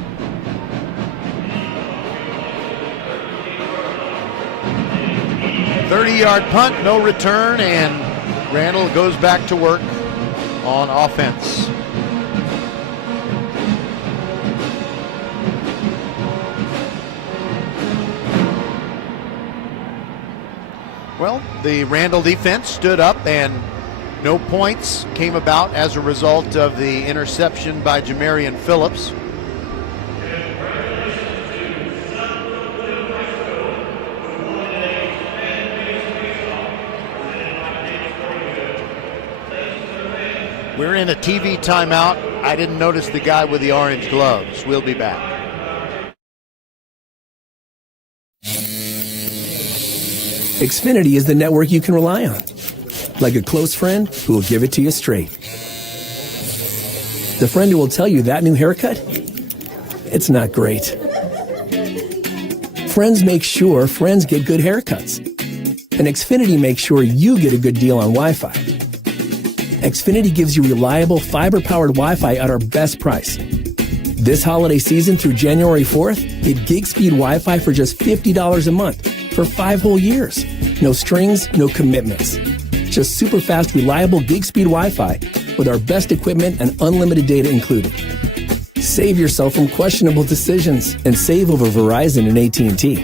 .30-yard punt, no return, and Randle goes back to work on offense. Well, the Randle defense stood up, and no points came about as a result of the interception by Jamarian Phillips. We're in a TV timeout. I didn't notice the guy with the orange gloves. We'll be back. Xfinity is the network you can rely on. Like a close friend who will give it to you straight. The friend who will tell you that new haircut, it's not great. Friends make sure friends get good haircuts. And Xfinity makes sure you get a good deal on Wi-Fi. Xfinity gives you reliable fiber-powered Wi-Fi at our best price. This holiday season through January 4th, get gig speed Wi-Fi for just $50 a month for 5 whole years. No strings, no commitments. Just super fast, reliable gig speed Wi-Fi with our best equipment and unlimited data included. Save yourself from questionable decisions and save over Verizon and AT&T.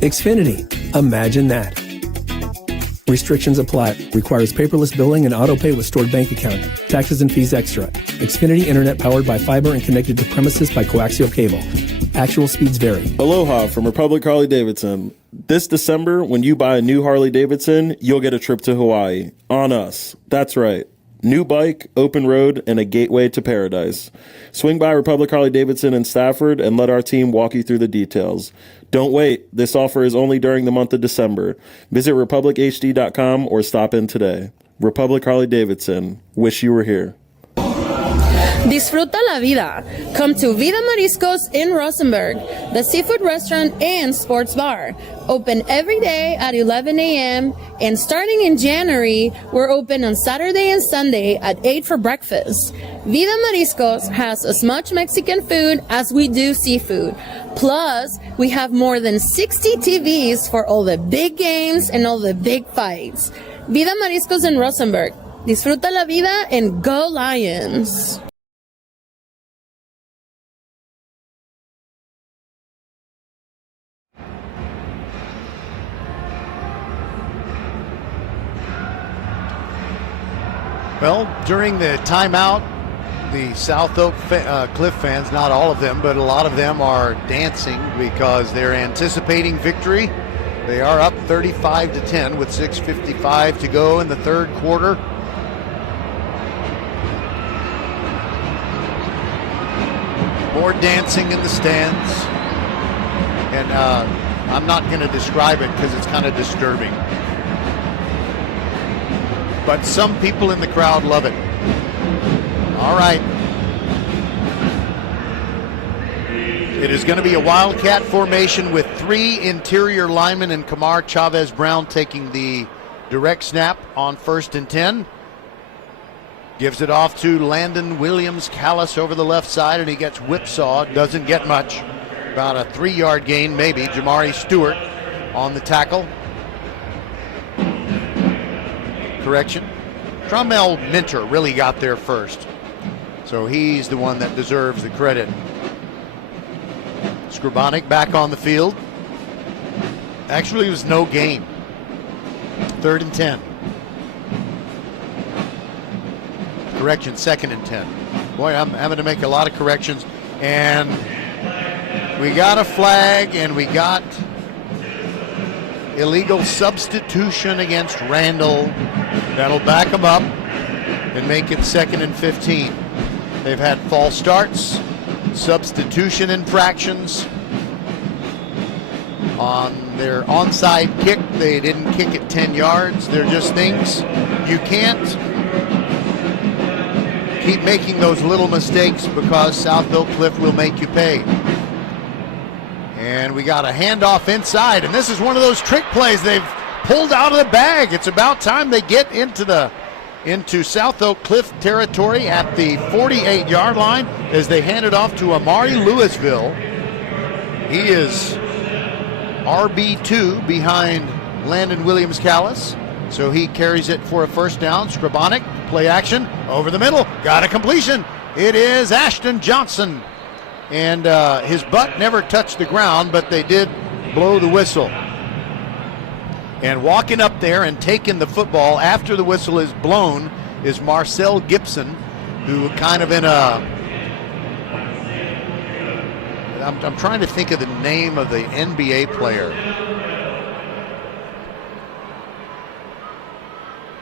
Xfinity, imagine that. Restrictions apply. Requires paperless billing and auto pay with stored bank account. Taxes and fees extra. Xfinity Internet powered by fiber and connected to premises by coaxial cable. Actual speeds vary. Aloha from Republic Harley Davidson. This December, when you buy a new Harley Davidson, you'll get a trip to Hawaii. On us. That's right. New bike, open road, and a gateway to paradise. Swing by Republic Harley Davidson in Stafford and let our team walk you through the details. Don't wait. This offer is only during the month of December. Visit republichd.com or stop in today. Republic Harley Davidson. Wish you were here. Disfruta la vida. Come to Vida Mariscos in Rosenberg, the seafood restaurant and sports bar. Open every day at 11 a.m. and starting in January, we're open on Saturday and Sunday at 8 for breakfast. Vida Mariscos has as much Mexican food as we do seafood. Plus, we have more than 60 TVs for all the big games and all the big fights. Vida Mariscos in Rosenberg. Disfruta la vida and go Lions. Well, during the timeout, the South Oak Cliff fans, not all of them, but a lot of them are dancing because they're anticipating victory. They are up 35-10 with 6:55 to go in the third quarter. More dancing in the stands. And I'm not going to describe it because it's kind of disturbing. But some people in the crowd love it. All right. It is going to be a Wildcat formation with 3 interior linemen and Kamar Chavez Brown taking the direct snap on 1st and 10. Gives it off to Landon Williams Callis over the left side, and he gets whipsawed. Doesn't get much. About a 3-yard gain, maybe. Jamari Stewart on the tackle. Correction. Trammell Minter really got there first. So he's the one that deserves the credit. Skrabonic back on the field. Actually, it was no gain. 3rd and 10. Correction, 2nd and 10. Boy, I'm having to make a lot of corrections. And we got a flag, and we got illegal substitution against Randle. That'll back them up and make it 2nd and 15. They've had false starts, substitution infractions. On their onside kick, they didn't kick it 10 yards. They're just things you can't keep making those little mistakes because South Oak Cliff will make you pay. And we got a handoff inside, and this is one of those trick plays they've pulled out of the bag. It's about time they get into South Oak Cliff territory at the 48-yard line as they hand it off to Amari Louisville. He is RB2 behind Landon Williams Callis. So he carries it for a 1st down. Skrabonic, play action, over the middle, got a completion. It is Ashton Johnson. And his butt never touched the ground, but they did blow the whistle. And walking up there and taking the football after the whistle is blown is Marcel Gibson, who kind of in a... I'm trying to think of the name of the NBA player.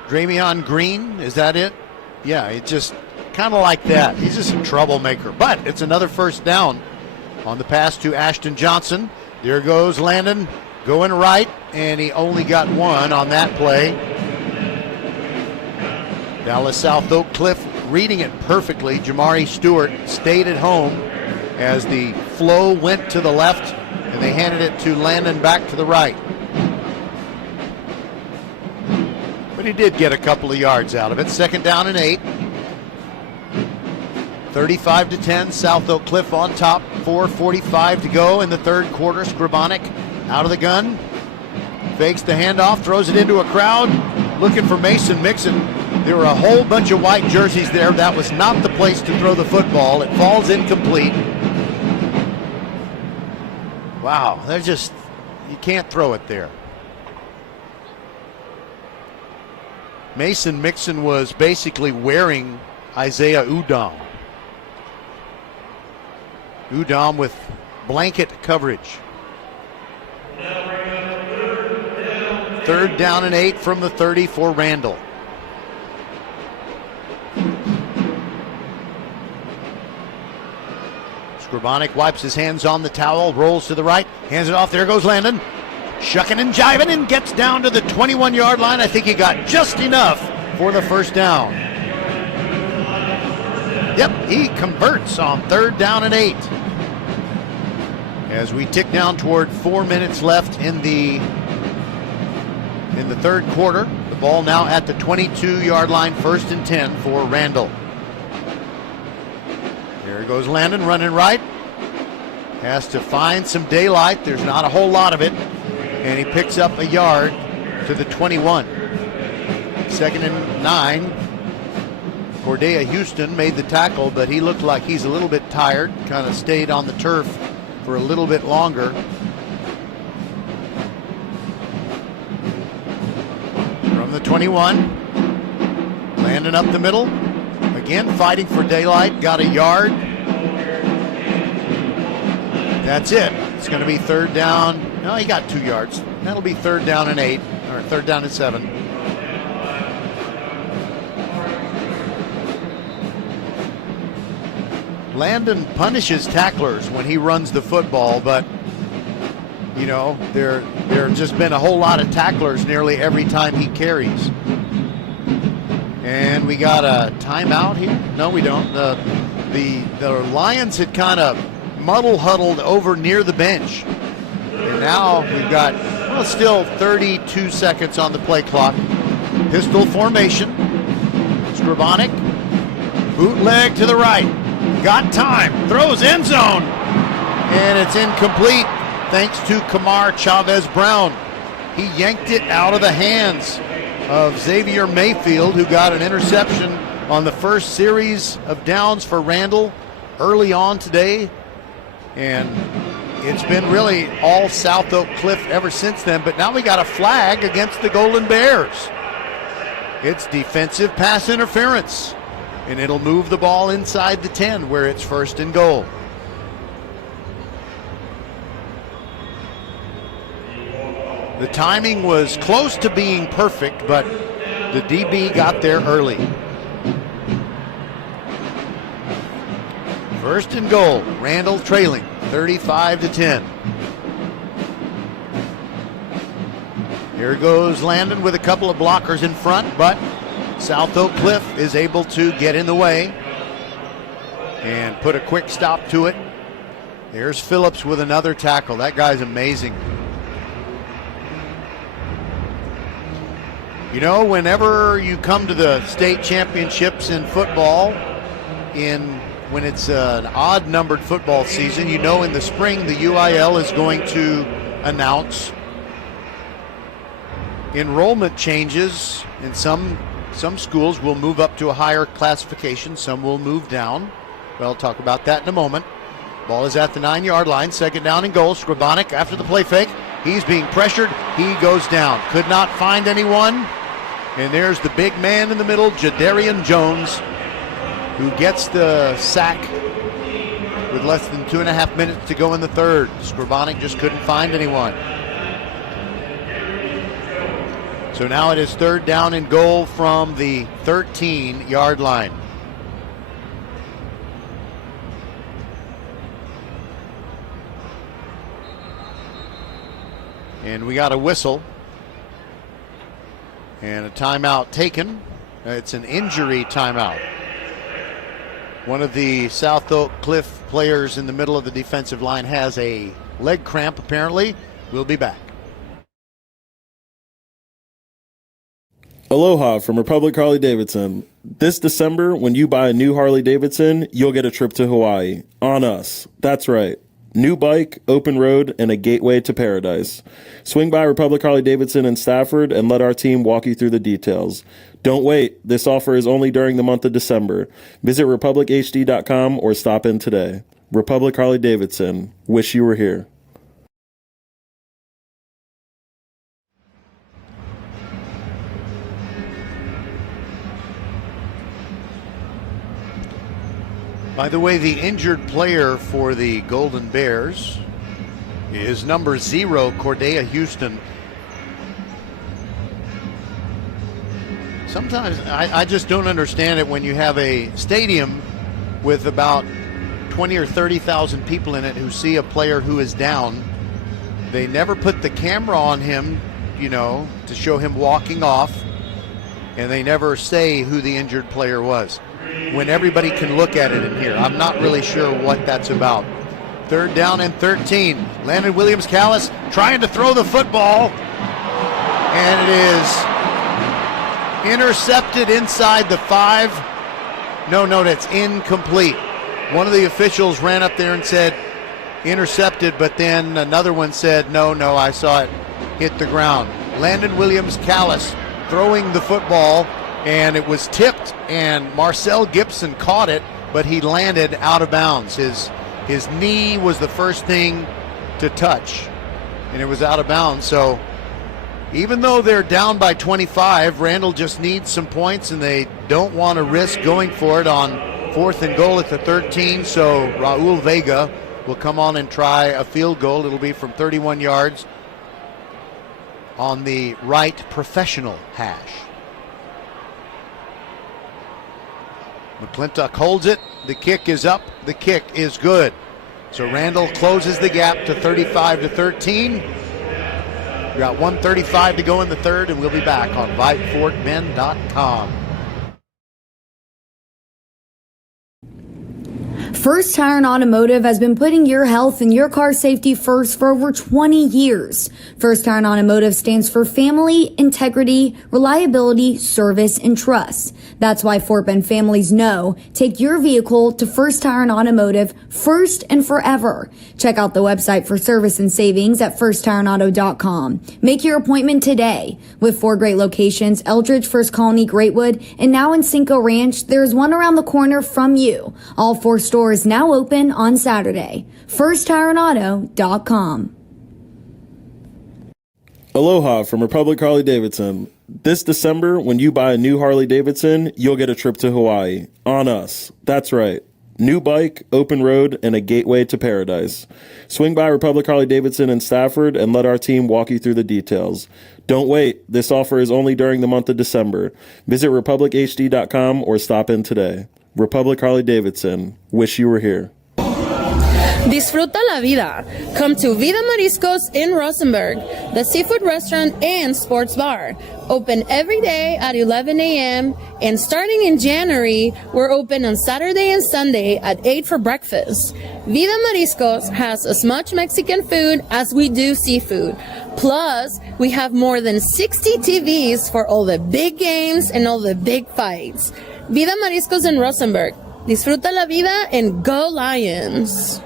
Draymond Green, is that it? Yeah, it's just kind of like that. He's just a troublemaker. But it's another 1st down on the pass to Ashton Johnson. There goes Landon going right, and he only got 1 on that play. Dallas South Oak Cliff reading it perfectly. Jamari Stewart stayed at home as the flow went to the left, and they handed it to Landon back to the right. But he did get a couple of yards out of it. 2nd down and 8. 35-10, South Oak Cliff on top. 4:45 to go in the third quarter. Skrabonic out of the gun. Fakes the handoff, throws it into a crowd. Looking for Mason Mixon. There were a whole bunch of white jerseys there. That was not the place to throw the football. It falls incomplete. Wow, they're just, you can't throw it there. Mason Mixon was basically wearing Isaiah Udom. Udom with blanket coverage. 3rd down and 8 from the 30 for Randle. Scribonic wipes his hands on the towel, rolls to the right, hands it off. There goes Landon. Shucking and jiving and gets down to the 21-yard line. I think he got just enough for the first down. Yep, he converts on 3rd down and 8. As we tick down toward 4 minutes left in the 3rd quarter, the ball now at the 22-yard line, 1st and 10 for Randle. There goes Landon running right. Has to find some daylight. There's not a whole lot of it. And he picks up a yard to the 21. 2nd and 9. Cordelia Houston made the tackle, but he looked like he's a little bit tired. Kind of stayed on the turf for a little bit longer. From the 21. Landon up the middle. Again, fighting for daylight. Got a yard. That's it. It's going to be 3rd down. No, he got 2 yards. That'll be 3rd down and 8, or 3rd down and 7. Landon punishes tacklers when he runs the football, but you know, there have just been a whole lot of tacklers nearly every time he carries. And we got a timeout here? No, we don't. The Lions had kind of huddled over near the bench. And now we've got, well, still 32 seconds on the play clock. Pistol formation. Scribonic. Bootleg to the right. Got time. Throws end zone. And it's incomplete thanks to Kamar Chavez Brown. He yanked it out of the hands of Xavier Mayfield, who got an interception on the first series of downs for Randle early on today. And it's been really all South Oak Cliff ever since then. But now we got a flag against the Golden Bears. It's defensive pass interference. And it'll move the ball inside the 10 where it's 1st and goal. The timing was close to being perfect, but the DB got there early. 1st and goal. Randle trailing 35-10. Here goes Landon with a couple of blockers in front, but South Oak Cliff is able to get in the way and put a quick stop to it. There's Phillips with another tackle. That guy's amazing. You know, whenever you come to the state championships in football, when it's an odd-numbered football season, you know in the spring the UIL is going to announce enrollment changes. In some schools will move up to a higher classification, some will move down. We'll talk about that in a moment. Ball is at the 9-yard line, 2nd down and goal. Scribonic after the play fake. He's being pressured. He goes down. Could not find anyone. And there's the big man in the middle, Jadarian Jones, who gets the sack with less than 2.5 minutes to go in the 3rd. Scribonic just couldn't find anyone. So now it is 3rd down and goal from the 13-yard line. And we got a whistle and a timeout taken. It's an injury timeout. One of the South Oak Cliff players in the middle of the defensive line has a leg cramp, apparently. We'll be back. Aloha from Republic Harley Davidson. This December, when you buy a new Harley Davidson, you'll get a trip to Hawaii. On us. That's right. New bike, open road, and a gateway to paradise. Swing by Republic Harley Davidson in Stafford and let our team walk you through the details. Don't wait. This offer is only during the month of December. Visit republichd.com or stop in today. Republic Harley Davidson. Wish you were here. By the way, the injured player for the Golden Bears is number 0, Cordea Houston. Sometimes I just don't understand it when you have a stadium with about 20 or 30,000 people in it who see a player who is down. They never put the camera on him, to show him walking off, and they never say who the injured player was when everybody can look at it in here. I'm not really sure what that's about. 3rd down and 13. Landon Williams-Callis trying to throw the football, and it is intercepted inside the 5. No, that's incomplete. One of the officials ran up there and said intercepted, but then another one said, no, I saw it hit the ground. Landon Williams-Callis throwing the football, and it was tipped, and Marcel Gibson caught it, but he landed out of bounds. His knee was the first thing to touch, and it was out of bounds. So even though they're down by 25, Randle just needs some points, and they don't want to risk going for it on 4th and goal at the 13. So Raul Vega will come on and try a field goal. It'll be from 31 yards on the right professional hash. McClintock holds it. The kick is up. The kick is good. So Randle closes the gap to 35-13. We got 1:35 to go in the 3rd, and we'll be back on VypeFortMen.com. First Tire and Automotive has been putting your health and your car safety first for over 20 years. First Tire and Automotive stands for family, integrity, reliability, service, and trust. That's why Fort Bend families know take your vehicle to First Tire and Automotive first and forever. Check out the website for service and savings at firsttireandauto.com. Make your appointment today. With 4 great locations, Eldridge, First Colony, Greatwood, and now in Cinco Ranch, there's one around the corner from you. All 4 stores now open on Saturday. FirstTireandAuto.com. Aloha from Republic Harley Davidson. This December, when you buy a new Harley Davidson, you'll get a trip to Hawaii. On us. That's right. New bike, open road, and a gateway to paradise. Swing by Republic Harley Davidson in Stafford and let our team walk you through the details. Don't wait. This offer is only during the month of December. Visit republichd.com or stop in today. Republic Harley Davidson. Wish you were here. Disfruta la vida. Come to Vida Mariscos in Rosenberg, the seafood restaurant and sports bar. Open every day at 11 a.m. and starting in January, we're open on Saturday and Sunday at 8 for breakfast. Vida Mariscos has as much Mexican food as we do seafood. Plus, we have more than 60 TVs for all the big games and all the big fights. Vida Mariscos in Rosenberg. Disfruta la vida and go Lions.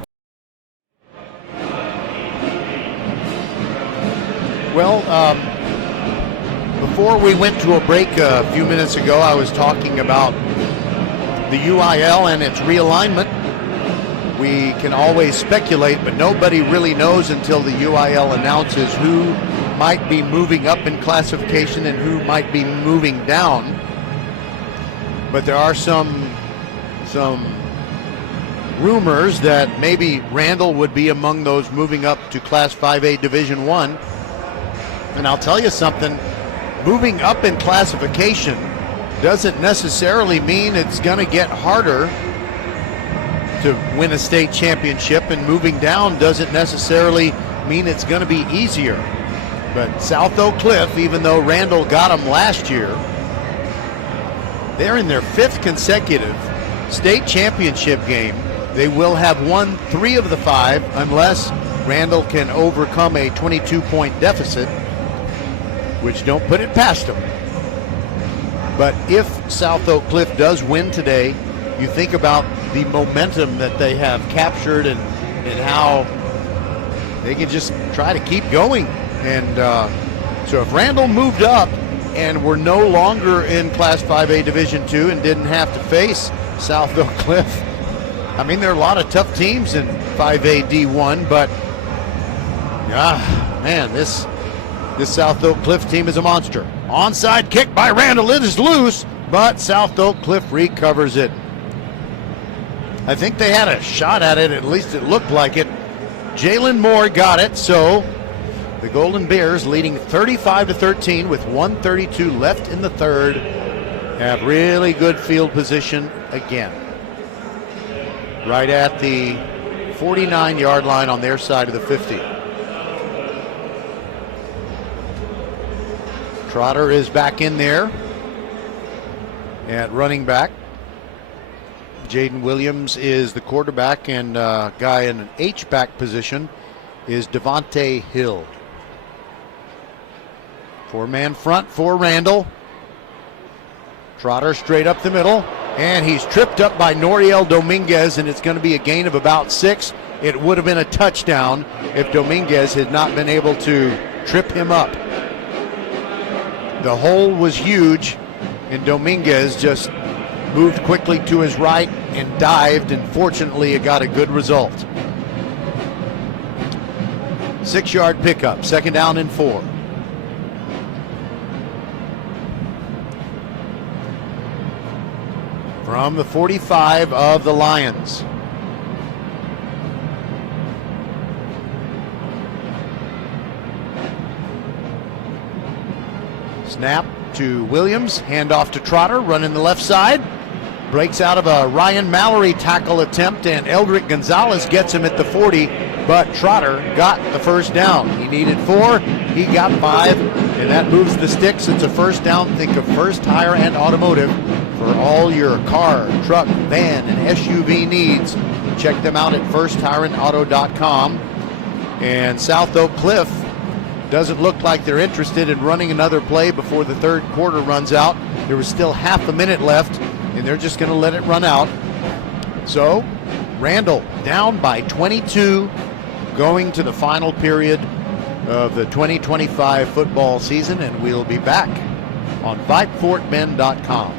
Well, before we went to a break a few minutes ago, I was talking about the UIL and its realignment. We can always speculate, but nobody really knows until the UIL announces who might be moving up in classification and who might be moving down. But there are some rumors that maybe Randle would be among those moving up to Class 5A Division I. And I'll tell you something, moving up in classification doesn't necessarily mean it's going to get harder to win a state championship, and moving down doesn't necessarily mean it's going to be easier. But South Oak Cliff, even though Randle got them last year, they're in their 5th consecutive state championship game. They will have won 3 of the 5 unless Randle can overcome a 22-point deficit, which don't put it past them. But if South Oak Cliff does win today, you think about the momentum that they have captured and how they can just try to keep going. And so if Randle moved up and were no longer in Class 5A Division II and didn't have to face South Oak Cliff, I mean, there are a lot of tough teams in 5A D1, but man, this South Oak Cliff team is a monster. Onside kick by Randle. It is loose, but South Oak Cliff recovers it. I think they had a shot at it, at least it looked like it. Jalen Moore got it, so the Golden Bears leading 35-13 with 1:32 left in the third. Have really good field position again. Right at the 49-yard line on their side of the 50. Trotter is back in there at running back. Jaden Williams is the quarterback, and guy in an H-back position is Devontae Hill. Four-man front for Randle. Trotter straight up the middle, and he's tripped up by Noriel Dominguez, and it's going to be a gain of about 6. It would have been a touchdown if Dominguez had not been able to trip him up. The hole was huge, and Dominguez just moved quickly to his right and dived, and fortunately it got a good result. 6-yard pickup, 2nd down and 4. From the 45 of the Lions. Snap to Williams, handoff to Trotter, running the left side. Breaks out of a Ryan Mallory tackle attempt, and Eldrick Gonzalez gets him at the 40, but Trotter got the first down. He needed 4, he got 5, and that moves the sticks. It's a first down. Think of First Tire and Automotive for all your car, truck, van, and SUV needs. Check them out at firsttireandauto.com. And South Oak Cliff doesn't look like they're interested in running another play before the third quarter runs out. There was still half a minute left, and they're just going to let it run out. So Randle down by 22 going to the final period of the 2025 football season, and we'll be back on VypeFortBend.com.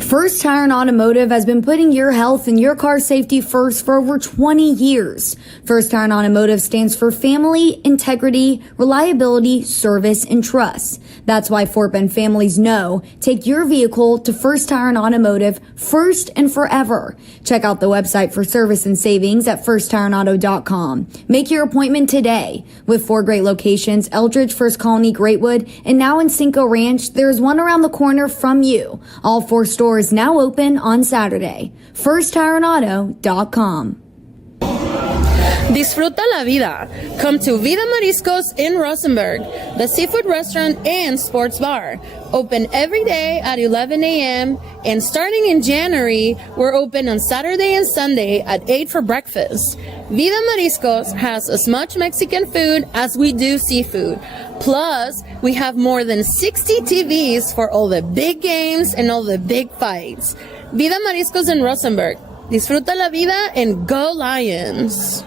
First Tire and Automotive has been putting your health and your car safety first for over 20 years. First Tire and Automotive stands for family, integrity, reliability, service, and trust. That's why Fort Bend families know take your vehicle to First Tire and Automotive first and forever. Check out the website for service and savings at firsttireandauto.com. Make your appointment today. With 4 great locations, Eldridge, First Colony, Greatwood, and now in Cinco Ranch, there's one around the corner from you. All 4 stores now open on Saturday. FirstTireandAuto.com. Disfruta la vida. Come to Vida Mariscos in Rosenberg, the seafood restaurant and sports bar. Open every day at 11 a.m. and starting in January, we're open on Saturday and Sunday at 8 for breakfast. Vida Mariscos has as much Mexican food as we do seafood. Plus, we have more than 60 TVs for all the big games and all the big fights. Vida Mariscos in Rosenberg. Disfruta la vida and go Lions.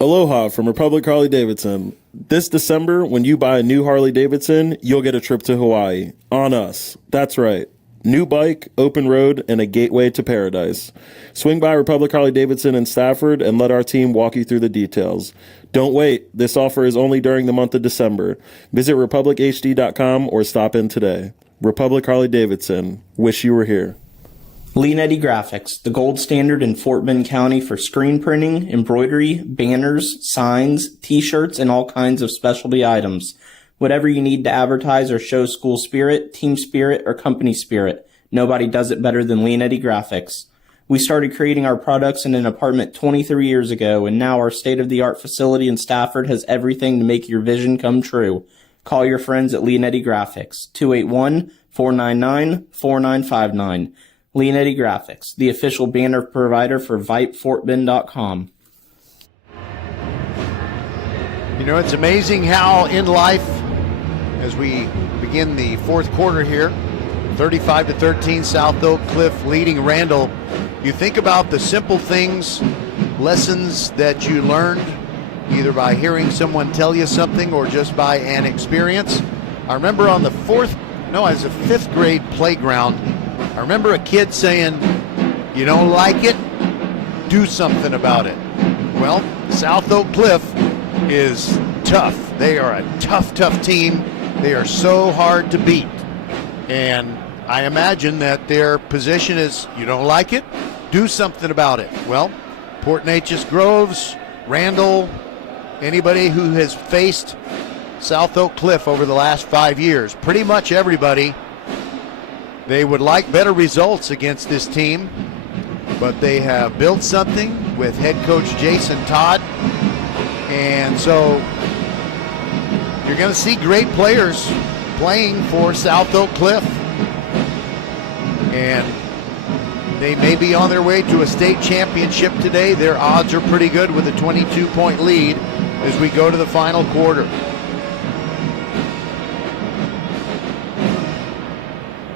Aloha from Republic Harley Davidson. This December, when you buy a new Harley Davidson, you'll get a trip to Hawaii. On us. That's right. New bike, open road, and a gateway to paradise. Swing by Republic Harley Davidson in Stafford and let our team walk you through the details. Don't wait. This offer is only during the month of December. Visit republichd.com or stop in today. Republic Harley Davidson. Wish you were here. Leanetti Graphics, the gold standard in Fort Bend County for screen printing, embroidery, banners, signs, t-shirts, and all kinds of specialty items. Whatever you need to advertise or show school spirit, team spirit, or company spirit, nobody does it better than Leanetti Graphics. We started creating our products in an apartment 23 years ago, and now our state-of-the-art facility in Stafford has everything to make your vision come true. Call your friends at Leanetti Graphics, 281-499-4959. Leanetti Graphics, the official banner provider for VypeFortBend.com. You know, it's amazing how in life, as we begin the fourth quarter here, 35-13, South Oak Cliff leading Randle, you think about the simple things, lessons that you learned either by hearing someone tell you something or just by an experience. I remember on the fifth grade playground, I remember a kid saying, "You don't like it? Do something about it." Well, South Oak Cliff is tough. They are a tough team. They are so hard to beat. And I imagine that their position is, you don't like it, do something about it. Well, Port Neches, Groves, Randle, anybody who has faced South Oak Cliff over the last 5 years, pretty much everybody, they would like better results against this team, but they have built something with head coach Jason Todd, and so you're going to see great players playing for South Oak Cliff, and they may be on their way to a state championship today. Their odds are pretty good with a 22-point lead as we go to the final quarter.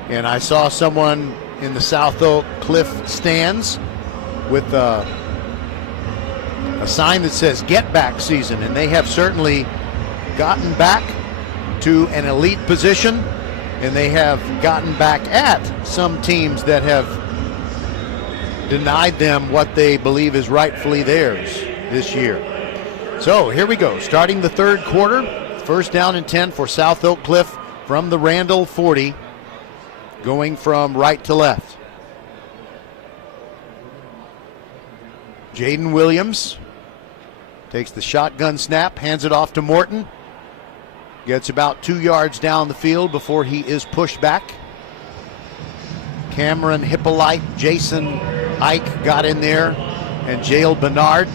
And I saw someone in the South Oak Cliff stands with a sign that says "Get Back Season," and they have certainly gotten back to an elite position, and they have gotten back at some teams that have denied them what they believe is rightfully theirs this year. So here we go, starting the third quarter. First down and 10 for South Oak Cliff from the Randle 40, going from right to left. Jaden Williams takes the shotgun snap, hands it off to Morton. Gets about 2 yards down the field before he is pushed back. Cameron Hippolyte, Jason Ike got in there, and Jael Bernard.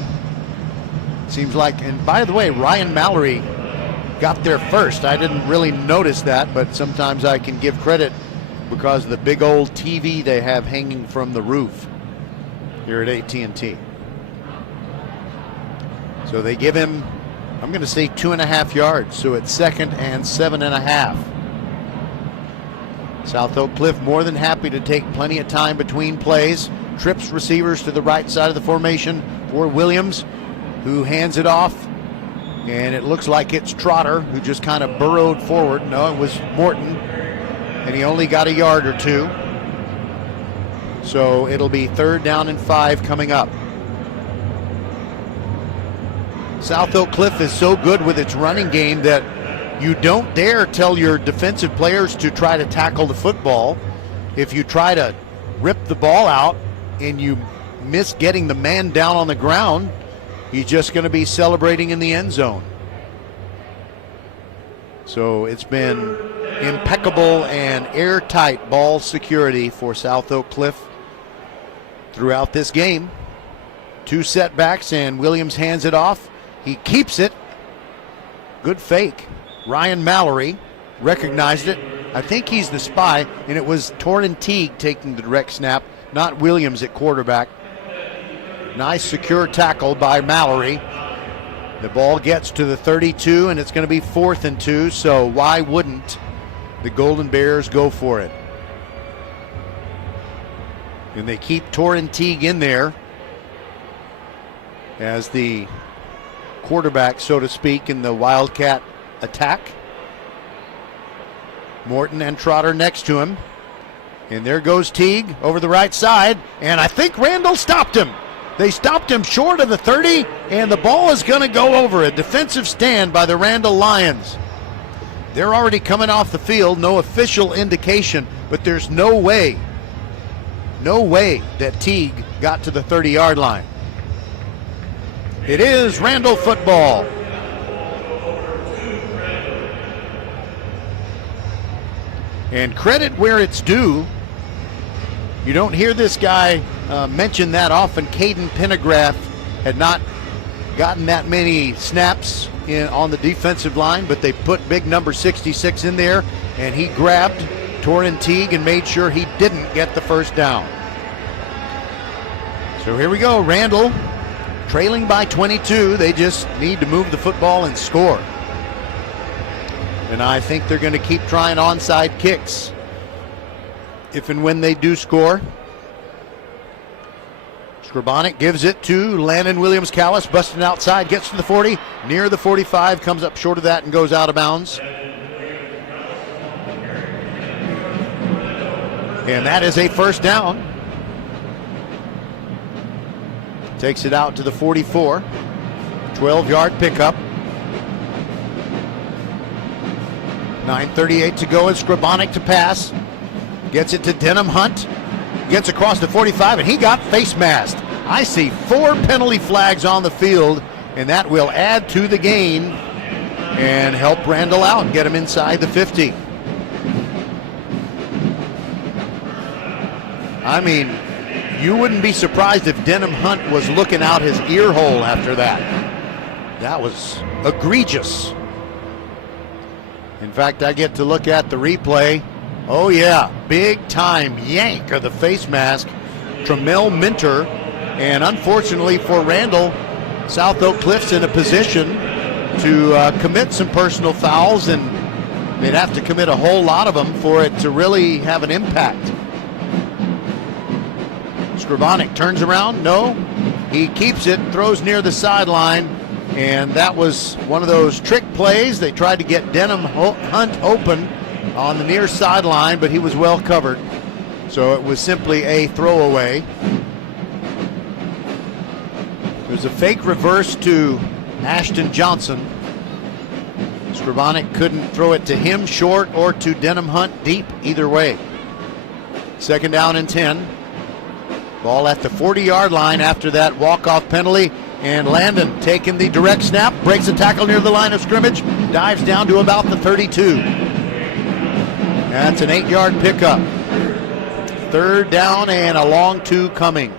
Seems like, and by the way, Ryan Mallory got there first. I didn't really notice that, but sometimes I can give credit because of the big old TV they have hanging from the roof here at AT&T. So they give him, I'm going to say 2.5 yards, so it's 2nd and 7.5. South Oak Cliff more than happy to take plenty of time between plays. Trips receivers to the right side of the formation for Williams, who hands it off, and it looks like it's Trotter who just kind of burrowed forward. No, it was Morton, and he only got a yard or two. So it'll be 3rd down and 5 coming up. South Oak Cliff is so good with its running game that you don't dare tell your defensive players to try to tackle the football. If you try to rip the ball out and you miss getting the man down on the ground, he's just going to be celebrating in the end zone. So it's been impeccable and airtight ball security for South Oak Cliff throughout this game. 2 setbacks, and Williams hands it off. He keeps it. Good fake. Ryan Mallory recognized it. I think he's the spy, and it was Torrin Teague taking the direct snap, not Williams at quarterback. Nice secure tackle by Mallory. The ball gets to the 32, and it's going to be 4th and 2, so why wouldn't the Golden Bears go for it? And they keep Torrin Teague in there as the quarterback, so to speak, in the Wildcat attack. Morton and Trotter next to him. And there goes Teague over the right side, and I think Randall stopped him. They stopped him short of the 30, and the ball is going to go over a defensive stand by the Randall Lions. They're already coming off the field, no official indication, but there's no way that Teague got to the 30-yard line. It is Randall football. And credit where it's due. You don't hear this guy mention that often. Caden Pendergraft had not gotten that many snaps on the defensive line, but they put big number 66 in there, and he grabbed Torrin Teague and made sure he didn't get the first down. So here we go, Randall trailing by 22. They just need to move the football and score. And I think they're going to keep trying onside kicks if and when they do score. Skrabonic gives it to Landon Williams-Callis, busting outside, gets to the 40, near the 45, comes up short of that and goes out of bounds. And that is a first down. Takes it out to the 44. 12-yard pickup. 9:38 to go, and Skrabonic to pass. Gets it to Denham Hunt. Gets across the 45, and he got face masked. I see 4 penalty flags on the field, and that will add to the gain and help Randall out and get him inside the 50. I mean, you wouldn't be surprised if Denham Hunt was looking out his ear hole after that. That was egregious. In fact, I get to look at the replay. Oh yeah, big time yank of the face mask. Tremel Minter, and unfortunately for Randall, South Oak Cliff's in a position to commit some personal fouls, and they'd have to commit a whole lot of them for it to really have an impact. Scribonic turns around, no, he keeps it, throws near the sideline, and that was one of those trick plays. They tried to get Denham Hunt open on the near sideline, but he was well covered, so it was simply a throwaway. There's a fake reverse to Ashton Johnson. Scribonic couldn't throw it to him short or to Denham Hunt deep, either way. 2nd down and 10. Ball at the 40-yard line after that walk-off penalty, and Landon taking the direct snap, breaks a tackle near the line of scrimmage, dives down to about the 32. That's an 8-yard pickup. 3rd down and a long 2 coming.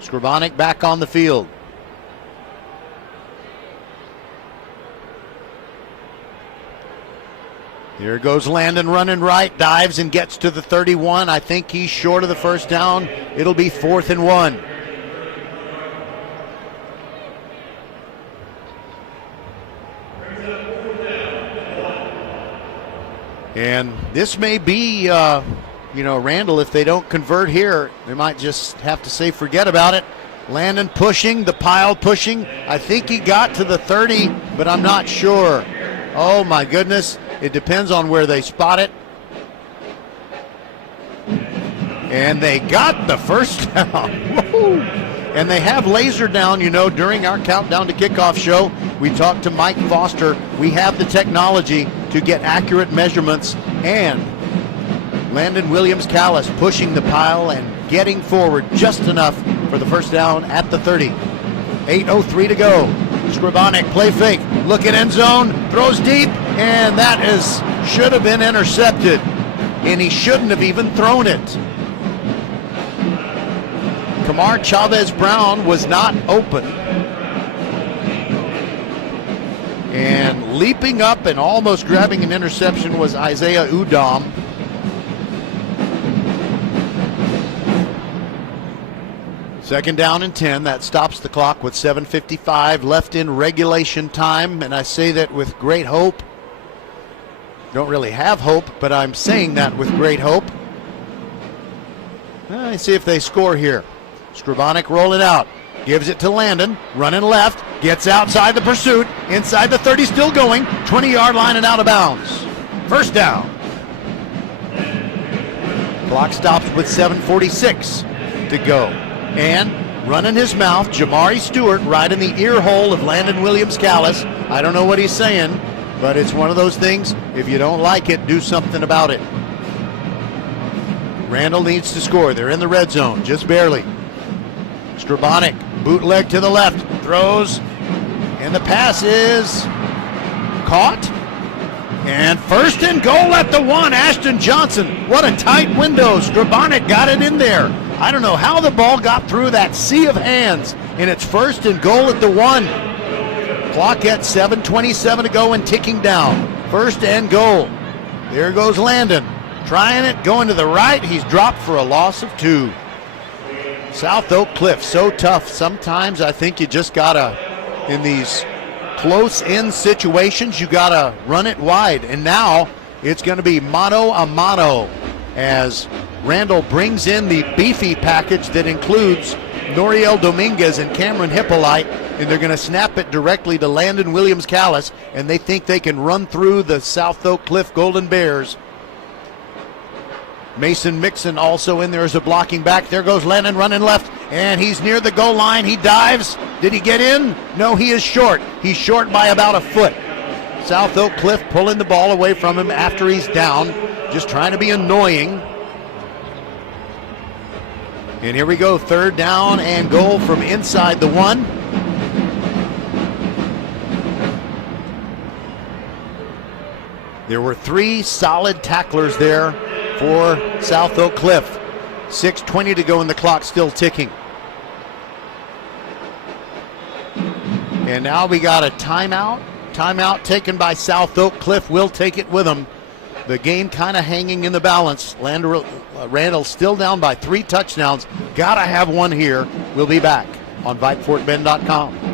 Scribonic back on the field. Here goes Landon running right, dives and gets to the 31. I think he's short of the 1st down. It'll be 4th and 1. And this may be, Randall, if they don't convert here, they might just have to say forget about it. Landon pushing, the pile pushing. I think he got to the 30, but I'm not sure. Oh my goodness. It depends on where they spot it. And they got the 1st down. And they have laser down, during our countdown to kickoff show. We talked to Mike Foster. We have the technology to get accurate measurements. And Landon Williams-Callis pushing the pile and getting forward just enough for the 1st down at the 30. 8:03 to go. Scribonic, play fake, look at end zone, throws deep, and that should have been intercepted. And he shouldn't have even thrown it. Kamar Chavez-Brown was not open. And leaping up and almost grabbing an interception was Isaiah Udom. Second down and 10. That stops the clock with 7:55 left in regulation time. And I say that with great hope. Don't really have hope, but I'm saying that with great hope. Let's see if they score here. Scribonic rolling out. Gives it to Landon. Running left. Gets outside the pursuit. Inside the 30, still going. 20-yard line and out of bounds. 1st down. Clock stops with 7:46 to go. And running his mouth, Jamari Stewart right in the ear hole of Landon Williams-Callis. I don't know what he's saying, but it's one of those things. If you don't like it, do something about it. Randall needs to score. They're in the red zone, just barely. Scribonic, bootleg to the left, throws, and the pass is caught. And 1st and goal at the 1, Ashton Johnson. What a tight window. Scribonic got it in there. I don't know how the ball got through that sea of hands, and it's 1st and goal at the 1. Clock at 7:27 to go and ticking down. 1st and goal. There goes Landon. Trying it, going to the right. He's dropped for a loss of 2. South Oak Cliff, so tough. Sometimes I think you just gotta, in these close-in situations, you gotta run it wide. And now it's gonna be mano a mano as Randall brings in the beefy package that includes Noriel Dominguez and Cameron Hippolyte, and they're going to snap it directly to Landon Williams-Callis, and they think they can run through the South Oak Cliff Golden Bears. Mason Mixon also in there as a blocking back. There goes Landon running left, and he's near the goal line. He dives. Did he get in? No, he is short. He's short by about a foot. South Oak Cliff pulling the ball away from him after he's down. just trying to be annoying. And here we go, 3rd down and goal from inside the 1. There were 3 solid tacklers there for South Oak Cliff. 6:20 to go and the clock still ticking. And now we got a timeout. Timeout taken by South Oak Cliff. Will take it with them. The game kind of hanging in the balance. Randall still down by 3 touchdowns. Gotta have one here. We'll be back on VypeFortBend.com.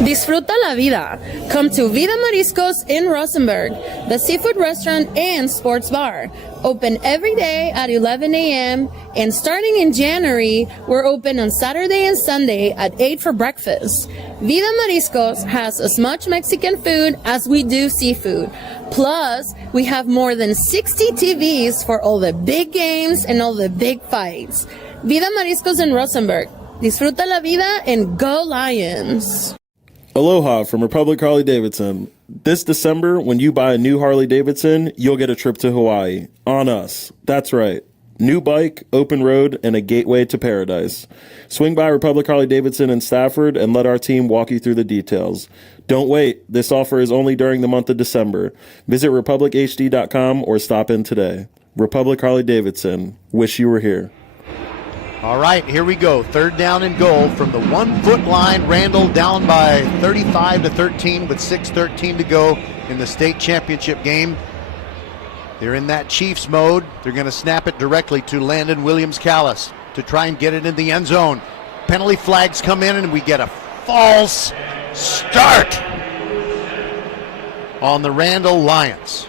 Disfruta la vida. Come to Vida Mariscos in Rosenberg, the seafood restaurant and sports bar. Open every day at 11 a.m. and starting in January, we're open on Saturday and Sunday at 8 for breakfast. Vida Mariscos has as much Mexican food as we do seafood. Plus, we have more than 60 TVs for all the big games and all the big fights. Vida Mariscos in Rosenberg. Disfruta la vida and go Lions. Aloha from Republic Harley Davidson. This December, when you buy a new Harley Davidson, you'll get a trip to Hawaii. On us. That's right. New bike, open road, and a gateway to paradise. Swing by Republic Harley Davidson in Stafford and let our team walk you through the details. Don't wait. This offer is only during the month of December. Visit republichd.com or stop in today. Republic Harley Davidson. Wish you were here. All right, here we go. 3rd down and goal from the 1-foot line. Randall down by 35-13 with 6:13 to go in the state championship game. They're in that Chiefs mode. They're going to snap it directly to Landon Williams-Callis to try and get it in the end zone. Penalty flags come in and we get a false start on the Randall Lions.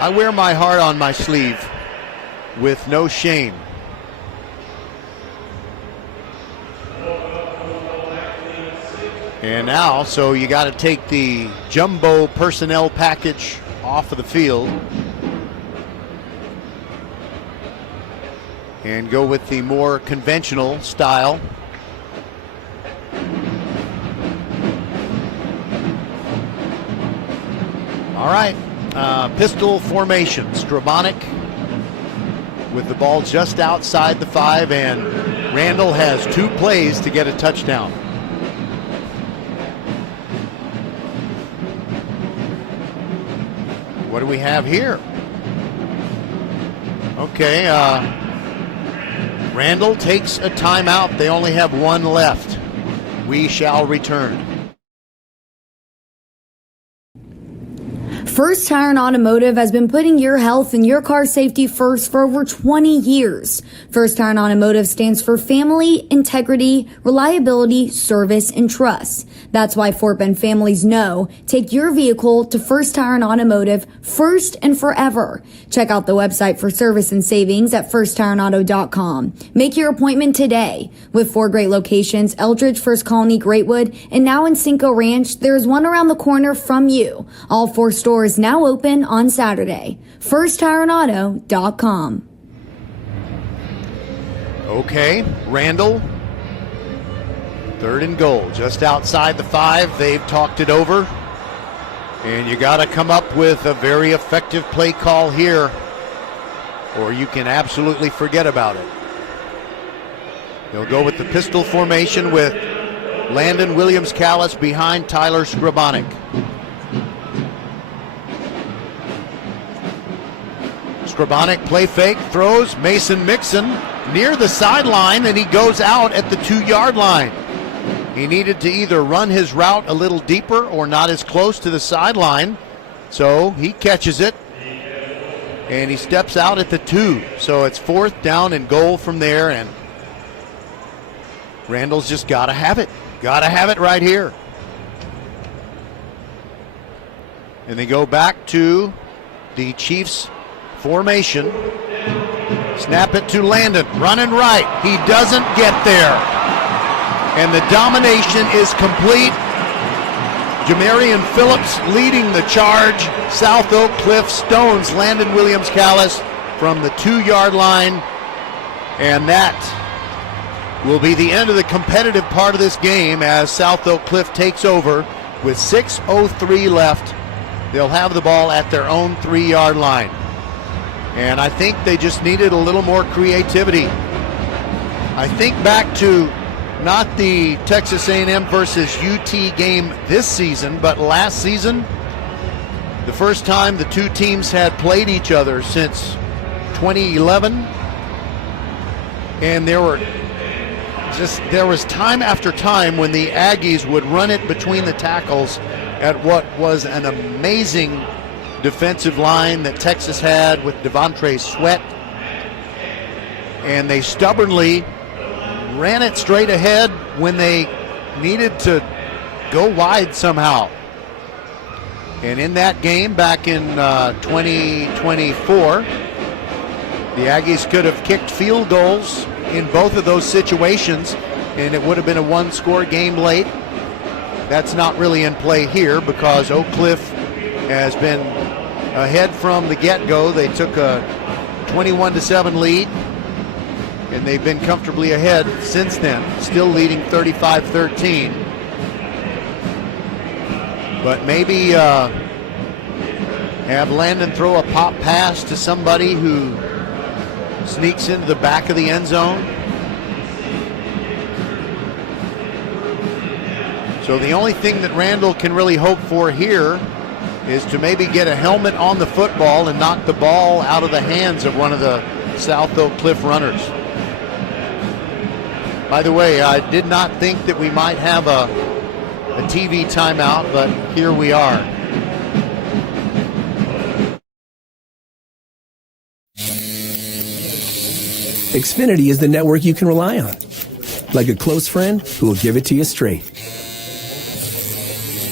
I wear my heart on my sleeve with no shame. And now, so you got to take the jumbo personnel package off of the field and go with the more conventional style. All right. Pistol formation. Skrabonic with the ball just outside the 5, and Randall has 2 plays to get a touchdown. What do we have here? Okay, Randall takes a timeout. They only have 1 left. We shall return. First Tire and Automotive has been putting your health and your car safety first for over 20 years. First Tire and Automotive stands for family, integrity, reliability, service, and trust. That's why Fort Bend families know take your vehicle to First Tire and Automotive first and forever. Check out the website for service and savings at firsttireandauto.com. Make your appointment today. With 4 great locations, Eldridge, First Colony, Greatwood, and now in Cinco Ranch, there's one around the corner from you. All 4 stores now open on Saturday. FirstTireandAuto.com. Okay, Randall. 3rd and goal, just outside the 5. They've talked it over. And you got to come up with a very effective play call here, or you can absolutely forget about it. They'll go with the pistol formation with Landon Williams-Callis behind Tyler Skrabonic. Skrabonic play fake, throws Mason Mixon near the sideline, and he goes out at the 2-yard line. He needed to either run his route a little deeper or not as close to the sideline. So he catches it, and he steps out at the 2. So it's 4th down and goal from there, and Randall's just got to have it. Got to have it right here. And they go back to the Chiefs formation. Snap it to Landon, running right. He doesn't get there. And the domination is complete. Jamarian Phillips leading the charge. South Oak Cliff stones Landon Williams-Callis from the 2-yard line. And that will be the end of the competitive part of this game as South Oak Cliff takes over with 6:03 left. They'll have the ball at their own 3-yard line. And I think they just needed a little more creativity. I think back to not the Texas A&M versus UT game this season, but last season, the first time the two teams had played each other since 2011. And there was time after time when the Aggies would run it between the tackles at what was an amazing defensive line that Texas had with Devontre Sweat. And they stubbornly ran it straight ahead when they needed to go wide somehow. And in that game back in 2024, the Aggies could have kicked field goals in both of those situations, and it would have been a one-score game late. That's not really in play here because Oak Cliff has been ahead from the get-go. They took a 21-7 lead, and they've been comfortably ahead since then, still leading 35-13. But maybe have Landon throw a pop pass to somebody who sneaks into the back of the end zone. So the only thing that Randle can really hope for here is to maybe get a helmet on the football and knock the ball out of the hands of one of the South Oak Cliff runners. By the way, I did not think that we might have a TV timeout, but here we are. Xfinity is the network you can rely on. Like a close friend who will give it to you straight.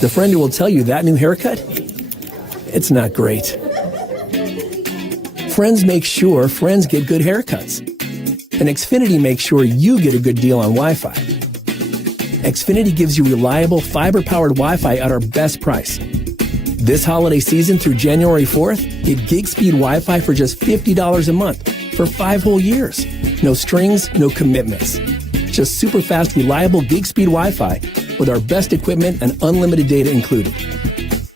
The friend who will tell you that new haircut, it's not great. Friends make sure friends get good haircuts. And Xfinity makes sure you get a good deal on Wi-Fi. Xfinity gives you reliable fiber-powered Wi-Fi at our best price. This holiday season through January 4th, get gig speed Wi-Fi for just $50 a month for 5 whole years. No strings, no commitments. Just super fast, reliable gig speed Wi-Fi with our best equipment and unlimited data included.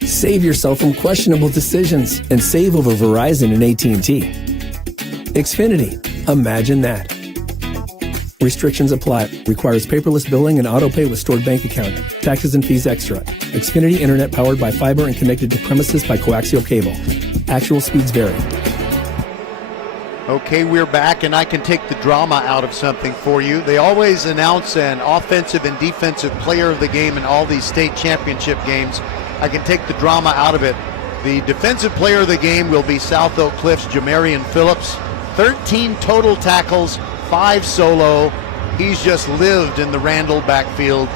Save yourself from questionable decisions and save over Verizon and AT&T. Xfinity. Imagine that. Restrictions apply. Requires paperless billing and auto pay with stored bank account. Taxes and fees extra. Xfinity Internet powered by fiber and connected to premises by coaxial cable. Actual speeds vary. Okay, we're back, and I can take the drama out of something for you. They always announce an offensive and defensive player of the game in all these state championship games. I can take the drama out of it. The defensive player of the game will be South Oak Cliff's Jamarian Phillips. 13 total tackles, 5 solo. He's just lived in the Randle backfield.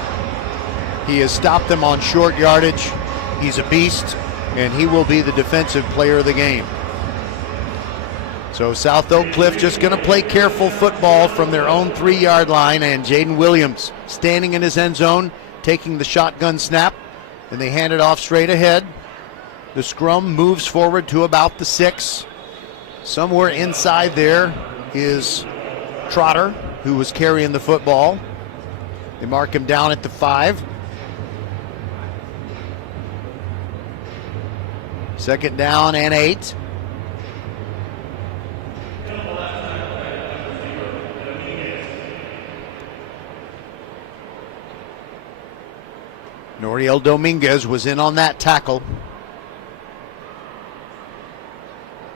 He has stopped them on short yardage. He's a beast, and he will be the defensive player of the game. So South Oak Cliff just going to play careful football from their own 3-yard line, and Jaden Williams standing in his end zone, taking the shotgun snap, and they hand it off straight ahead. The scrum moves forward to about the 6. Somewhere inside there is Trotter, who was carrying the football. They mark him down at the 5. Second down and 8. Noriel Dominguez was in on that tackle.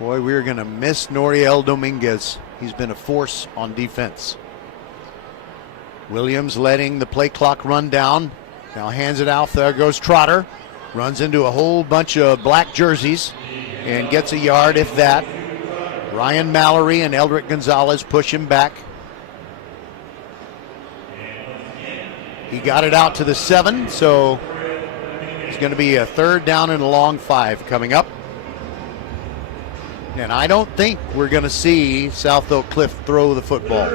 Boy, we're going to miss Noriel Dominguez. He's been a force on defense. Williams letting the play clock run down. Now hands it out. There goes Trotter. Runs into a whole bunch of black jerseys and gets a yard, if that. Ryan Mallory and Eldrick Gonzalez push him back. He got it out to the 7, so it's going to be a 3rd down and a long 5 coming up. And I don't think we're going to see South Oak Cliff throw the football.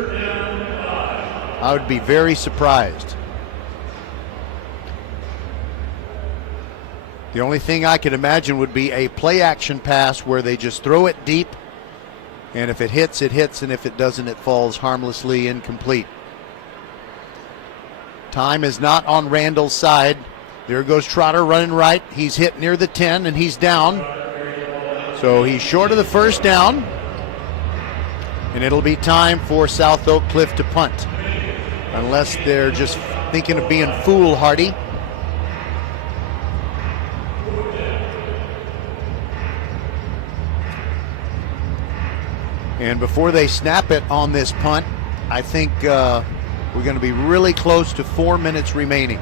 I would be very surprised. The only thing I could imagine would be a play action pass where they just throw it deep, and if it hits, it hits, and if it doesn't, it falls harmlessly incomplete. Time is not on Randall's side. There goes Trotter running right. He's hit near the 10 and he's down. So he's short of the first down. And it'll be time for South Oak Cliff to punt. Unless they're just thinking of being foolhardy. And before they snap it on this punt, I think we're going to be really close to 4 minutes remaining.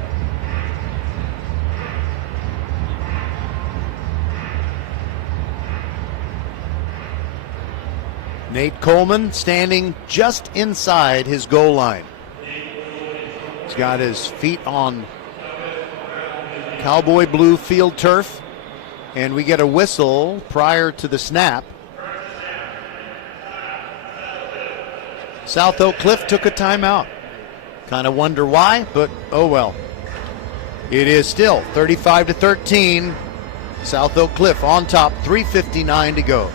Nate Coleman standing just inside his goal line. He's got his feet on cowboy blue field turf, and we get a whistle prior to the snap. South Oak Cliff took a timeout. Kind of wonder why, but oh well. It is still 35-13. South Oak Cliff on top, 3:59 to go.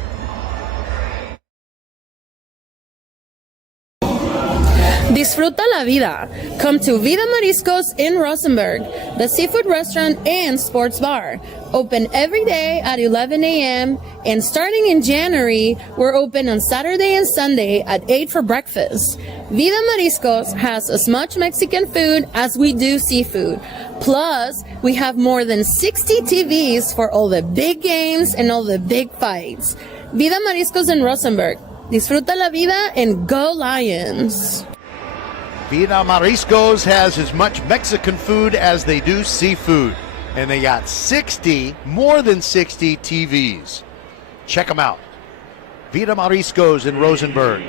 Disfruta la vida. Come to Vida Mariscos in Rosenberg, the seafood restaurant and sports bar. Open every day at 11 a.m. and starting in January, we're open on Saturday and Sunday at 8 for breakfast. Vida Mariscos has as much Mexican food as we do seafood. Plus, we have more than 60 TVs for all the big games and all the big fights. Vida Mariscos in Rosenberg. Disfruta la vida and go Lions. Vida Mariscos has as much Mexican food as they do seafood. And they got 60, more than 60 TVs. Check them out. Vida Mariscos in Rosenberg.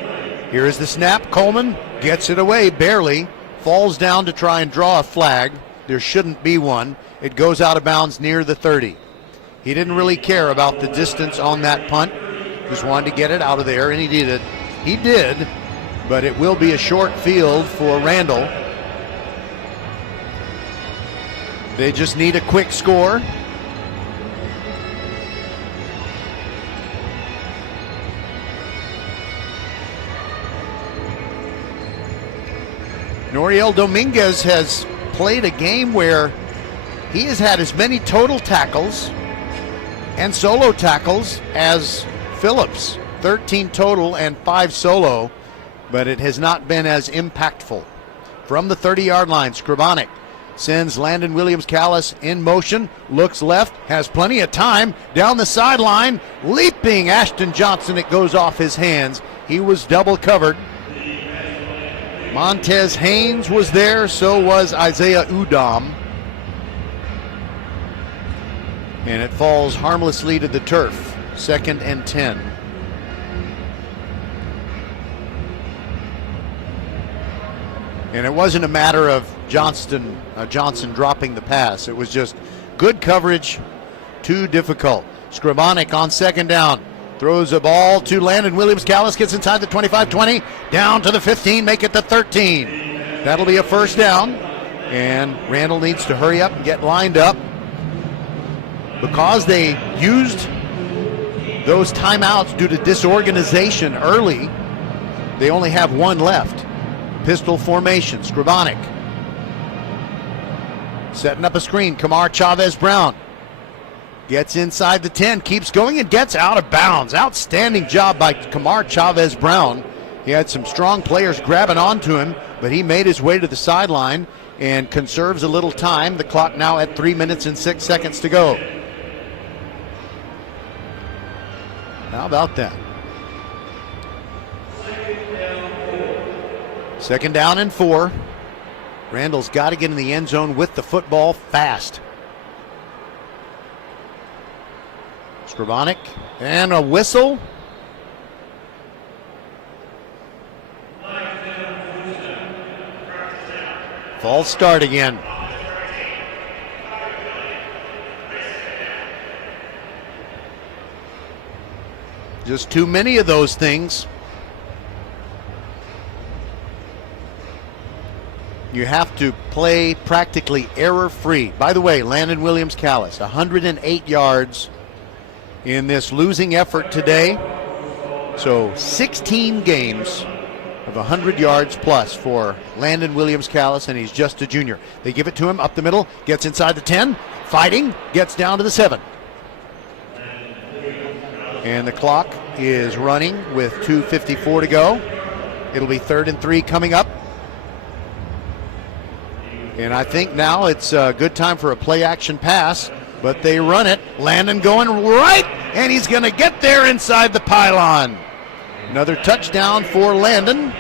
Here is the snap. Coleman gets it away, barely. Falls down to try and draw a flag. There shouldn't be one. It goes out of bounds near the 30. He didn't really care about the distance on that punt. Just wanted to get it out of there, and he did it. He did, but it will be a short field for Randle. They just need a quick score. Noriel Dominguez has played a game where he has had as many total tackles and solo tackles as Phillips. 13 total and 5 solo, but it has not been as impactful. From the 30-yard line, Scribonic sends Landon Williams-Callis in motion, looks left, has plenty of time, down the sideline, leaping Ashton Johnson, it goes off his hands. He was double covered. Montez Haynes was there, so was Isaiah Udom. And it falls harmlessly to the turf, 2nd and 10. And it wasn't a matter of Johnson dropping the pass. It was just good coverage, too difficult. Scribonic on 2nd down. Throws a ball to Landon Williams-Callis, gets inside the 25-20, down to the 15, make it the 13. That'll be a first down. And Randall needs to hurry up and get lined up. Because they used those timeouts due to disorganization early, they only have one left. Pistol formation, Scribonic. Setting up a screen, Kamar Chavez-Brown. Gets inside the 10, keeps going and gets out of bounds. Outstanding job by Kamar Chavez-Brown. He had some strong players grabbing onto him, but he made his way to the sideline and conserves a little time. The clock now at 3 minutes and 6 seconds to go. How about that? 2nd down and 4. Randall's got to get in the end zone with the football fast. Scribonic and a whistle. False start again. Just too many of those things. You have to play practically error-free. By the way, Landon Williams-Callis, 108 yards in this losing effort today. So 16 games, of 100 yards plus for Landon Williams-Callis, and he's just a junior. They give it to him up the middle, gets inside the 10, fighting, gets down to the 7. And the clock is running with 2:54 to go. It'll be 3rd and 3 coming up. And I think now it's a good time for a play-action pass, but they run it. Landon going right, and he's going to get there inside the pylon. Another touchdown for Landon.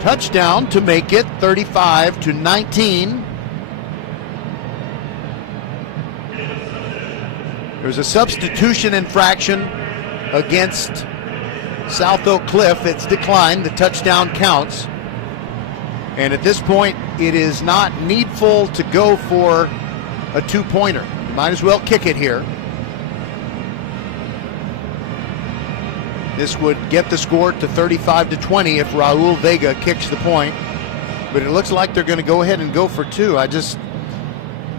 Touchdown to make it 35-19. There's a substitution infraction against South Oak Cliff. It's declined. The touchdown counts. And at this point, it is not needful to go for a 2-pointer. You might as well kick it here. This would get the score to 35-20 if Raul Vega kicks the point. But it looks like they're going to go ahead and go for 2.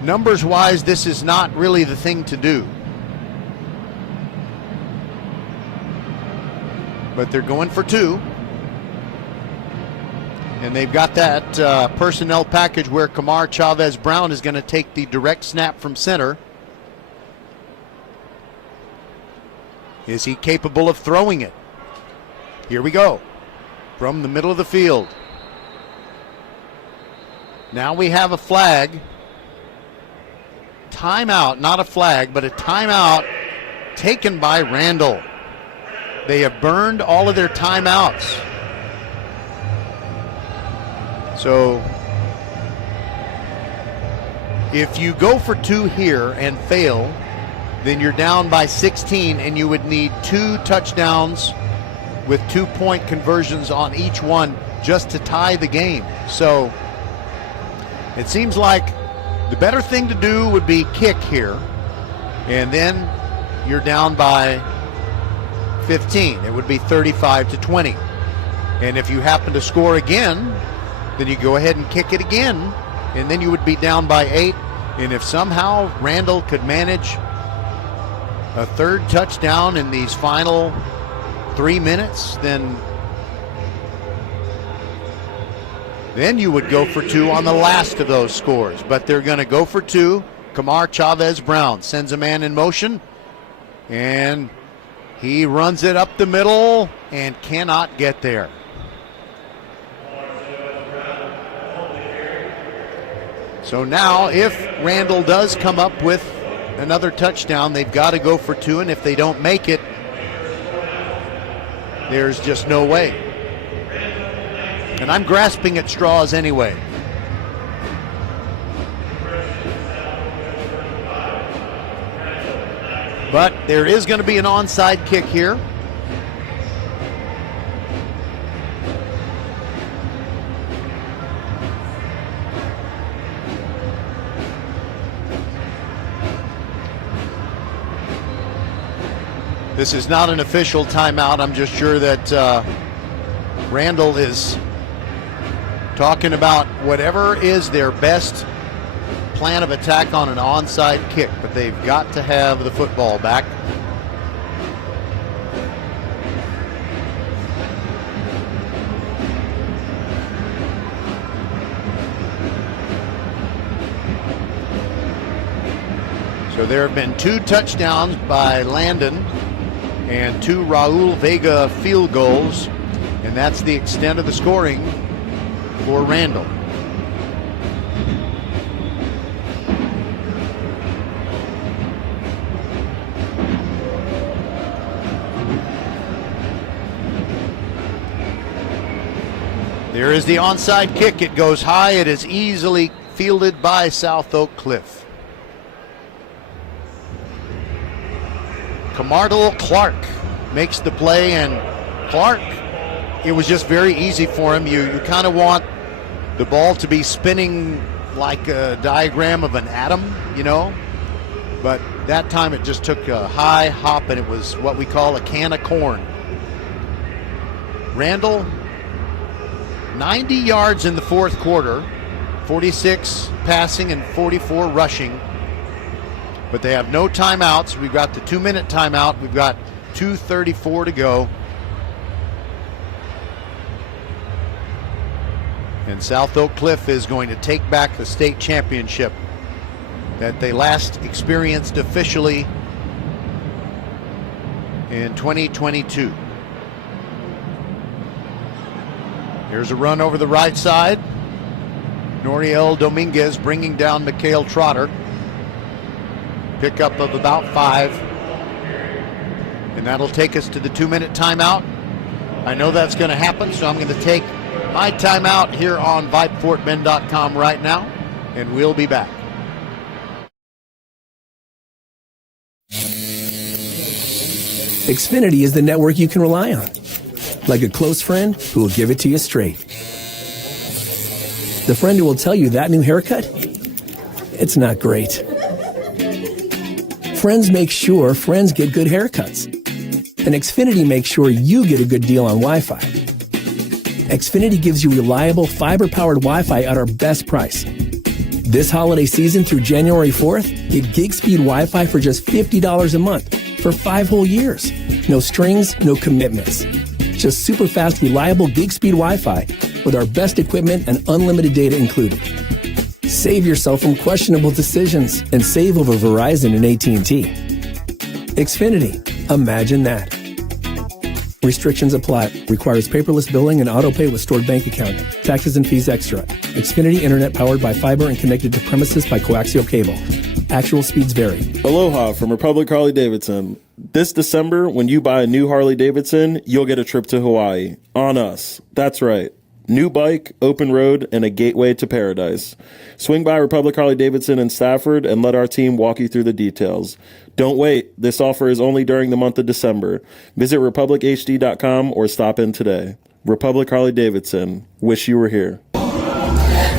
Numbers-wise, this is not really the thing to do. But they're going for 2. And they've got that personnel package where Kamar Chavez-Brown is going to take the direct snap from center. Is he capable of throwing it? Here we go. From the middle of the field. Now we have a flag. Timeout, not a flag, but a timeout taken by Randle. They have burned all of their timeouts. So if you go for 2 here and fail, then you're down by 16, and you would need 2 touchdowns with 2-point conversions on each one just to tie the game. So it seems like the better thing to do would be kick here, and then you're down by 15. It would be 35-20. And if you happen to score again, then you go ahead and kick it again, and then you would be down by 8. And if somehow Randall could manage a 3rd touchdown in these final 3 minutes, then you would go for 2 on the last of those scores. But they're going to go for 2. Kamar Chavez-Brown sends a man in motion, and he runs it up the middle and cannot get there. So now if Randall does come up with another touchdown, they've got to go for 2, and if they don't make it, there's just no way. And I'm grasping at straws anyway. But there is going to be an onside kick here. This is not an official timeout. I'm just sure that Randall is talking about whatever is their best plan of attack on an onside kick, but they've got to have the football back. So there have been 2 touchdowns by Landon and 2 Raul Vega field goals, and that's the extent of the scoring for Randall. There is the onside kick. It goes high. It is easily fielded by South Oak Cliff. Camardle Clark makes the play, and Clark, it was just very easy for him. You kind of want the ball to be spinning like a diagram of an atom, you know, but that time it just took a high hop, and it was what we call a can of corn. Randall, 90 yards in the 4th quarter, 46 passing and 44 rushing. But they have no timeouts. We've got the 2-minute timeout. We've got 2:34 to go. And South Oak Cliff is going to take back the state championship that they last experienced officially in 2022. Here's a run over the right side. Noriel Dominguez bringing down Mikhail Trotter. Pickup of about 5. And that'll take us to the 2-minute timeout. I know that's going to happen, so I'm going to take my timeout here on VypeFortBend.com right now, and we'll be back. Xfinity is the network you can rely on. Like a close friend who will give it to you straight. The friend who will tell you that new haircut, it's not great. Friends make sure friends get good haircuts. And Xfinity makes sure you get a good deal on Wi-Fi. Xfinity gives you reliable fiber-powered Wi-Fi at our best price. This holiday season through January 4th, get gig speed Wi-Fi for just $50 a month for 5 whole years. No strings, no commitments. Just super fast, reliable gig speed Wi-Fi with our best equipment and unlimited data included. Save yourself from questionable decisions and save over Verizon and AT&T. Xfinity. Imagine that. Restrictions apply. Requires paperless billing and autopay with stored bank account. Taxes and fees extra. Xfinity Internet powered by fiber and connected to premises by coaxial cable. Actual speeds vary. Aloha from Republic Harley Davidson. This December, when you buy a new Harley Davidson, you'll get a trip to Hawaii. On us. That's right. New bike, open road, and a gateway to paradise. Swing by Republic Harley Davidson in Stafford and let our team walk you through the details. Don't wait. This offer is only during the month of December. Visit republichd.com or stop in today. Republic Harley Davidson. Wish you were here.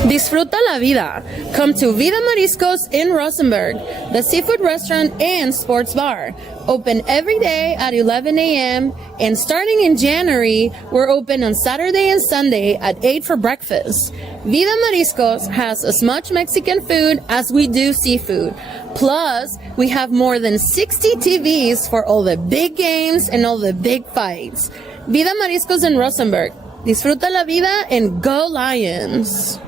Disfruta la vida. Come to Vida Mariscos in Rosenberg, the seafood restaurant and sports bar. Open every day at 11 a.m. and starting in January, we're open on Saturday and Sunday at 8 for breakfast. Vida Mariscos has as much Mexican food as we do seafood. Plus, we have more than 60 TVs for all the big games and all the big fights. Vida Mariscos in Rosenberg. Disfruta la vida and go Lions.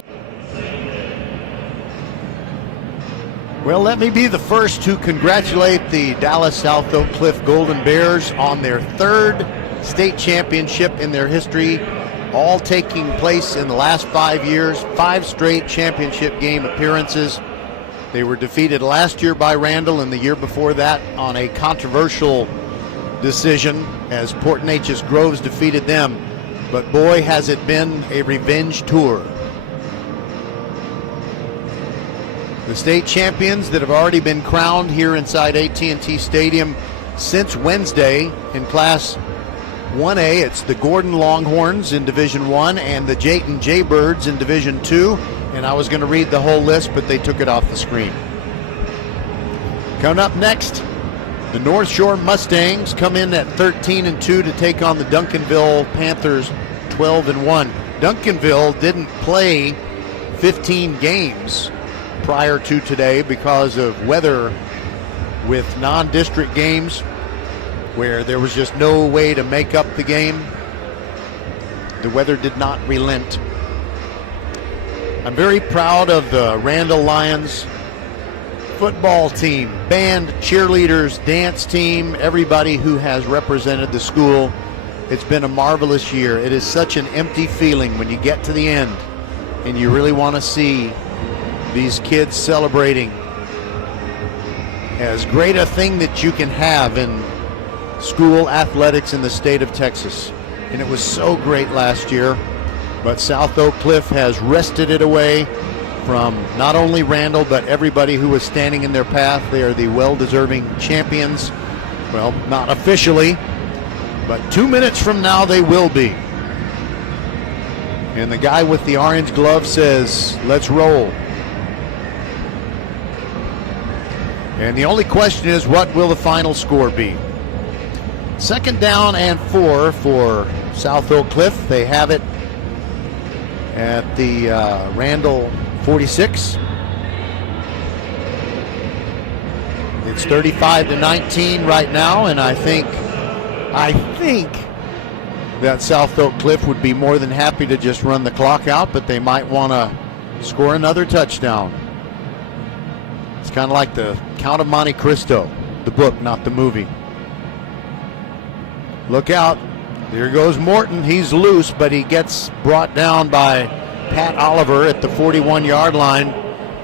Well, let me be the first to congratulate the Dallas South Oak Cliff Golden Bears on their 3rd state championship in their history, all taking place in the last 5 years, 5 straight championship game appearances. They were defeated last year by Randle and the year before that on a controversial decision as Port Neches Groves defeated them. But boy, has it been a revenge tour. The state champions that have already been crowned here inside AT&T Stadium since Wednesday in Class 1A. It's the Gordon Longhorns in Division 1 and the Jayton Jaybirds in Division 2. And I was going to read the whole list, but they took it off the screen. Coming up next, the North Shore Mustangs come in at 13-2 to take on the Duncanville Panthers 12-1. Duncanville didn't play 15 games prior to today because of weather with non-district games where there was just no way to make up the game. The weather did not relent. I'm very proud of the Randle Lions football team, band, cheerleaders, dance team, everybody who has represented the school. It's been a marvelous year. It is such an empty feeling when you get to the end and you really want to see these kids celebrating as great a thing that you can have in school athletics in the state of Texas. And it was so great last year, but South Oak Cliff has wrested it away from not only Randle, but everybody who was standing in their path. They are the well-deserving champions. Well, not officially, but 2 minutes from now they will be. And the guy with the orange glove says, let's roll. And the only question is, what will the final score be? 2nd down and 4 for South Oak Cliff. They have it at the Randle 46. It's 35-19 right now, and I think that South Oak Cliff would be more than happy to just run the clock out, but they might want to score another touchdown. It's kind of like the Count of Monte Cristo, the book, not the movie. Look out. There goes Morton. He's loose, but he gets brought down by Pat Oliver at the 41-yard line.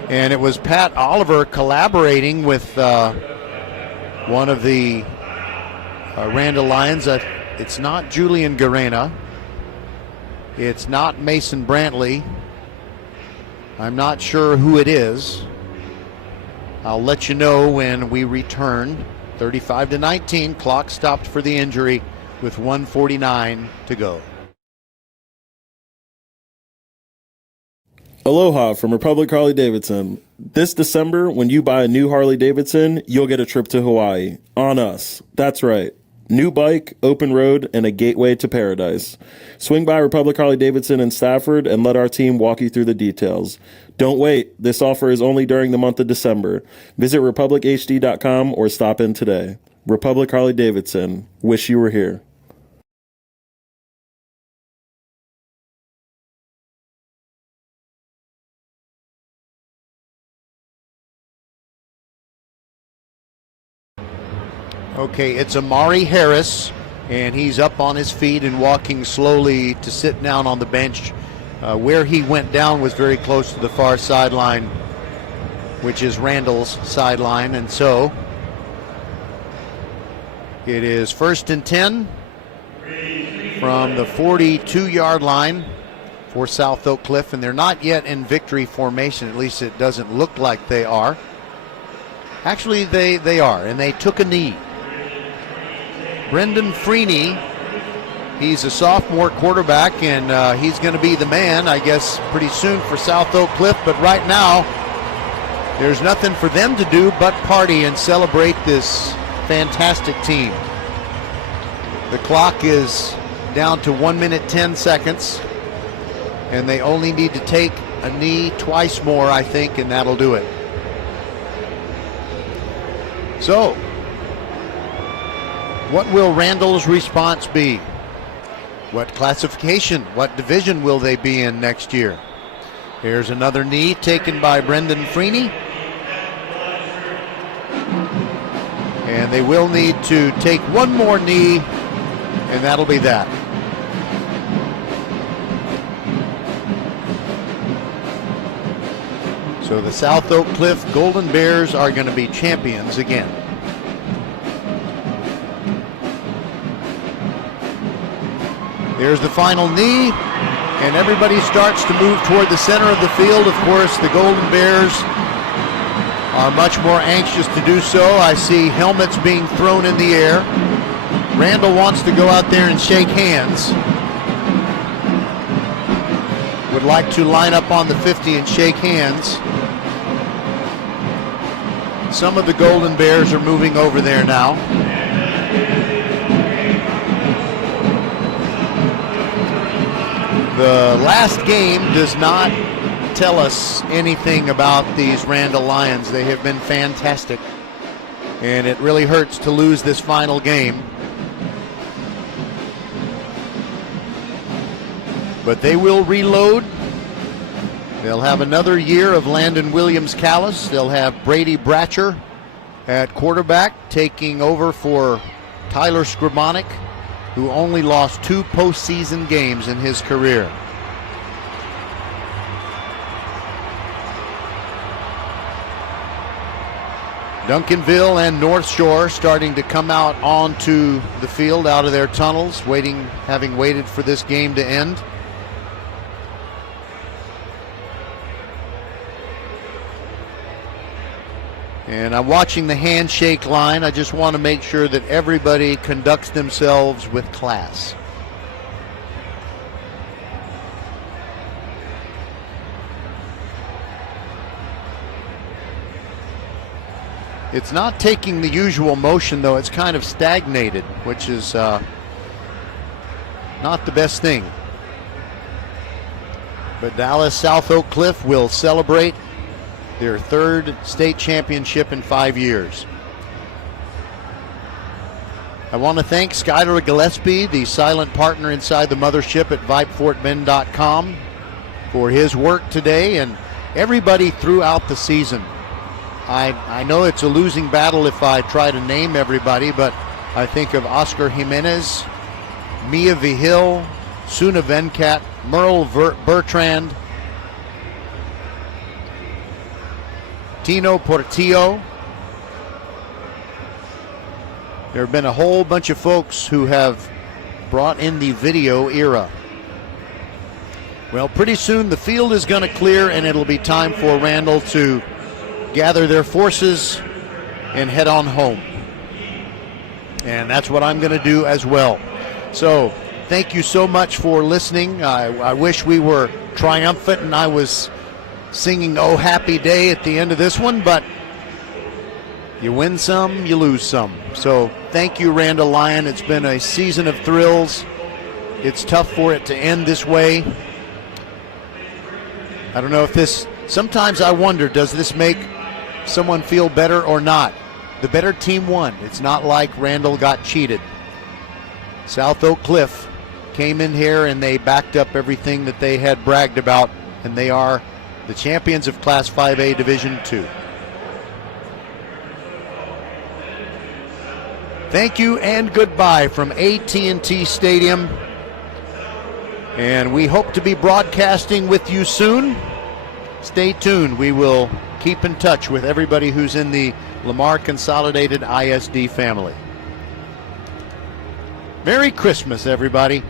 And it was Pat Oliver collaborating with one of the Randall Lions. It's not Julian Garena. It's not Mason Brantley. I'm not sure who it is. I'll let you know when we return. 35-19, clock stopped for the injury with 1:49 to go. Aloha from Republic Harley Davidson. This December, when you buy a new Harley Davidson, you'll get a trip to Hawaii. On us. That's right. New bike, open road, and a gateway to paradise. Swing by Republic Harley Davidson in Stafford and let our team walk you through the details. Don't wait. This offer is only during the month of December. Visit republichd.com or stop in today. Republic Harley Davidson. Wish you were here. Okay, it's Amari Harris, and he's up on his feet and walking slowly to sit down on the bench. Where he went down was very close to the far sideline, which is Randall's sideline, and so it is 1st and 10 from the 42-yard line for South Oak Cliff, and they're not yet in victory formation. At least it doesn't look like they are. Actually, they are, and they took a knee. Brendan Freeney, he's a sophomore quarterback, and he's going to be the man, I guess, pretty soon for South Oak Cliff. But right now, there's nothing for them to do but party and celebrate this fantastic team. The clock is down to 1 minute 10 seconds, and they only need to take a knee twice more, I think, and that'll do it. So, what will Randall's response be? What classification, what division will they be in next year? Here's another knee taken by Brendan Freeney. And they will need to take one more knee, and that'll be that. So the South Oak Cliff Golden Bears are going to be champions again. There's the final knee, and everybody starts to move toward the center of the field. Of course, the Golden Bears are much more anxious to do so. I see helmets being thrown in the air. Randall wants to go out there and shake hands. Would like to line up on the 50 and shake hands. Some of the Golden Bears are moving over there now. The last game does not tell us anything about these Randall Lions. They have been fantastic, and it really hurts to lose this final game. But they will reload. They'll have another year of Landon Williams-Callis. They'll have Brady Bratcher at quarterback, taking over for Tyler Skrabonic, who only lost 2 postseason games in his career. Duncanville and North Shore starting to come out onto the field out of their tunnels, having waited for this game to end. And I'm watching the handshake line. I just want to make sure that everybody conducts themselves with class. It's not taking the usual motion, though. It's kind of stagnated, which is not the best thing. But Dallas South Oak Cliff will celebrate their 3rd state championship in 5 years. I want to thank Skylar Gillespie, the silent partner inside the mothership at VypeFortBend.com, for his work today, and everybody throughout the season. I know it's a losing battle if I try to name everybody, but I think of Oscar Jimenez, Mia Vihil, Suna Venkat, Merle Bertrand, Tino Portillo. There have been a whole bunch of folks who have brought in the video era. Well, pretty soon the field is going to clear, and it'll be time for Randle to gather their forces and head on home. And that's what I'm going to do as well. So thank you so much for listening. I wish we were triumphant and I was singing "Oh Happy Day" at the end of this one, but you win some, you lose some. So thank you, Randall Lion. It's been a season of thrills. It's tough for it to end this way. I don't know if this, sometimes I wonder, does this make someone feel better or not? The better team won. It's not like Randall got cheated. South Oak Cliff came in here and they backed up everything that they had bragged about, and they are the champions of Class 5A Division II. Thank you and goodbye from AT&T Stadium. And we hope to be broadcasting with you soon. Stay tuned. We will keep in touch with everybody who's in the Lamar Consolidated ISD family. Merry Christmas, everybody.